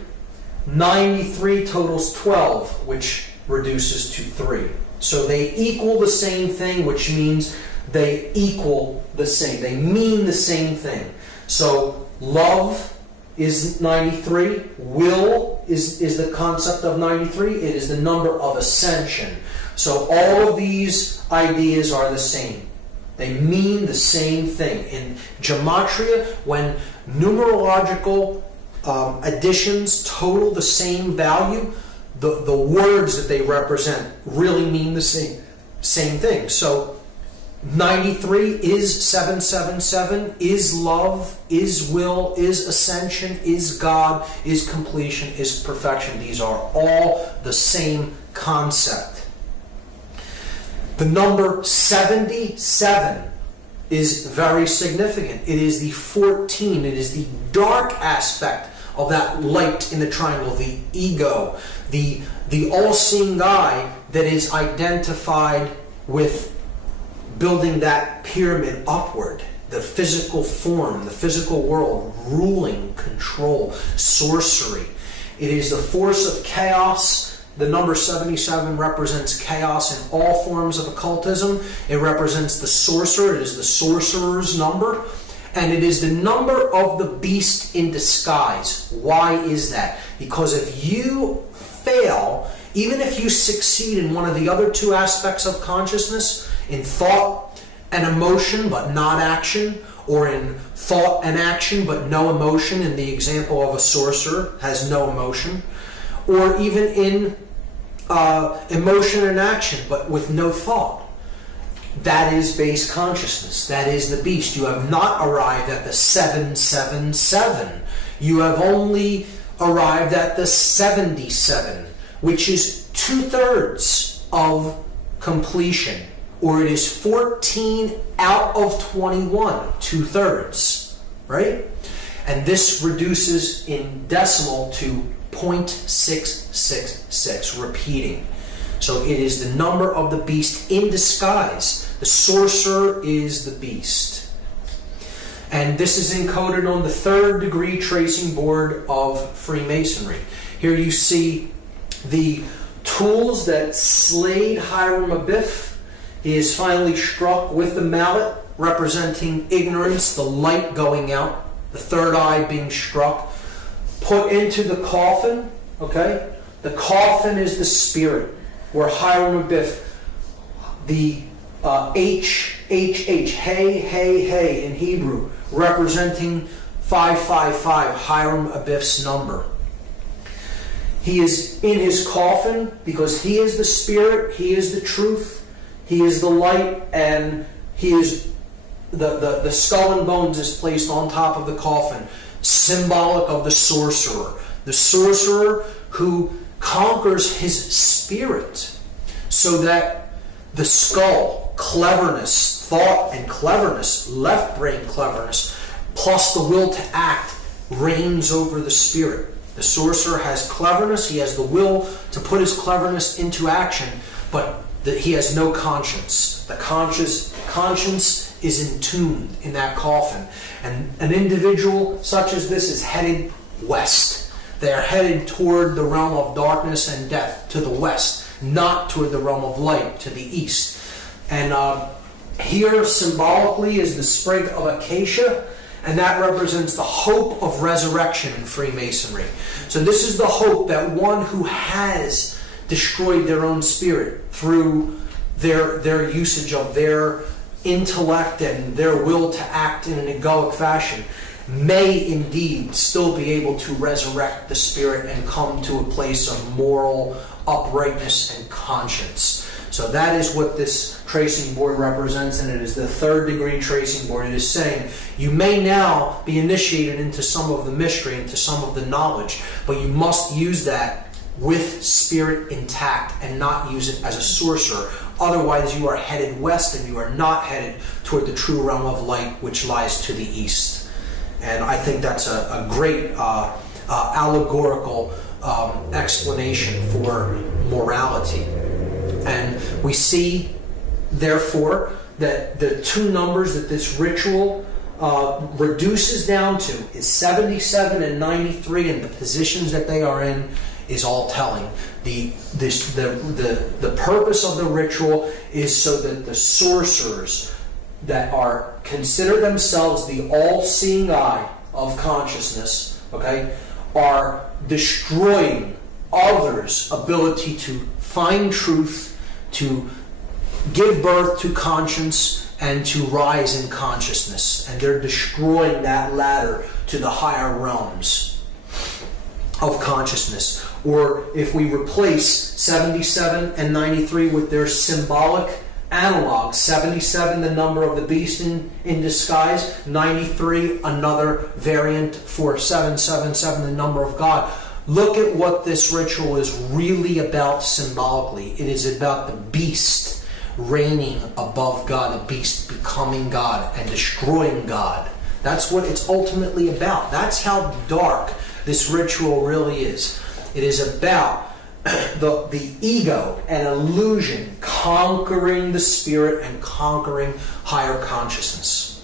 93 totals 12, which reduces to 3. So they equal the same thing, which means they equal the same. They mean the same thing. So love is 93. Will is the concept of 93. It is the number of ascension. So all of these ideas are the same. They mean the same thing. In gematria, when numerological additions total the same value, the words that they represent really mean the same thing. So 93 is 777, is love, is will, is ascension, is God, is completion, is perfection. These are all the same concept. The number 77 is very significant. It is the 14. It is the dark aspect of that light in the triangle, the ego, the all-seeing eye that is identified with building that pyramid upward, the physical form, the physical world, ruling, control, sorcery. It is the force of chaos. The number 77 represents chaos in all forms of occultism. It represents the sorcerer. It is the sorcerer's number. And it is the number of the beast in disguise. Why is that? Because if you fail, even if you succeed in one of the other two aspects of consciousness, in thought and emotion but not action, or in thought and action but no emotion, in the example of a sorcerer, has no emotion, or even in emotion and action but with no thought, that is base consciousness. That is the beast. You have not arrived at the 777. You have only arrived at the 77, which is 2/3 of completion, or it is 14 out of 21, 2/3, right? And this reduces in decimal to 0.666, repeating. So it is the number of the beast in disguise. The sorcerer is the beast. And this is encoded on the 3rd degree tracing board of Freemasonry. Here you see the tools that slayed Hiram Abiff. He is finally struck with the mallet, representing ignorance, the light going out, the third eye being struck, put into the coffin. Okay, the coffin is the spirit, where Hiram Abiff, the hey in Hebrew, representing 555, Hiram Abiff's number. He is in his coffin because he is the spirit, he is the truth, he is the light, and he is the skull and bones is placed on top of the coffin, symbolic of the sorcerer. The sorcerer who conquers his spirit, so that the skull, cleverness, thought and cleverness, left brain cleverness, plus the will to act, reigns over the spirit. The sorcerer has cleverness, he has the will to put his cleverness into action, but he has no conscience. The conscience is entombed in that coffin. And an individual such as this is headed west. They are headed toward the realm of darkness and death, to the west, not toward the realm of light, to the east. And here symbolically is the sprig of acacia, and that represents the hope of resurrection in Freemasonry. So this is the hope that one who has destroyed their own spirit through their usage of their intellect and their will to act in an egoic fashion may indeed still be able to resurrect the spirit and come to a place of moral uprightness and conscience. So that is what this tracing board represents, and it is the 3rd degree tracing board. It is saying you may now be initiated into some of the mystery, into some of the knowledge, but you must use that with spirit intact and not use it as a sorcerer. Otherwise you are headed west and you are not headed toward the true realm of light, which lies to the east. And I think that's a great allegorical explanation for morality. And we see, therefore, that the two numbers that this ritual reduces down to is 77 and 93, and the positions that they are in is all telling. The purpose of the ritual is so that the sorcerers that consider themselves the all-seeing eye of consciousness, okay, are destroying others' ability to find truth, to give birth to conscience, and to rise in consciousness. And they're destroying that ladder to the higher realms of consciousness. Or if we replace 77 and 93 with their symbolic analog, 77 the number of the beast in disguise, 93 another variant for 777 the number of God. Look at what this ritual is really about symbolically. It is about the beast reigning above God, the beast becoming God and destroying God. That's what it's ultimately about. That's how dark this ritual really is. It is about the ego and illusion conquering the spirit and conquering higher consciousness.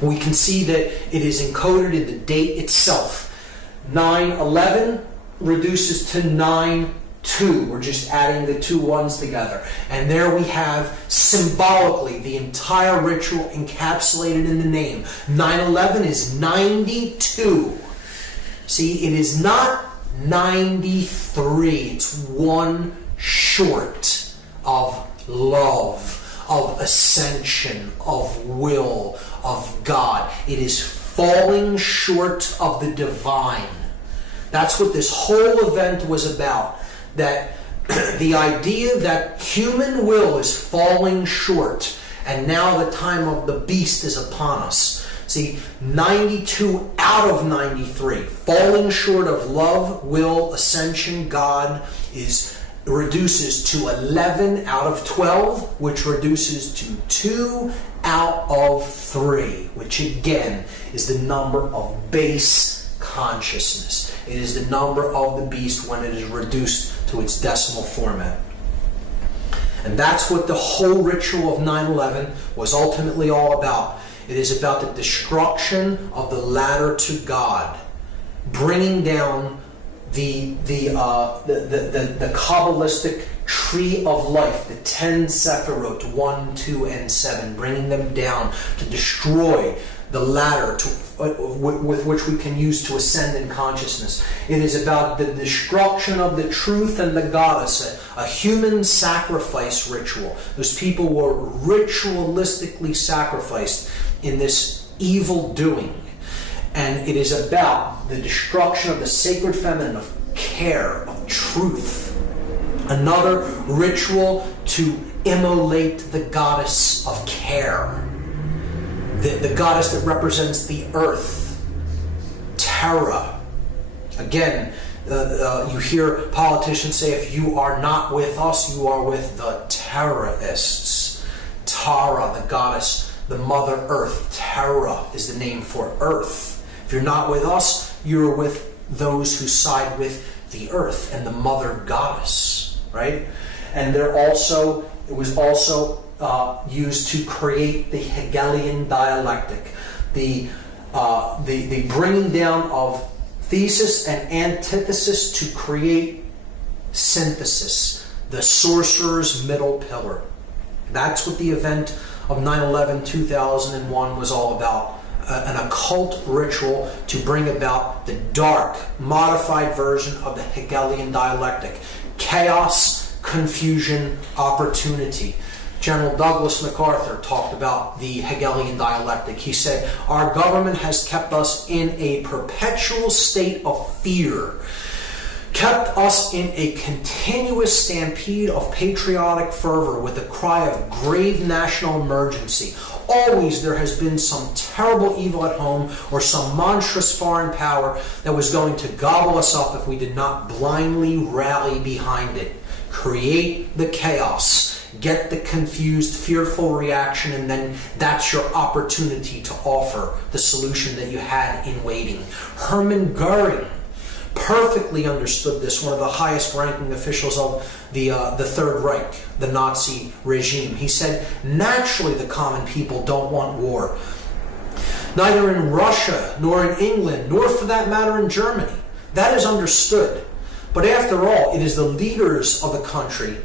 We can see that it is encoded in the date itself. 9/11 reduces to 9/2. We're just adding the two ones together. And there we have symbolically the entire ritual encapsulated in the name. 9/11 is 92. See, it is not 93. It's one short of love, of ascension, of will, of God. It is falling short of the divine. That's what this whole event was about. That the idea that human will is falling short, and now the time of the beast is upon us. See, 92 out of 93, falling short of love, will, ascension, God, is reduces to 11 out of 12, which reduces to 2 out of 3, which again is the number of base consciousness. It is the number of the beast when it is reduced to its decimal format. And that's what the whole ritual of 9/11 was ultimately all about. It is about the destruction of the ladder to God, bringing down the Kabbalistic tree of life, the 10 Sephirot, 1, 2, and 7, bringing them down to destroy the ladder with which we can use to ascend in consciousness. It is about the destruction of the truth and the goddess, a human sacrifice ritual. Those people were ritualistically sacrificed in this evil doing. And it is about the destruction of the sacred feminine, of care, of truth. Another ritual to immolate the goddess of care. The goddess that represents the earth. Terra. Again, you hear politicians say, if you are not with us, you are with the terrorists. Tara, the goddess, the Mother Earth. Terra is the name for earth. If you're not with us, you're with those who side with the earth and the Mother Goddess, right? And it was also used to create the Hegelian dialectic, the bringing down of thesis and antithesis to create synthesis, the sorcerer's middle pillar. That's what the event of 9/11, 2001 was all about. An occult ritual to bring about the dark, modified version of the Hegelian dialectic. Chaos, confusion, opportunity. General Douglas MacArthur talked about the Hegelian dialectic. He said, our government has kept us in a perpetual state of fear, kept us in a continuous stampede of patriotic fervor with the cry of grave national emergency. Always there has been some terrible evil at home or some monstrous foreign power that was going to gobble us up if we did not blindly rally behind it. Create the chaos. Get the confused, fearful reaction, and then that's your opportunity to offer the solution that you had in waiting. Hermann Goering perfectly understood this, one of the highest ranking officials of the Third Reich, the Nazi regime. He said, naturally the common people don't want war. Neither in Russia, nor in England, nor for that matter in Germany. That is understood. But after all, it is the leaders of the country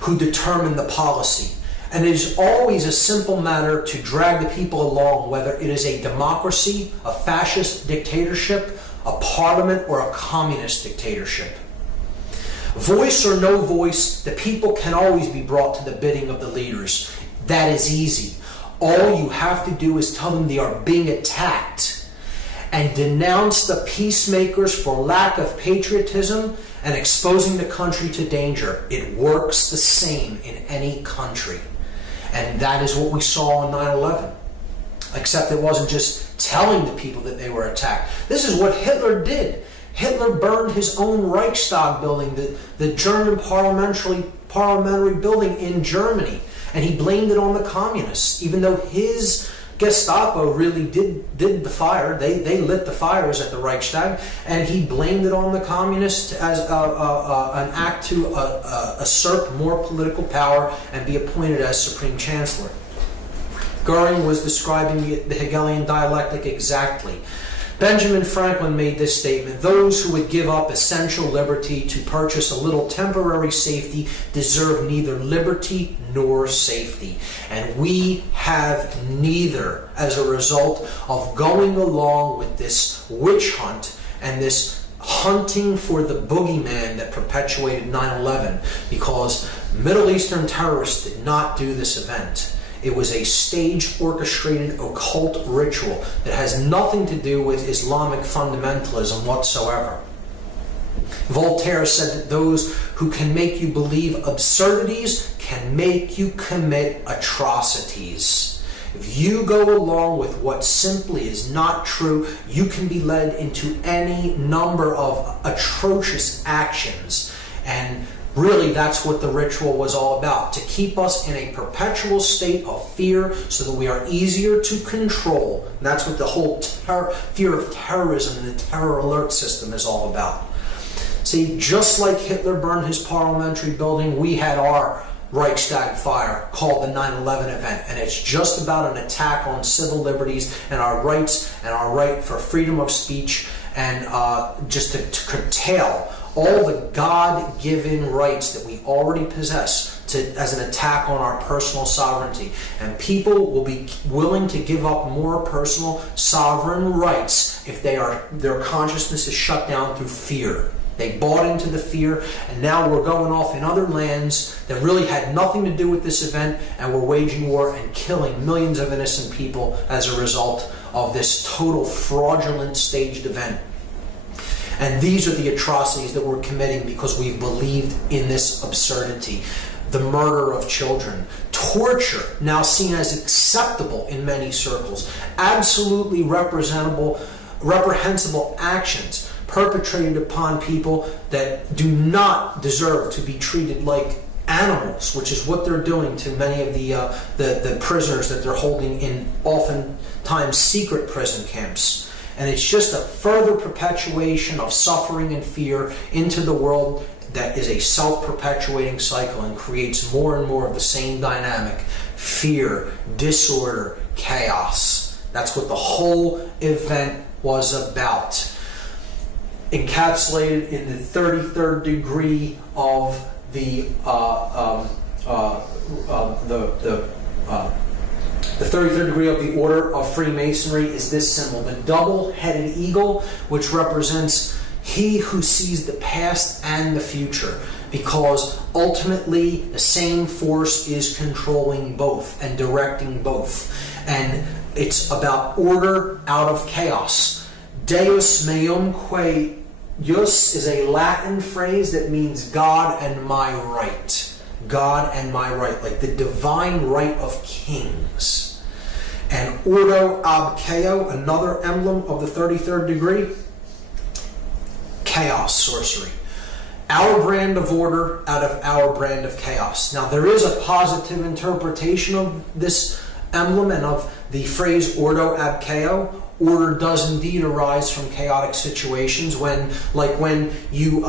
who determine the policy. And it is always a simple matter to drag the people along, whether it is a democracy, a fascist dictatorship, a parliament, or a communist dictatorship. Voice or no voice, the people can always be brought to the bidding of the leaders. That is easy. All you have to do is tell them they are being attacked and denounce the peacemakers for lack of patriotism and exposing the country to danger. It works the same in any country. And that is what we saw on 9/11. Except it wasn't just telling the people that they were attacked. This is what Hitler did. Hitler burned his own Reichstag building, the German parliamentary building in Germany, and he blamed it on the communists, even though his Gestapo really did the fire. They lit the fires at the Reichstag, and he blamed it on the communists as an act to usurp more political power and be appointed as Supreme Chancellor. Goering was describing the Hegelian dialectic exactly. Benjamin Franklin made this statement: those who would give up essential liberty to purchase a little temporary safety deserve neither liberty nor safety. And we have neither as a result of going along with this witch hunt and this hunting for the boogeyman that perpetuated 9/11, because Middle Eastern terrorists did not do this event. It was a staged, orchestrated, occult ritual that has nothing to do with Islamic fundamentalism whatsoever. Voltaire said that those who can make you believe absurdities can make you commit atrocities. If you go along with what simply is not true, you can be led into any number of atrocious actions. And Really, that's what the ritual was all about, to keep us in a perpetual state of fear so that we are easier to control. And that's what the whole fear of terrorism and the terror alert system is all about. See, just like Hitler burned his parliamentary building, we had our Reichstag fire called the 9/11 event, and it's just about an attack on civil liberties and our rights and our right for freedom of speech, and just to curtail all the God-given rights that we already possess as an attack on our personal sovereignty. And people will be willing to give up more personal sovereign rights if their consciousness is shut down through fear. They bought into the fear, and now we're going off in other lands that really had nothing to do with this event, and we're waging war and killing millions of innocent people as a result of this total fraudulent staged event. And these are the atrocities that we're committing because we've believed in this absurdity. The murder of children, torture, now seen as acceptable in many circles, absolutely reprehensible actions perpetrated upon people that do not deserve to be treated like animals, which is what they're doing to many of the prisoners that they're holding in oftentimes secret prison camps. And it's just a further perpetuation of suffering and fear into the world that is a self-perpetuating cycle and creates more and more of the same dynamic: fear, disorder, chaos. That's what the whole event was about. Encapsulated in the 33rd degree of the 33rd degree of the Order of Freemasonry is this symbol, the double-headed eagle, which represents he who sees the past and the future, because ultimately the same force is controlling both and directing both. And it's about order out of chaos. Deus meum quae jus is a Latin phrase that means God and my right. God and my right, like the divine right of kings. And ordo ab chaos, another emblem of the 33rd degree, chaos, sorcery. Our brand of order out of our brand of chaos. Now there is a positive interpretation of this emblem and of the phrase ordo ab chaos. Order does indeed arise from chaotic situations when you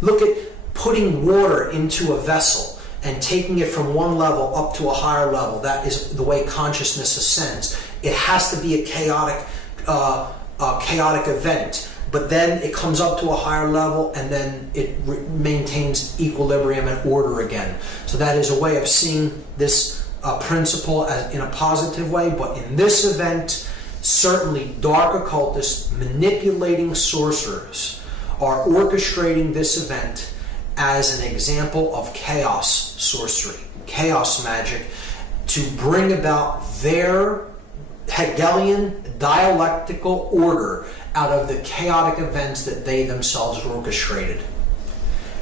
look at putting water into a vessel and taking it from one level up to a higher level. That is the way consciousness ascends. It has to be a chaotic event, but then it comes up to a higher level and then it maintains equilibrium and order again. So that is a way of seeing this principle as in a positive way, but in this event, certainly dark occultists manipulating sorcerers are orchestrating this event as an example of chaos sorcery, chaos magic, to bring about their Hegelian dialectical order out of the chaotic events that they themselves orchestrated.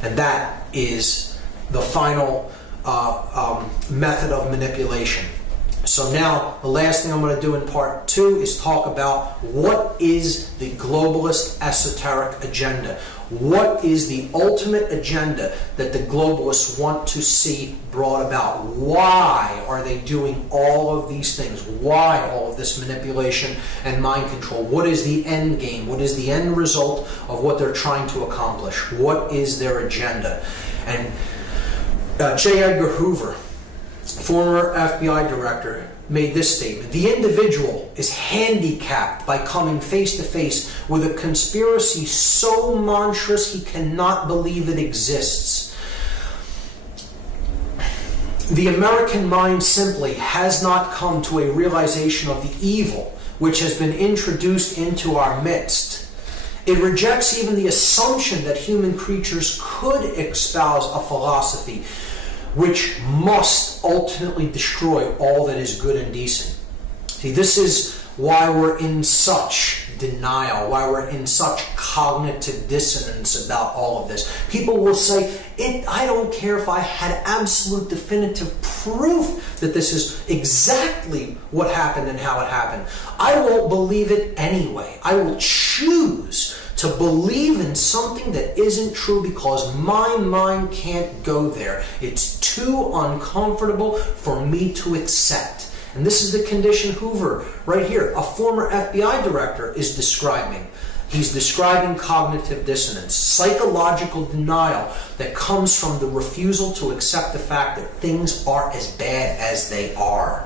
And that is the final method of manipulation. So now, the last thing I'm going to do in part 2 is talk about what is the globalist esoteric agenda. What is the ultimate agenda that the globalists want to see brought about? Why are they doing all of these things? Why all of this manipulation and mind control? What is the end game? What is the end result of what they're trying to accomplish? What is their agenda? And J. Edgar Hoover, former FBI director, made this statement: the individual is handicapped by coming face to face with a conspiracy so monstrous he cannot believe it exists. The American mind simply has not come to a realization of the evil which has been introduced into our midst. It rejects even the assumption that human creatures could espouse a philosophy which must ultimately destroy all that is good and decent. See, this is why we're in such denial, why we're in such cognitive dissonance about all of this. People will say, I don't care if I had absolute definitive proof that this is exactly what happened and how it happened. I won't believe it anyway. I will choose to believe in something that isn't true because my mind can't go there. It's too uncomfortable for me to accept. And this is the condition Hoover, right here, a former FBI director, is describing. He's describing cognitive dissonance, psychological denial that comes from the refusal to accept the fact that things are as bad as they are.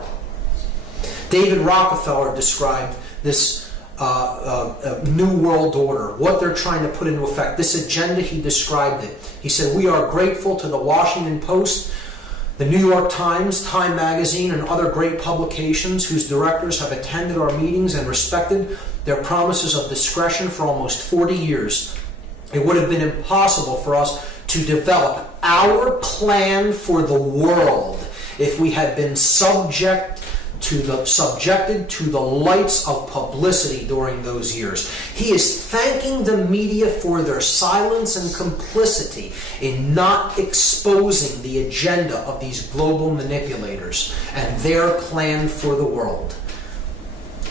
David Rockefeller described this New World Order, what they're trying to put into effect. This agenda, he described it. He said, "We are grateful to the Washington Post, the New York Times, Time Magazine, and other great publications whose directors have attended our meetings and respected their promises of discretion for almost 40 years. It would have been impossible for us to develop our plan for the world if we had been subjected to the lights of publicity during those years." He is thanking the media for their silence and complicity in not exposing the agenda of these global manipulators and their plan for the world.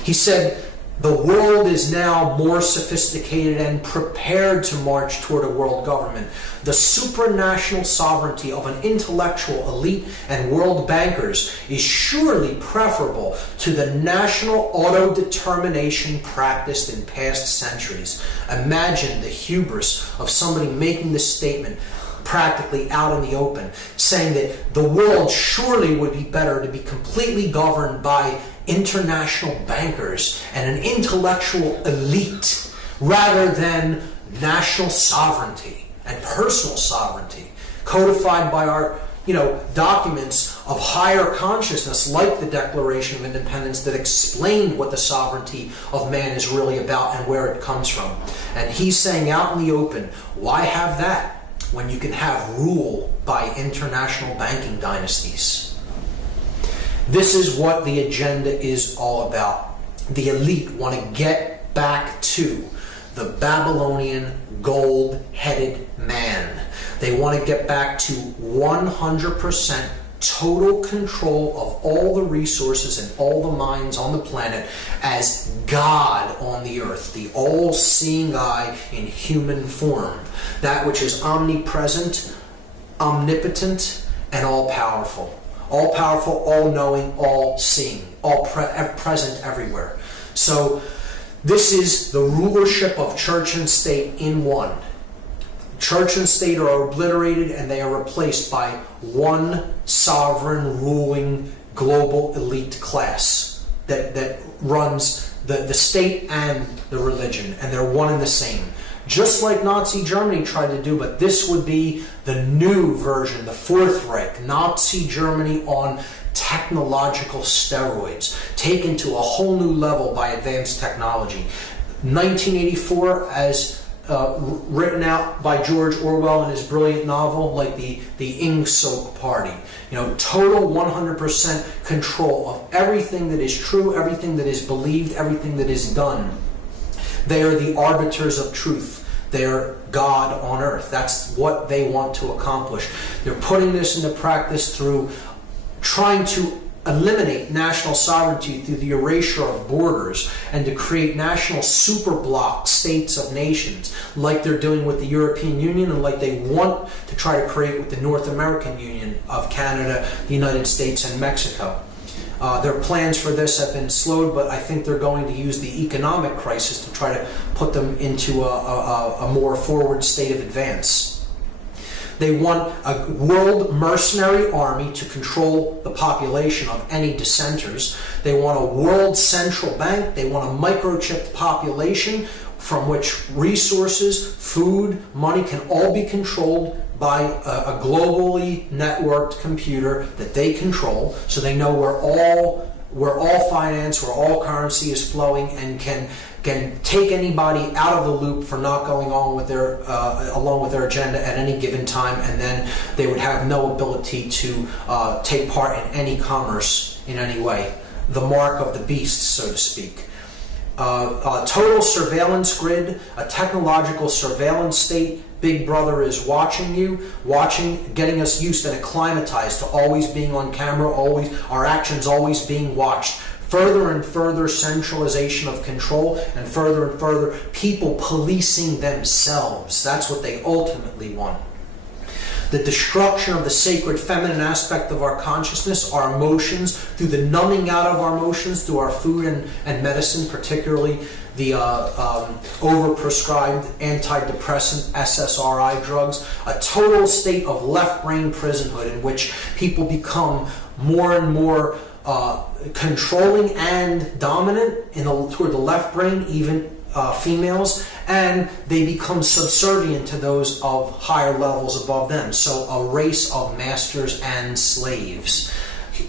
He said, "The world is now more sophisticated and prepared to march toward a world government. The supranational sovereignty of an intellectual elite and world bankers is surely preferable to the national auto-determination practiced in past centuries." Imagine the hubris of somebody making this statement practically out in the open, saying that the world surely would be better to be completely governed by international bankers and an intellectual elite rather than national sovereignty and personal sovereignty codified by our documents of higher consciousness, like the Declaration of Independence, that explain what the sovereignty of man is really about and where it comes from. And he's saying out in the open, why have that when you can have rule by international banking dynasties? This is what the agenda is all about. The elite want to get back to the Babylonian gold-headed man. They want to get back to 100% total control of all the resources and all the minds on the planet as God on the earth, the all-seeing eye in human form, that which is omnipresent, omnipotent, and all-powerful. All-powerful, all-knowing, all-seeing, present everywhere. So this is the rulership of church and state in one. Church and state are obliterated and they are replaced by one sovereign, ruling, global elite class that runs the state and the religion, and they're one and the same. Just like Nazi Germany tried to do, but this would be the new version, the Fourth Reich, Nazi Germany on technological steroids, taken to a whole new level by advanced technology. 1984, as written out by George Orwell in his brilliant novel, like the Ingsoc Party. Total 100% control of everything that is true, everything that is believed, everything that is done. They are the arbiters of truth. They're God on earth. That's what they want to accomplish. They're putting this into practice through trying to eliminate national sovereignty through the erasure of borders and to create national superblock states of nations, like they're doing with the European Union and like they want to try to create with the North American Union of Canada, the United States, and Mexico. Their plans for this have been slowed, but I think they're going to use the economic crisis to try to put them into a more forward state of advance. They want a world mercenary army to control the population of any dissenters. They want a world central bank. They want a microchipped population from which resources, food, money can all be controlled by a globally networked computer that they control, so they know where all finance, where all currency is flowing, and can take anybody out of the loop for not going on with along with their agenda at any given time, and then they would have no ability to take part in any commerce in any way. The mark of the beast, so to speak. A total surveillance grid, a technological surveillance state. Big Brother is watching you, getting us used and acclimatized to always being on camera, our actions always being watched. Further and further centralization of control, and further people policing themselves. That's what they ultimately want. The destruction of the sacred feminine aspect of our consciousness, our emotions, through the numbing out of our emotions, through our food and medicine, particularly the overprescribed antidepressant SSRI drugs, a total state of left brain prisonhood in which people become more and more controlling and dominant toward the left brain, even females, and they become subservient to those of higher levels above them. So a race of masters and slaves.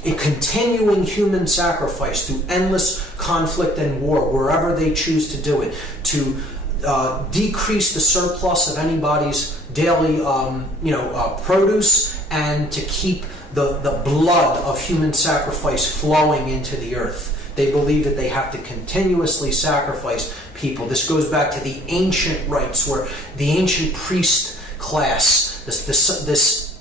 A continuing human sacrifice through endless conflict and war, wherever they choose to do it, to decrease the surplus of anybody's daily produce, and to keep the blood of human sacrifice flowing into the earth. They believe that they have to continuously sacrifice people. This goes back to the ancient rites, where the ancient priest class, this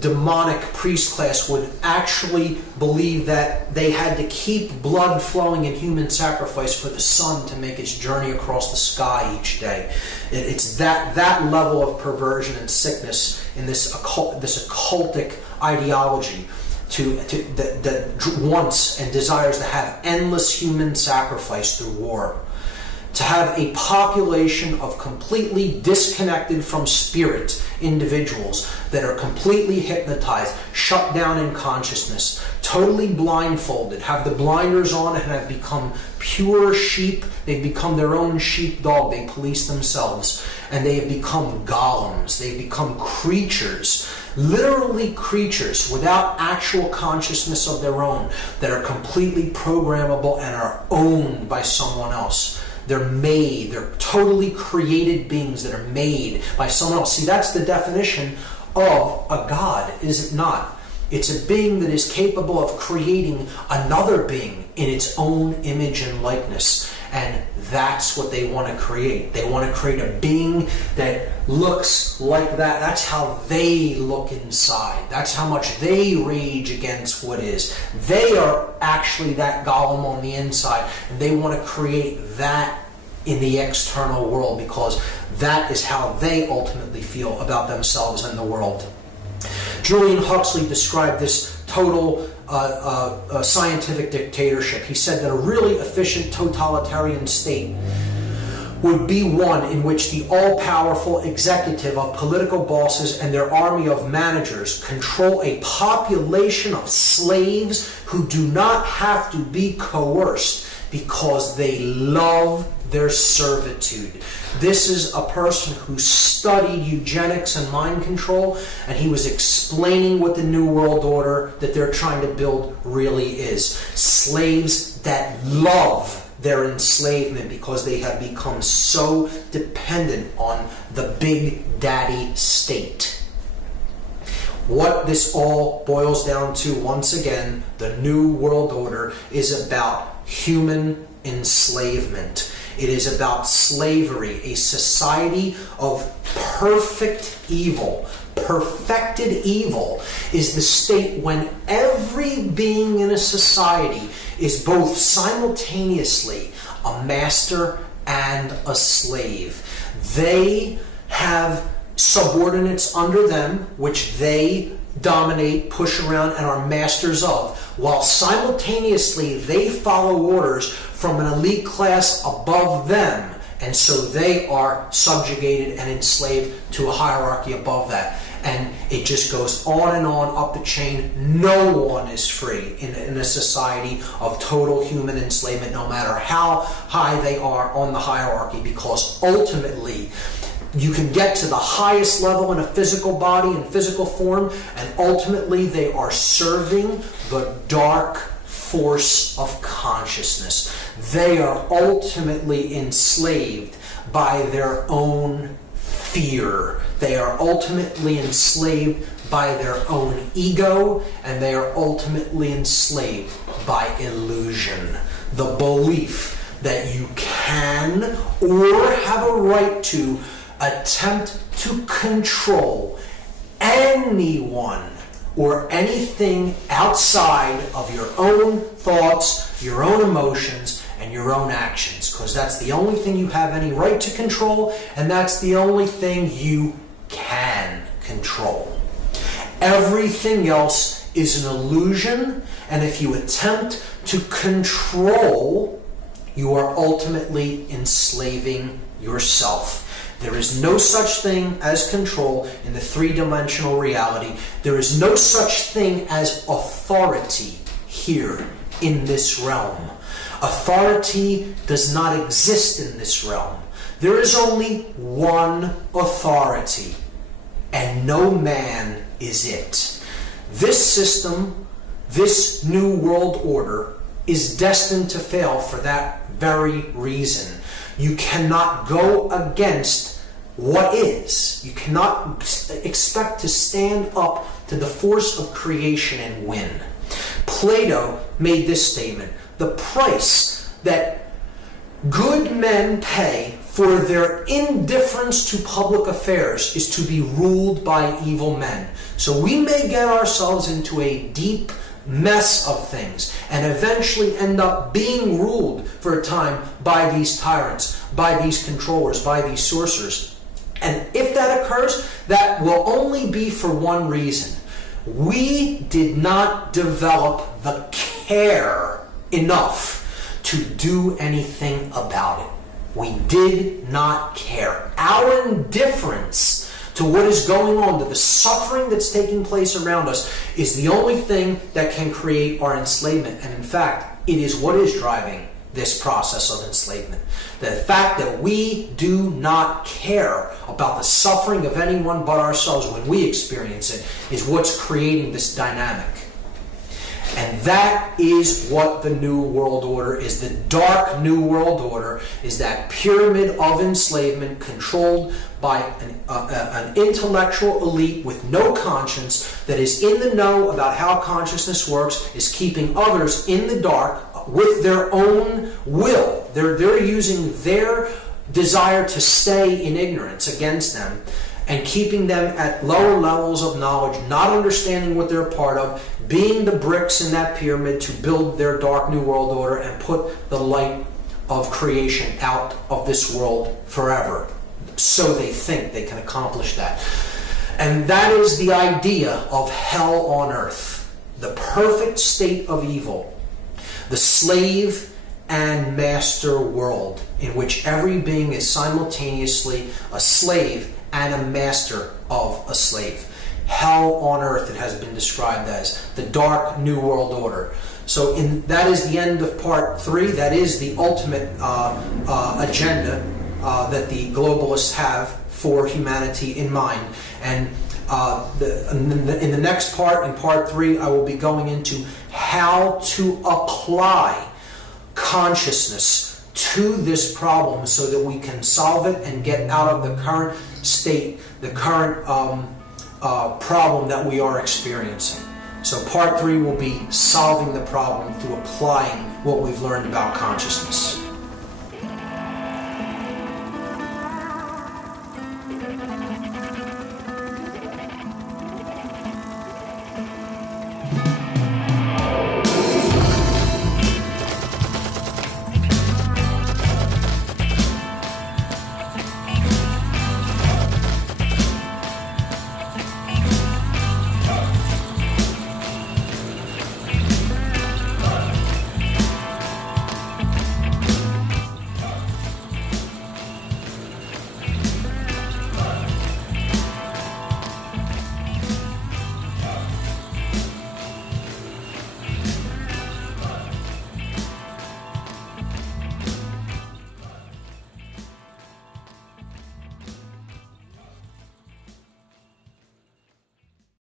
demonic priest class, would actually believe that they had to keep blood flowing in human sacrifice for the sun to make its journey across the sky each day. It's that level of perversion and sickness in this occultic ideology that wants and desires to have endless human sacrifice through war. To have a population of completely disconnected from spirit individuals that are completely hypnotized, shut down in consciousness, totally blindfolded, have the blinders on and have become pure sheep. They've become their own sheepdog. They police themselves. And they have become golems. They've become creatures, literally creatures without actual consciousness of their own, that are completely programmable and are owned by someone else. They're made. They're totally created beings that are made by someone else. See, that's the definition of a god, is it not? It's a being that is capable of creating another being in its own image and likeness. And that's what they want to create. They want to create a being that looks like that. That's how they look inside. That's how much they rage against what is. They are actually that golem on the inside, and they want to create that in the external world, because that is how they ultimately feel about themselves and the world. Julian Huxley described this total scientific dictatorship. He said that a really efficient totalitarian state would be one in which the all-powerful executive of political bosses and their army of managers control a population of slaves who do not have to be coerced because they love their servitude. This is a person who studied eugenics and mind control, and he was explaining what the New World Order that they're trying to build really is. Slaves that love their enslavement because they have become so dependent on the big daddy state. What this all boils down to, once again, the New World Order is about human enslavement. It is about slavery, a society of perfect evil. Perfected evil is the state when every being in a society is both simultaneously a master and a slave. They have subordinates under them, which they dominate, push around, and are masters of, while simultaneously they follow orders from an elite class above them, and so they are subjugated and enslaved to a hierarchy above that. And it just goes on and on up the chain. No one is free in a society of total human enslavement, no matter how high they are on the hierarchy, because ultimately you can get to the highest level in a physical body and physical form, and ultimately they are serving the dark force of consciousness. They are ultimately enslaved by their own fear. They are ultimately enslaved by their own ego, and they are ultimately enslaved by illusion. The belief that you can or have a right to attempt to control anyone or anything outside of your own thoughts, your own emotions, and your own actions, because that's the only thing you have any right to control, and that's the only thing you can control. Everything else is an illusion, and if you attempt to control, you are ultimately enslaving yourself. There is no such thing as control in the three-dimensional reality. There is no such thing as authority here in this realm. Authority does not exist in this realm. There is only one authority, and no man is it. This system, this new world order, is destined to fail for that very reason. You cannot go against what is. You cannot expect to stand up to the force of creation and win. Plato made this statement: the price that good men pay for their indifference to public affairs is to be ruled by evil men. So we may get ourselves into a deep mess of things and eventually end up being ruled for a time by these tyrants, by these controllers, by these sorcerers. And if that occurs, that will only be for one reason. We did not develop the care enough to do anything about it. We did not care. Our indifference to what is going on, to the suffering that's taking place around us, is the only thing that can create our enslavement. And in fact, it is what is driving this process of enslavement. The fact that we do not care about the suffering of anyone but ourselves when we experience it is what's creating this dynamic. And that is what the New World Order is. The dark New World Order is that pyramid of enslavement controlled by an intellectual elite with no conscience that is in the know about how consciousness works, is keeping others in the dark with their own will. They're using their desire to stay in ignorance against them and keeping them at lower levels of knowledge, not understanding what they're a part of, being the bricks in that pyramid to build their dark New World Order and put the light of creation out of this world forever. So they think they can accomplish that. And that is the idea of hell on earth. The perfect state of evil. The slave and master world in which every being is simultaneously a slave and a master of a slave. Hell on earth, it has been described as the dark New World Order. So that is the end of part 3. That is the ultimate agenda that the globalists have for humanity in mind. And in the next part, in part 3, I will be going into how to apply consciousness to this problem so that we can solve it and get out of the current state, the current problem that we are experiencing. So part 3 will be solving the problem through applying what we've learned about consciousness.